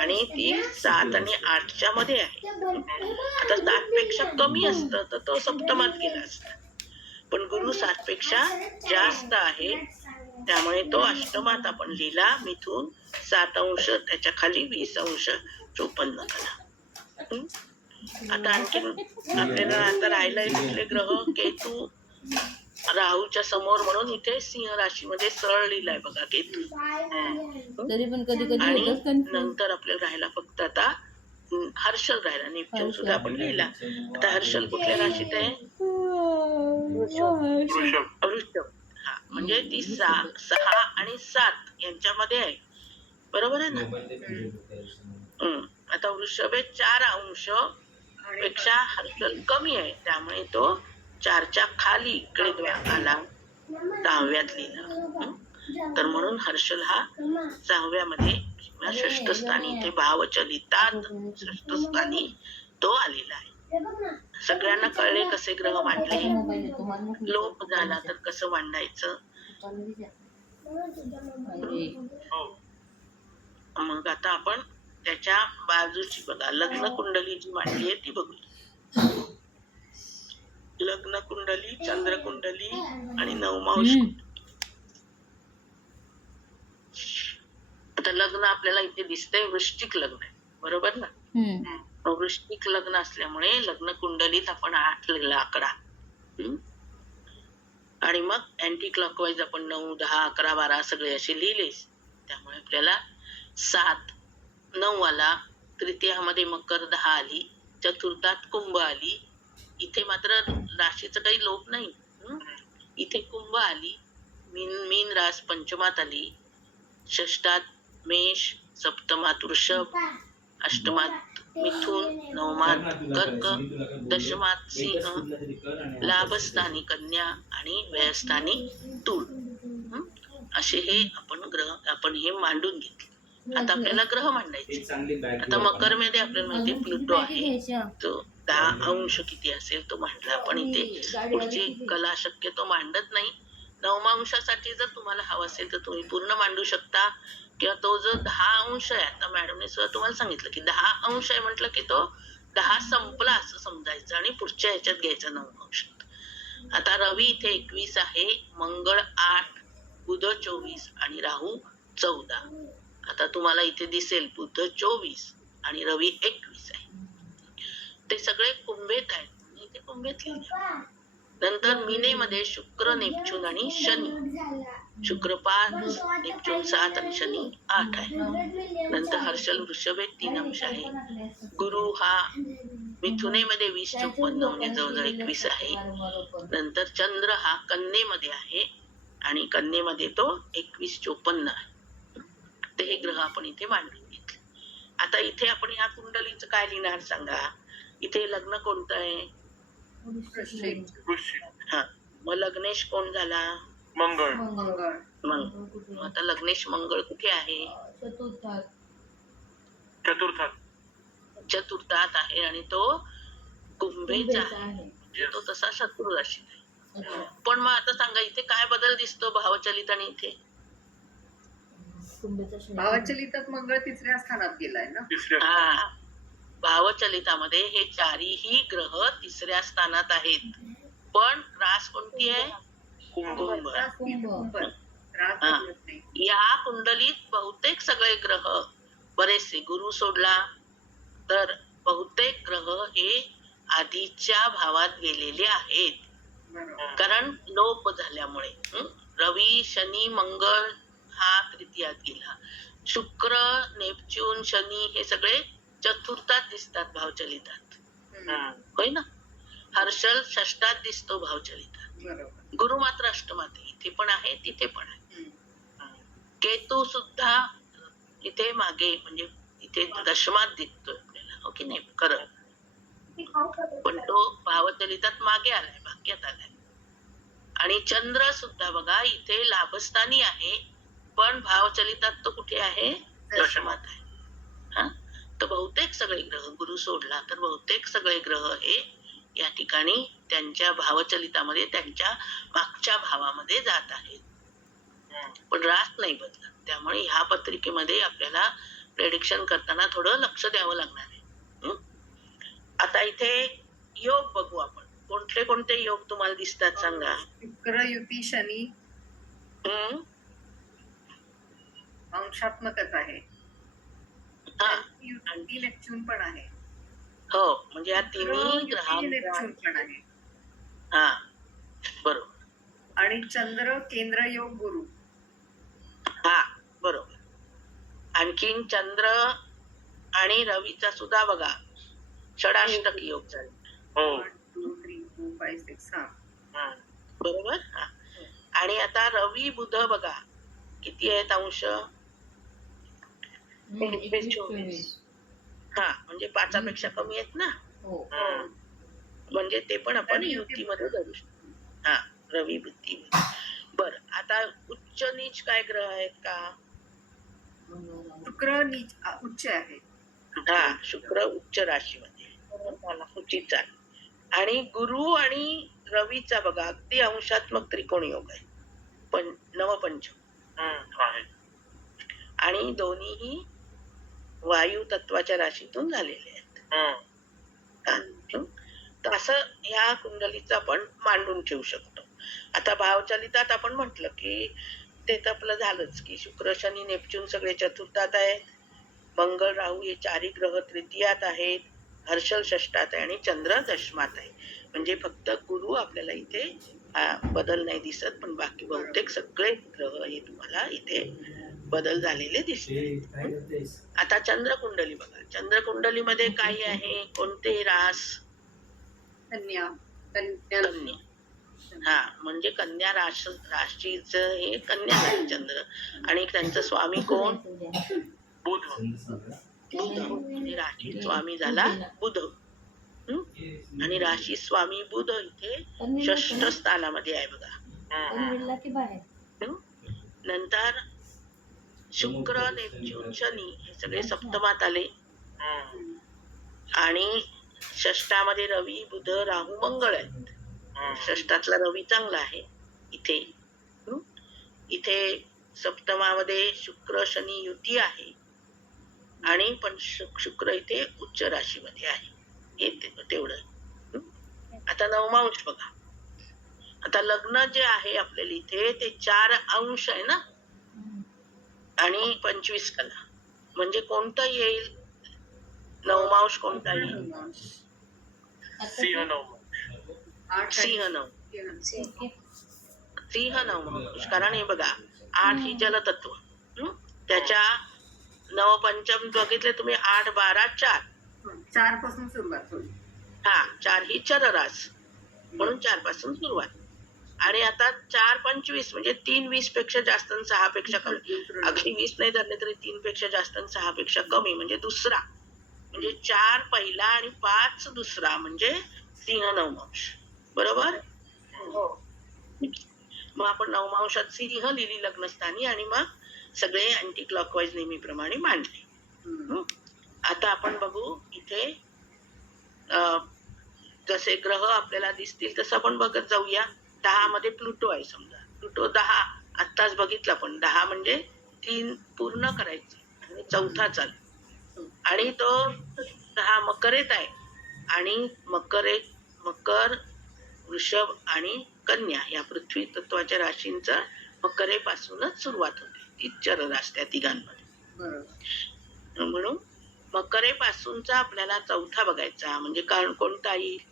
आणि ती 7 आणि 8च्या मध्ये आहे. आता 7 पेक्षा कमी असतं तर तो सप्तमात गेला असता, पण गुरु 7 पेक्षा जास्त आहे त्यामुळे तो अष्टमात आपण लिहिला. मिथुन 7 अंश, त्याच्या खाली 20 अंश 54 कला. आता आणखी आपल्याला आता राहिलंय कुठले ग्रह? केतू राहूच्या समोर म्हणून इथे सिंह राशीमध्ये सरळ लिहिलाय बघा केतू. तरी पण कधी कधी आणि होतच कन्फ्युज. नंतर आपल्याला राहायला फक्त आता हर्षल राहिला. नेपच्यून सुद्धा आपण लिहिला. आता हर्षल कुठल्या राशीत आहे? वृषभ. वृषभ. हा म्हणजे ती 6 आणि 7 यांच्यामध्ये आहे. बरोबर आहे ना? आता वृषभ हे 4 अंश पेक्षा हर्षल कमी आहे, त्यामुळे तो 4च्या खाली इकडे आला, 10व्यात लिहिला. तर म्हणून हर्षल हा 6व्यामध्ये किंवा 6ष्ठ स्थानी, इथे भावचलितात 6ष्ठ स्थानी तो आलेला आहे. सगळ्यांना कळले कसे ग्रह मांडले? लोप झाला तर कसं मांडायचं? हो. मग आता आपण त्याच्या बाजूची बघा लग्न कुंडली जी मांडली आहे ती बघूया. लग्न कुंडली, चंद्र कुंडली आणि नवमांश. आता लग्न आपल्याला इथे दिसतंय वृश्चिक लग्न आहे, बरोबर ना? वृश्चिक लग्न असल्यामुळे लग्न कुंडलीत आपण 8 लिहिला आकडा. आणि मग अँटी क्लॉकवाईज आपण 9, 10, 11, 12 सगळे असे लिहिलेच. त्यामुळे आपल्याला 7, 9 आला, तृतीयामध्ये मकर 10 आली, चतुर्थात कुंभ आली. इथे मात्र राशीचं काही लोप नाही. इथे कुंभ आली, मीन रास पंचमात आली, षष्टात मेष, सप्तमात वृषभ, अष्टमात मिथुन, नवमात कर्क, दशमात सिंह, लाभस्थानी कन्या आणि व्ययस्थानी तूळ. असे हे आपण हे मांडून घेतले. आता आपल्याला ग्रह मांडायचे. आता मकर मध्ये आपल्याला माहिती प्लुटो आहे, तो 10 अंश किती असेल तो मांडला आपण. इथे पुढची कला शक्यतो मांडत नाही. नवमांशासाठी जर तुम्हाला हवं असेल तर तुम्ही पूर्ण मांडू शकता, किंवा तो जो 10 अंश आहे, आता मॅडमने सुद्धा तुम्हाला सांगितलं की 10 अंश आहे म्हटलं की तो 10 संपला असं समजायचं आणि पुढच्या ह्याच्यात घ्यायचा नवमांशात. आता रवी इथे 21 आहे, मंगळ 8, बुध 24 आणि राहू 14. आता तुम्हाला इथे दिसेल बुध 24 आणि रवी 21 आहे. ते सगळे कुंभेत आहेत, इथे कुंभेत लिहिले. नंतर मीनेमध्ये शुक्र, नेपच्यून आणि शनी. शुक्र 5, नेपच्यून 7 आणि शनी 8 आहे. नंतर हर्षल वृषभ 3 अंश आहे. गुरु हा मिथुनेमध्ये 20, 54 म्हणजे जवळजवळ 21 आहे. नंतर चंद्र हा कन्येमध्ये आहे आणि कन्येमध्ये तो 21, 54 आहे. ते हे ग्रह आपण इथे मांडून घेतले. आता इथे आपण ह्या कुंडलीचं काय लिहिणार सांगा? इथे लग्न कोणतं आहे? वृश्चिक. हा, मग लग्नेश कोण झाला? मंगळ. मग आता लग्नेश मंगळ कुठे आहे? चतुर्थात आहे आणि तो कुंभेचा आहे, म्हणजे तो तसा शत्रू राशीत आहे. पण मग आता सांगा इथे काय बदल दिसतो भावचलित आणि इथे? भावचलितात मंगळ 3ऱ्या स्थानात गेलाय ना. हा, भावचलितामध्ये हे 4ही ग्रह 3ऱ्या स्थानात आहेत, पण रास कोणती आहे? कुंभ. या कुंडलीत बहुतेक सगळे ग्रह, बरेचसे गुरु सोडला तर बहुतेक ग्रह हे आधीच्या भावात गेलेले आहेत, कारण लोप झाल्यामुळे. रवी, शनी, मंगळ हा तृतीयात गेला. शुक्र, नेपच्यून, शनी हे सगळे चतुर्थात दिसतात भावचलितात, होय ना? हर्षल षष्टात दिसतो भावचलितात. गुरु मात्र अष्टमात आहे, इथे पण आहे तिथे पण आहे. केतू सुद्धा इथे मागे, म्हणजे इथे दशमात दिसतोय आपल्याला, हो की नाही? खरं, पण तो भावचलितात मागे आलाय, भाग्यात आलाय. आणि चंद्र सुद्धा बघा इथे लाभस्थानी आहे, पण भावचलितात तो कुठे आहे? दशमात आहे. हा, तर बहुतेक सगळे ग्रह, गुरु सोडला तर बहुतेक सगळे ग्रह हे या ठिकाणी त्यांच्या भावचलितामध्ये त्यांच्या मागच्या भावामध्ये जात आहेत, पण रास नाही बदलत. त्यामुळे ह्या पत्रिकेमध्ये आपल्याला प्रेडिक्शन करताना थोडं लक्ष द्यावं लागणार आहे. आता इथे योग बघू आपण. कोणते कोणते योग तुम्हाला दिसतात सांगा? शुक्र युती शनी अंशात्मकच आहे. युती नेपच्यून पण आहे. हो, म्हणजे या तिन्ही ग्रहांचा. नेपच्यून पण आहे. हा, बरोबर. आणि चंद्र केंद्र योग गुरु. हा बरोबर. आणखीन चंद्र आणि रवीचा सुद्धा बघा षडाष्टक योग झाला. हो 1 2 3 4 5 6 7. हम्म. बरोबर. हा. आणि आता रवी बुध बघा किती आहेत अंश. 21-24. हा म्हणजे 5पेक्षा कमी आहेत ना. हो. हम्म. म्हणजे ते पण आपण रवी युतीमध्ये धरू शकतो. हा रवी बुद्धी. बर आता उच्च नीच काय ग्रह आहेत का. शुक्र उच्च आहे. हा शुक्र उच्च राशीमध्ये उच्चित आहे. आणि गुरु आणि रवीचा बघा अगदी अंशात्मक त्रिकोण योग आहे. नवपंचम. आहे. आणि दोन्हीही वायू तत्वाच्या राशीतून झालेले आहेत. हम्म. तर असं ह्या कुंडलीचं आपण मांडून ठेवू शकतो. आता भावचलितात आपण म्हटलं की ते तर आपलं झालंच की शुक्र शनी नेपच्यून सगळे चतुर्थात आहेत. मंगळ राहू हे चारी ग्रह तृतीयात आहेत. हर्षल षष्ठात आहे आणि चंद्र दशमात आहे. म्हणजे फक्त गुरु आपल्याला इथे बदल नाही दिसत पण बाकी बहुतेक सगळे ग्रह हे तुम्हाला इथे बदल झालेले दिसते. आता चंद्रकुंडली बघा. चंद्रकुंडलीमध्ये काय आहे कोणते रास. कन्या. कन्या. हा म्हणजे कन्या राशीचं हे कन्या झाले चंद्र. आणि त्यांचं स्वामी कोण. बुध. बुध म्हणजे राशी स्वामी झाला बुध. आणि राशी स्वामी बुध इथे षष्ठ स्थानामध्ये आहे बघा. पनवेलला की बाहेर. नंतर शुक्र नेपच्यून शनी हे सगळे सप्तमात आले. आणि षष्ठामध्ये रवी बुध राहू मंगळ आहेत. षष्ठातला रवी चांगला आहे इथे. इथे सप्तमामध्ये शुक्र शनी युती आहे. आणि पण शुक्र इथे उच्च राशीमध्ये आहे. हे तेवढं. आता नवमांश बघा. आता लग्न जे आहे आपल्याला इथे ते 4 अंश आहे ना. आणि 25 कला म्हणजे कोणतं येईल. नवमांश कोणता येईल. सिंह नवमांश. सिंह नव. सिंह नवमांश. कारण हे बघा 8 ही जलतत्व. त्याच्या नवपंचम बघितले तुम्ही 8 12 4. 4 पासून सुरुवात होईल. हा 4 ही चररास म्हणून 4 पासून सुरुवात. आणि आता 4 25 म्हणजे 3 20 पेक्षा जास्त आणि 6 पेक्षा कमी. अगदी 20 नाही धरले तरी 3 पेक्षा जास्त आणि 6 पेक्षा कमी म्हणजे दुसरा. म्हणजे 4 पहिला आणि 5 दुसरा म्हणजे सिंह नवमांश. बरोबर. मग आपण नवमांशात सिंह लिहिली लग्नस्थानी आणि मग सगळे अँटी क्लॉकवाईज नेहमीप्रमाणे मांडले. आता आपण बघू इथे जसे ग्रह आपल्याला दिसतील तसं आपण बघत जाऊया. 10 मध्ये प्लुटो आहे समजा. प्लुटो 10 आत्ताच बघितला पण 10 म्हणजे 3 पूर्ण करायचे आणि 4था चालू. आणि तो 10 मकरेत आहे. आणि मकर वृषभ आणि कन्या या पृथ्वी तत्वाच्या राशींचा मकरेपासूनच सुरुवात होते. तीच चररास त्या तिघांमध्ये. म्हणून मकरेपासूनचा आपल्याला 4था बघायचा म्हणजे कारण कोणता येईल.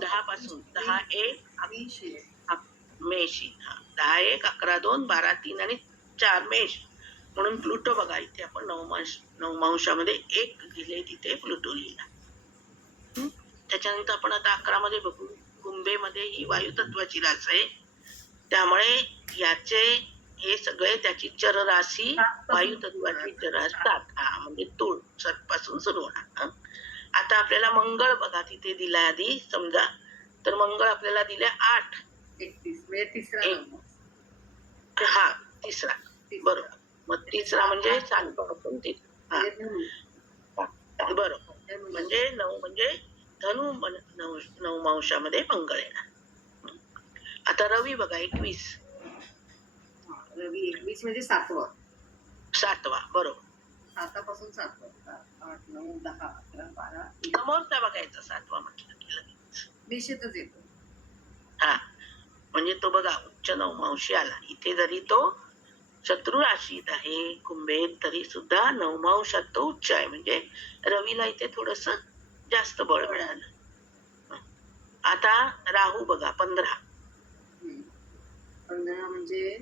10 पासून 10 1 मेष. 10 1 11 2 12 3 आणि 4 मेष. म्हणून प्लुटो बघा इथे आपण नवमांशामध्ये 1 लिहिले तिथे प्लुटो लिहिला. त्याच्यानंतर आपण आता 11 मध्ये बघू. कुंभेमध्ये ही वायू तत्वाची रास आहे. त्यामुळे याचे हे सगळे त्याची चरराशी वायू तत्वाची चररास 7. म्हणजे तूळ 7 पासून सुरू होणार. आता आपल्याला मंगळ बघा तिथे दिला आधी समजा. तर मंगळ आपल्याला दिले 8 31 म्हणजे तिसरा. हा तिसरा. बरोबर. मग तिसरा म्हणजे 7 पासून 3. बरोबर. म्हणजे 9 म्हणजे धनु नवमांशामध्ये मंगळ येणार. आता रवी बघा 21. रवी 21 म्हणजे 7वा. बरोबर. 7 पासून 7 8 9 10 11 12. समोरचा बघायचा 7वा म्हटलं की लगेच निश्चितच येतो. हा म्हणजे तो बघा उच्च नवमांशी आला. इथे जरी तो शत्रू राशीत आहे कुंभेत तरी सुद्धा नवमांशात तो उच्च आहे. म्हणजे रवीला इथे थोडस जास्त बळ मिळालं. आता आता राहू बघा 15. 15 म्हणजे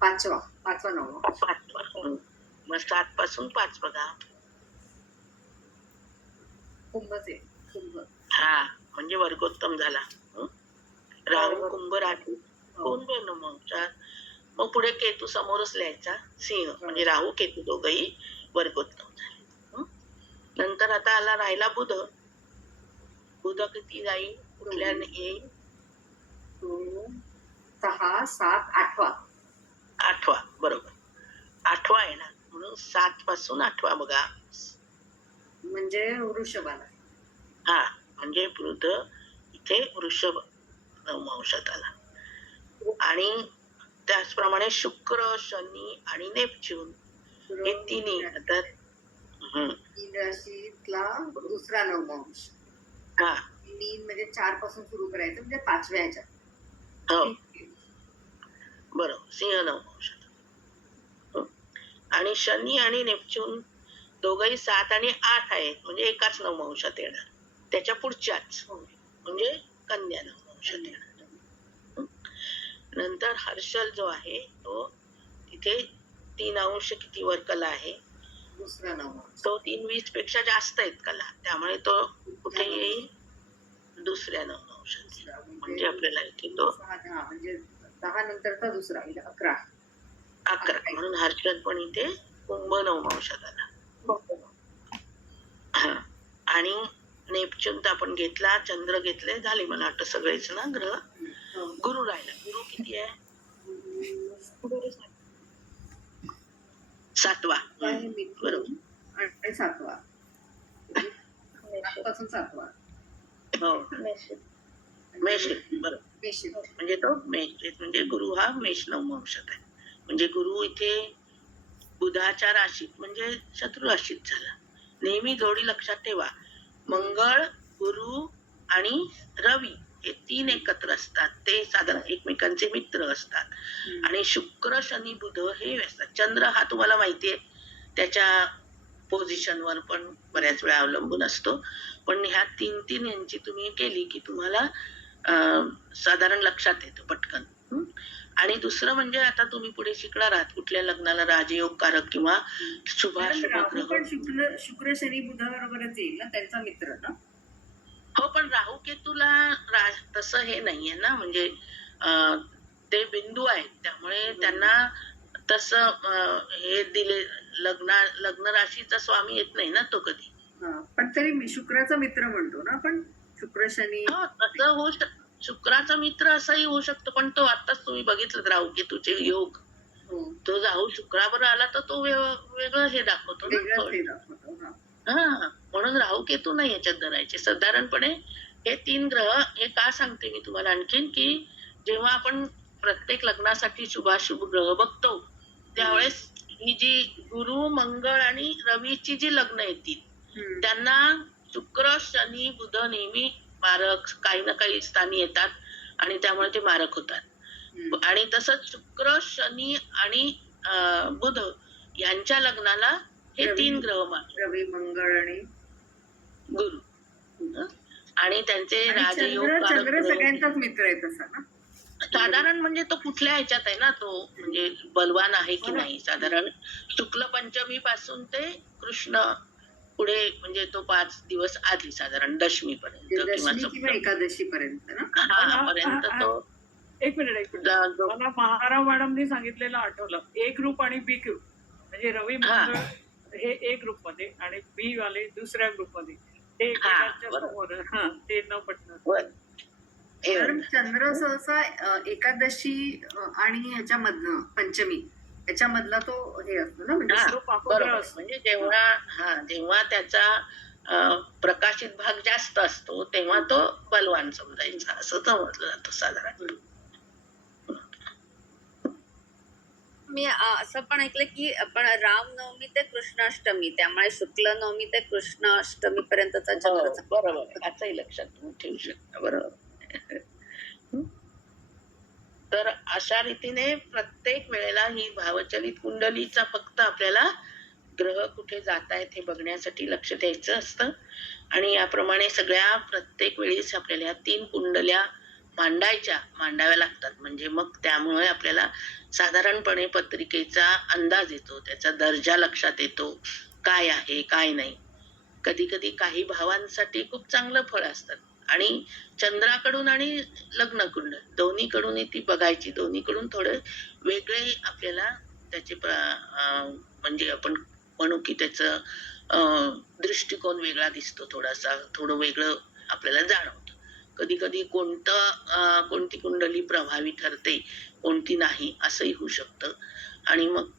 पाचवा नववा. 5. मग 7 पासून 5 बघा. कुंभच आहे. कुंभ. हा म्हणजे वर्गोत्तम झाला. राहू कुंभ राहू कुंभ नवमांशात. मग पुढे केतू समोरच लिहायचा सिंह म्हणजे राहू केतू दोघही वर्गोत्तम झाले. नंतर आता आला राहिला बुध. बुध किती जाईल कुठल्या येईल? 6, 7, 8वा. 8वा बरोबर. 8वा आहे ना म्हणून 7 पासून 8वा बघा. म्हणजे वृषभाला. हा म्हणजे बुध इथे वृषभ नवमांशात आला. आणि त्याचप्रमाणे शुक्र शनी आणि नेपच्यून हे तिन्ही आता मीन राशीतला दुसरा नवमांश. हा मीन म्हणजे 4 पासून सुरू करायचं म्हणजे 5व्या ह्याच्यात. हो बरोबर सिंह नवमांशात. आणि शनी आणि नेपच्यून दोघही 7 आणि 8 आहेत म्हणजे एकाच नवमांशात येणार. त्याच्या पुढच्याच म्हणजे कन्या नवमांशात येणार. नंतर हर्षल जो आहे तो तिथे 3 अंश किती वर कला आहे दुसरा नवमांश. तो 3:20 पेक्षा जास्त आहेत कला त्यामुळे तो कुठे येईल दुसऱ्या नवमांशात येईल. म्हणजे आपल्याला इथे तो 10 म्हणजे 10 नंतरचा दुसरा म्हणजे 11. 11 म्हणून हर्षल पण इथे कुंभ नवमांशात आला. आणि नेपच्यून तर आपण घेतला चंद्र घेतले झाले मला वाटतं सगळेच ना ग्रह. गुरु राहिला. गुरु किती आहे? 7वा बरोबर. आणि 7वा. 7 पासून 7वा. हो मेष बरोबर. म्हणजे तो मेष म्हणजे गुरु हा मेष नवमांशात आहे. म्हणजे गुरु इथे बुधाच्या राशीत म्हणजे शत्रू राशीत झाला. नेहमी जोडी लक्षात ठेवा. मंगळ गुरु आणि रवी हे 3 एकत्र असतात. ते साधारण एकमेकांचे मित्र असतात. आणि शुक्र शनी बुध हे असतात. चंद्र हा तुम्हाला माहितीये त्याच्या पोझिशनवर पण बऱ्याच वेळा अवलंबून असतो. पण ह्या 3 यांची तुम्ही केली की तुम्हाला साधारण लक्षात येतं पटकन. आणि दुसरं म्हणजे आता तुम्ही पुढे शिकणार आहात कुठल्या लग्नाला राजयोग कारक किंवा शुभाशुभ ग्रह. शुक्र शनी बुधाबरोबरच येईल ना त्यांचा मित्र ना. हो पण राहू केतूला तसं हे नाहीये ना म्हणजे ते बिंदू आहेत त्यामुळे त्यांना तसं हे दिले लग्न राशीचा स्वामी येत नाही ना तो कधी. पण तरी मी शुक्राचा मित्र म्हणतो ना आपण. शुक्र शनी तसं होऊ शुक्राचा मित्र असंही होऊ शकतो पण तो आताच तुम्ही बघितलं राहू केतूचे योग. तो राहू शुक्रावर आला तर तो वेगळं हे दाखवतो ना. हा म्हणून राहू केतू नाही याच्यात धरायचे. साधारणपणे हे 3 ग्रह हे का सांगते मी तुम्हाला आणखीन की जेव्हा आपण प्रत्येक लग्नासाठी शुभाशुभ ग्रह बघतो त्यावेळेस ही जी गुरु मंगळ आणि रवीची जी लग्न येतील त्यांना शुक्र शनी बुध नेहमी मारक काही ना काही स्थानी येतात आणि त्यामुळे ते मारक होतात. आणि तसंच शुक्र शनी आणि बुध यांच्या लग्नाला हे 3 ग्रह मारले. रवी मंगळ आणि गुरु आणि त्यांचे राजयोग चंद्र सगळ्यांचाच मित्र आहे तसा ना. साधारण म्हणजे तो कुठल्या ह्याच्यात आहे ना तो म्हणजे बलवान आहे की नाही. साधारण शुक्ल पंचमी पासून ते कृष्ण पुढे म्हणजे तो 5 दिवस आधी साधारण दशमी पर्यंत किंवा एकादशी पर्यंत ना. हा पर्यंत तो. एक मिनिट मला महाराव मॅडमनी सांगितलेलं आठवलं. ए ग्रुप आणि बी ग्रुप म्हणजे रवी मंगळ हे ए ग्रुप मध्ये आणि बी वाले दुसऱ्या ग्रुप मध्ये ते ते न पटणार. कारण चंद्र सहसा एकादशी आणि ह्याच्यामधनं पंचमी ह्याच्यामधला तो हे असतो ना म्हणजे जेव्हा त्याचा प्रकाशित भाग जास्त असतो तेव्हा तो बलवान समजायचा असं समजलं जातं साधारण. मी असं पण ऐकलं की आपण रामनवमी ते कृष्णाष्टमी त्यामुळे शुक्ल नवमी ते कृष्णाष्टमी पर्यंतचा चंद्र. बरोबर याचंही लक्षात तुम्ही ठेवू शकता. बरोबर. तर अशा रीतीने प्रत्येक वेळेला ही भावचलित कुंडलीचा फक्त आपल्याला ग्रह कुठे जात आहेत हे बघण्यासाठी लक्ष द्यायचं असतं. आणि याप्रमाणे सगळ्या प्रत्येक वेळेस आपल्याला या 3 कुंडल्या मांडाव्या लागतात. म्हणजे मग त्यामुळे आपल्याला साधारणपणे पत्रिकेचा अंदाज येतो, त्याचा दर्जा लक्षात येतो, काय आहे काय नाही. कधी कधी काही भावांसाठी खूप चांगलं फळ असतात आणि चंद्राकडून आणि लग्न कुंड दोन्हीकडून ती बघायची. दोन्हीकडून थोडे वेगळे आपल्याला त्याचे म्हणजे आपण म्हणू की त्याचं दृष्टिकोन वेगळा दिसतो, थोडं वेगळं आपल्याला जाणवतं. कधी कधी कोणती कुंडली प्रभावी ठरते, कोणती नाही असंही होऊ शकतं. आणि मग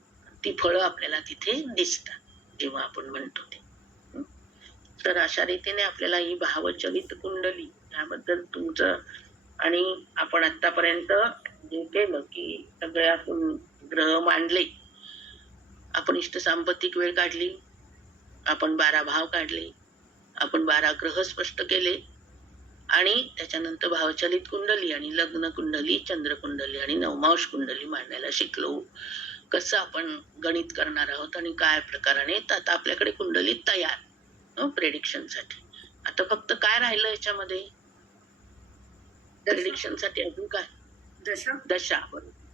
ती फळं आपल्याला तिथे दिसतात जेव्हा आपण म्हणतो ते. तर अशा रीतीने आपल्याला ही भावचलित कुंडली याबद्दल तुमचं आणि आपण आतापर्यंत जे केलं की सगळ्या ग्रह मांडले, आपण इष्टसांपत्तिक वेळ काढली, आपण 12 भाव काढले, आपण 12 ग्रह स्पष्ट केले आणि त्याच्यानंतर भावचलित कुंडली आणि लग्न कुंडली, चंद्र कुंडली आणि नवमांश कुंडली मांडायला शिकलो. कसं आपण गणित करणार आहोत आणि काय प्रकाराने. आता आपल्याकडे कुंडली तयार प्रेडिक्शन साठी. आता फक्त काय राहिलं याच्यामध्ये प्रेडिक्शन साठी? अजून काय? दशा.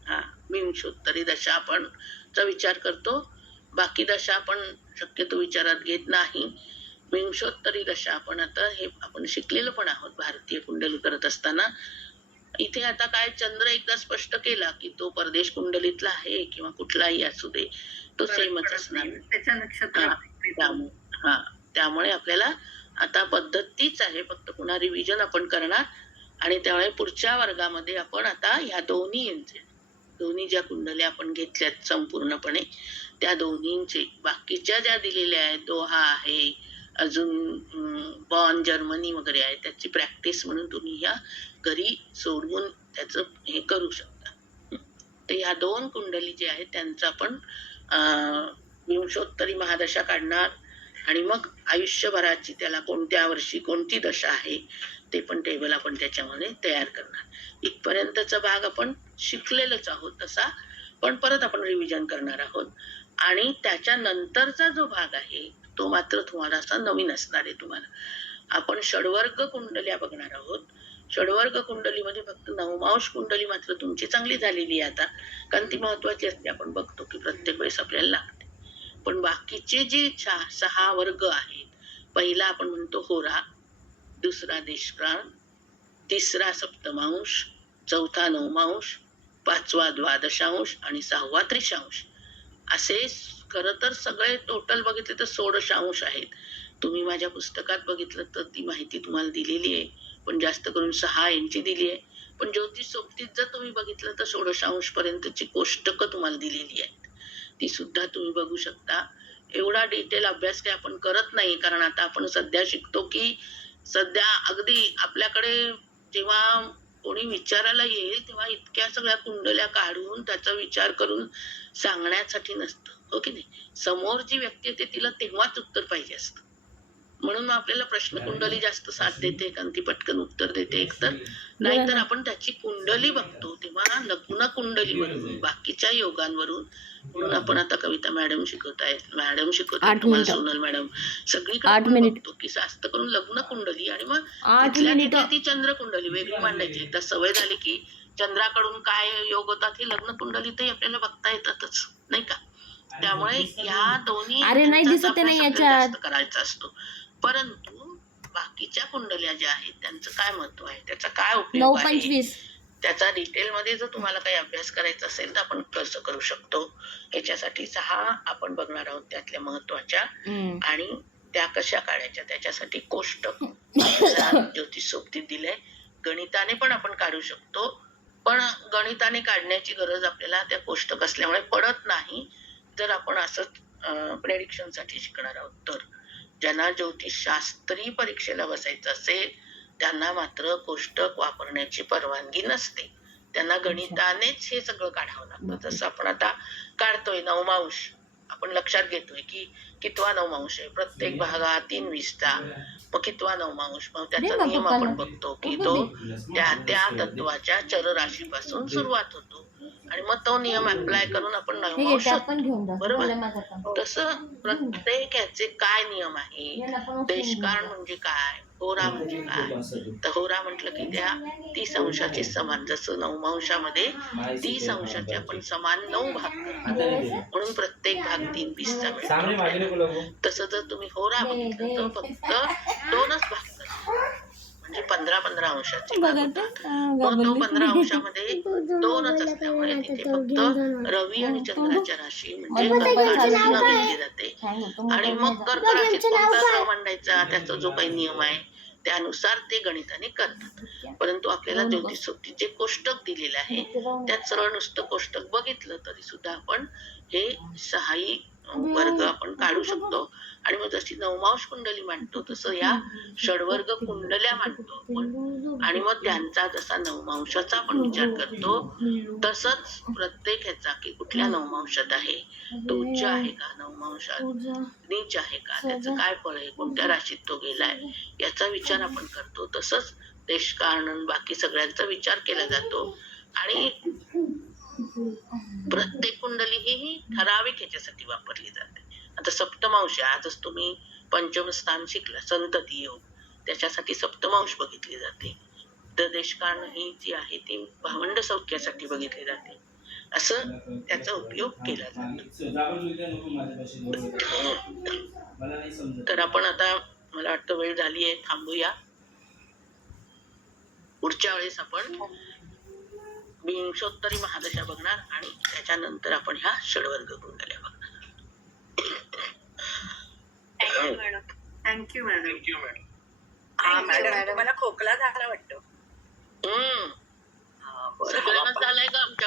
हा, विंशोत्तरी दशा आपण विचार करतो. बाकी दशा आपण शक्यतो विचारात घेत नाही. विंशोत्तरी दशा आपण शिकलेलं पण आहोत भारतीय कुंडली करत असताना. इथे आता काय, चंद्र एकदा स्पष्ट केला की तो परदेश कुंडलीतला आहे किंवा कुठलाही असू दे, तो सेमच असणार. त्याच्या नक्षत्र त्यामुळे आपल्याला आता पद्धत तीच आहे, फक्त पुन्हा रिव्हिजन आपण करणार. आणि त्यामुळे पुढच्या वर्गामध्ये आपण आता ह्या दोन्ही ज्या कुंडल्या आपण घेतल्यात संपूर्णपणे, त्या दोन्हींचे बाकीच्या ज्या दिलेल्या आहेत, दोहा आहे, अजून बॉन जर्मनी वगैरे आहे, त्याची प्रॅक्टिस म्हणून तुम्ही ह्या घरी सोडवून त्याचं हे करू शकता. तर ह्या 2 कुंडली जे आहेत त्यांचं आपण विंशोत्तरी महादशा काढणार आणि मग आयुष्यभराची त्याला कोणत्या वर्षी कोणती दशा आहे ते पण टेबल आपण त्याच्यामध्ये तयार करणार. इथपर्यंतचा भाग आपण शिकलेलंच आहोत तसा, पण परत आपण रिव्हिजन करणार आहोत. आणि त्याच्यानंतरचा जो भाग आहे तो मात्र तुम्हाला असा नवीन असणार आहे. तुम्हाला आपण षडवर्ग कुंडल्या बघणार आहोत. षडवर्ग कुंडलीमध्ये फक्त नवमांश कुंडली मात्र तुमची चांगली झालेली आहे आता, कारण ती महत्वाची असते. आपण बघतो की प्रत्येक वेळेस आपल्याला लागते. पण बाकीचे जे 6 वर्ग आहेत, पहिला आपण म्हणतो होरा, दुसरा देशकाळ, तिसरा सप्तमांश, चौथा नवमांश, 5वा द्वादशांश आणि 6वा त्रिशांश. असे खरं तर सगळे टोटल बघितले तर 16 आहेत. तुम्ही माझ्या पुस्तकात बघितलं तर ती माहिती तुम्हाला दिलेली आहे, पण जास्त करून 6 यांची दिली आहे. पण ज्योतिष सोबतीत जर तुम्ही बघितलं तर 16 पर्यंतची कोष्टकं तुम्हाला दिलेली आहेत, ती सुद्धा तुम्ही बघू शकता. एवढा डिटेल अभ्यास काही आपण करत नाही, कारण आता आपण सध्या शिकतो की सध्या अगदी आपल्याकडे जेव्हा कोणी विचारायला येईल तेव्हा इतक्या सगळ्या कुंडल्या काढून त्याचा विचार करून सांगण्यासाठी नसतं, हो की नाही. समोर जी व्यक्ती येते तिला तेव्हाच उत्तर पाहिजे असतं. म्हणून आपल्याला प्रश्नकुंडली जास्त साथ देते, कारण ती पटकन उत्तर देते एकतर. नाहीतर आपण त्याची कुंडली बघतो तेव्हा लग्न कुंडलीवरून, बाकीच्या योगांवरून. म्हणून आपण आता कविता मॅडम शिकवतायत, तुम्हाला सोनल मॅडम, सगळीकडे बघतो की जास्त करून लग्न कुंडली आणि मग तिथल्या ती चंद्र कुंडली वेगळी मांडायची. एकदा सवय झाली की चंद्राकडून काय योग होतात हे लग्न कुंडलीतही आपल्याला बघता येतातच, नाही का. त्यामुळे या दोन्ही जास्त करायचा असतो. परंतु बाकीच्या कुंडल्या ज्या आहेत त्यांचं काय महत्व आहे, त्याचा काय उपयोग आहे, त्याचा डिटेल मध्ये जर तुम्हाला काही अभ्यास करायचा असेल तर आपण कसं करू शकतो याच्यासाठी 6 आपण बघणार आहोत त्यातल्या महत्वाच्या. आणि त्या कशा काढायच्या त्याच्यासाठी कोष्टक ज्योतिष सोबतीत दिलंय. गणिताने पण आपण काढू शकतो, पण गणिताने काढण्याची गरज आपल्याला त्या कोष्टक असल्यामुळे पडत नाही जर आपण असंच प्रेडिक्शन साठी शिकणार आहोत तर. ज्यांना ज्योतिषशास्त्री परीक्षेला बसायचं असेल त्यांना मात्र कोष्टक वापरण्याची परवानगी नसते, त्यांना गणितानेच हे सगळं काढावं लागतं. जसं आपण आता काढतोय नवमांश, आपण लक्षात घेतोय की कितवा नवमांश आहे, प्रत्येक भागात 3 20चा, मग कितवा नवमांश, मग त्याचा नियम आपण बघतो की तो त्या तत्वाच्या चर राशीपासून सुरुवात होतो. आणि मग तो नियम अप्लाय करून आपण ठीक आहे नवमांश ते शोधतो. आपण घेऊन जा बरोबर. झालं माझं काम. तसं प्रत्येक याचे काय नियम आहे, याला पण उचलून देशकाळ घेऊन जा. म्हणजे काय, होरा म्हणजे काय. तर होरा म्हटलं की त्या 30 अंशाचे समान, जसं नवमांशामध्ये 30 अंशाचे आपण समान 9 भाग करतो, म्हणून प्रत्येक भाग 3 20चा मिळतो. तसं जर तुम्ही होरा बघितलं तर फक्त 2च भाग करतो, म्हणजे 15-15 अंशाचे भाग होतात. मग तो 15 अंशामध्ये 2च असल्यामुळे तिथे फक्त रवी आणि चंद्राच्या राशी म्हणजे कर्क राशी बघितली जाते. आणि मग कर्क राशीत कोणता ग्रह मांडायचा, त्याचा जो काही नियम आहे त्यानुसार ते गणिताने करतात. परंतु आपल्याला ज्योतिषोक्ती जे कोष्टक दिलेलं आहे त्यात सरळ नुसतं कोष्टक बघितलं तरी सुद्धा आपण हे 6 वर्ग आपण काढू शकतो. आणि मग जशी नवमांश कुंडली मांडतो तसं या षडवर्ग कुंडल्या मांडतो आपण. आणि मग त्यांचा जसा नवमांशाचा आपण विचार करतो तसंच प्रत्येक ह्याचा की कुठल्या नवमांशात आहे, तो उच्च आहे का, नवमांशात नीच आहे का, त्याचं काय फळ आहे, कोणत्या राशीत तो गेलाय याचा विचार आपण करतो. तसंच देशकारण बाकी सगळ्यांचा विचार केला जातो. आणि प्रत्येक कुंडली ही ठराविक ह्याच्यासाठी वापरली जाते. आता सप्तमांश आजच तुम्ही पंचम स्थान शिकला, संतती योग, त्याच्यासाठी सप्तमांश बघितली जाते. तर देशकारण ही जी आहे ती भावंड सौख्यासाठी बघितली जाते. असं त्याचा उपयोग केला जातो. तर आपण आता, मला वाटतं वेळ झाली आहे, थांबूया. पुढच्या वेळेस आपण विंशोत्तरी महादशा बघणार आणि त्याच्यानंतर आपण ह्या षडवर्ग कुंडल्या बघणार. Thank you madam. Thank you madam. हा मॅडम, तुम्हाला खोकला झाला वाटतं.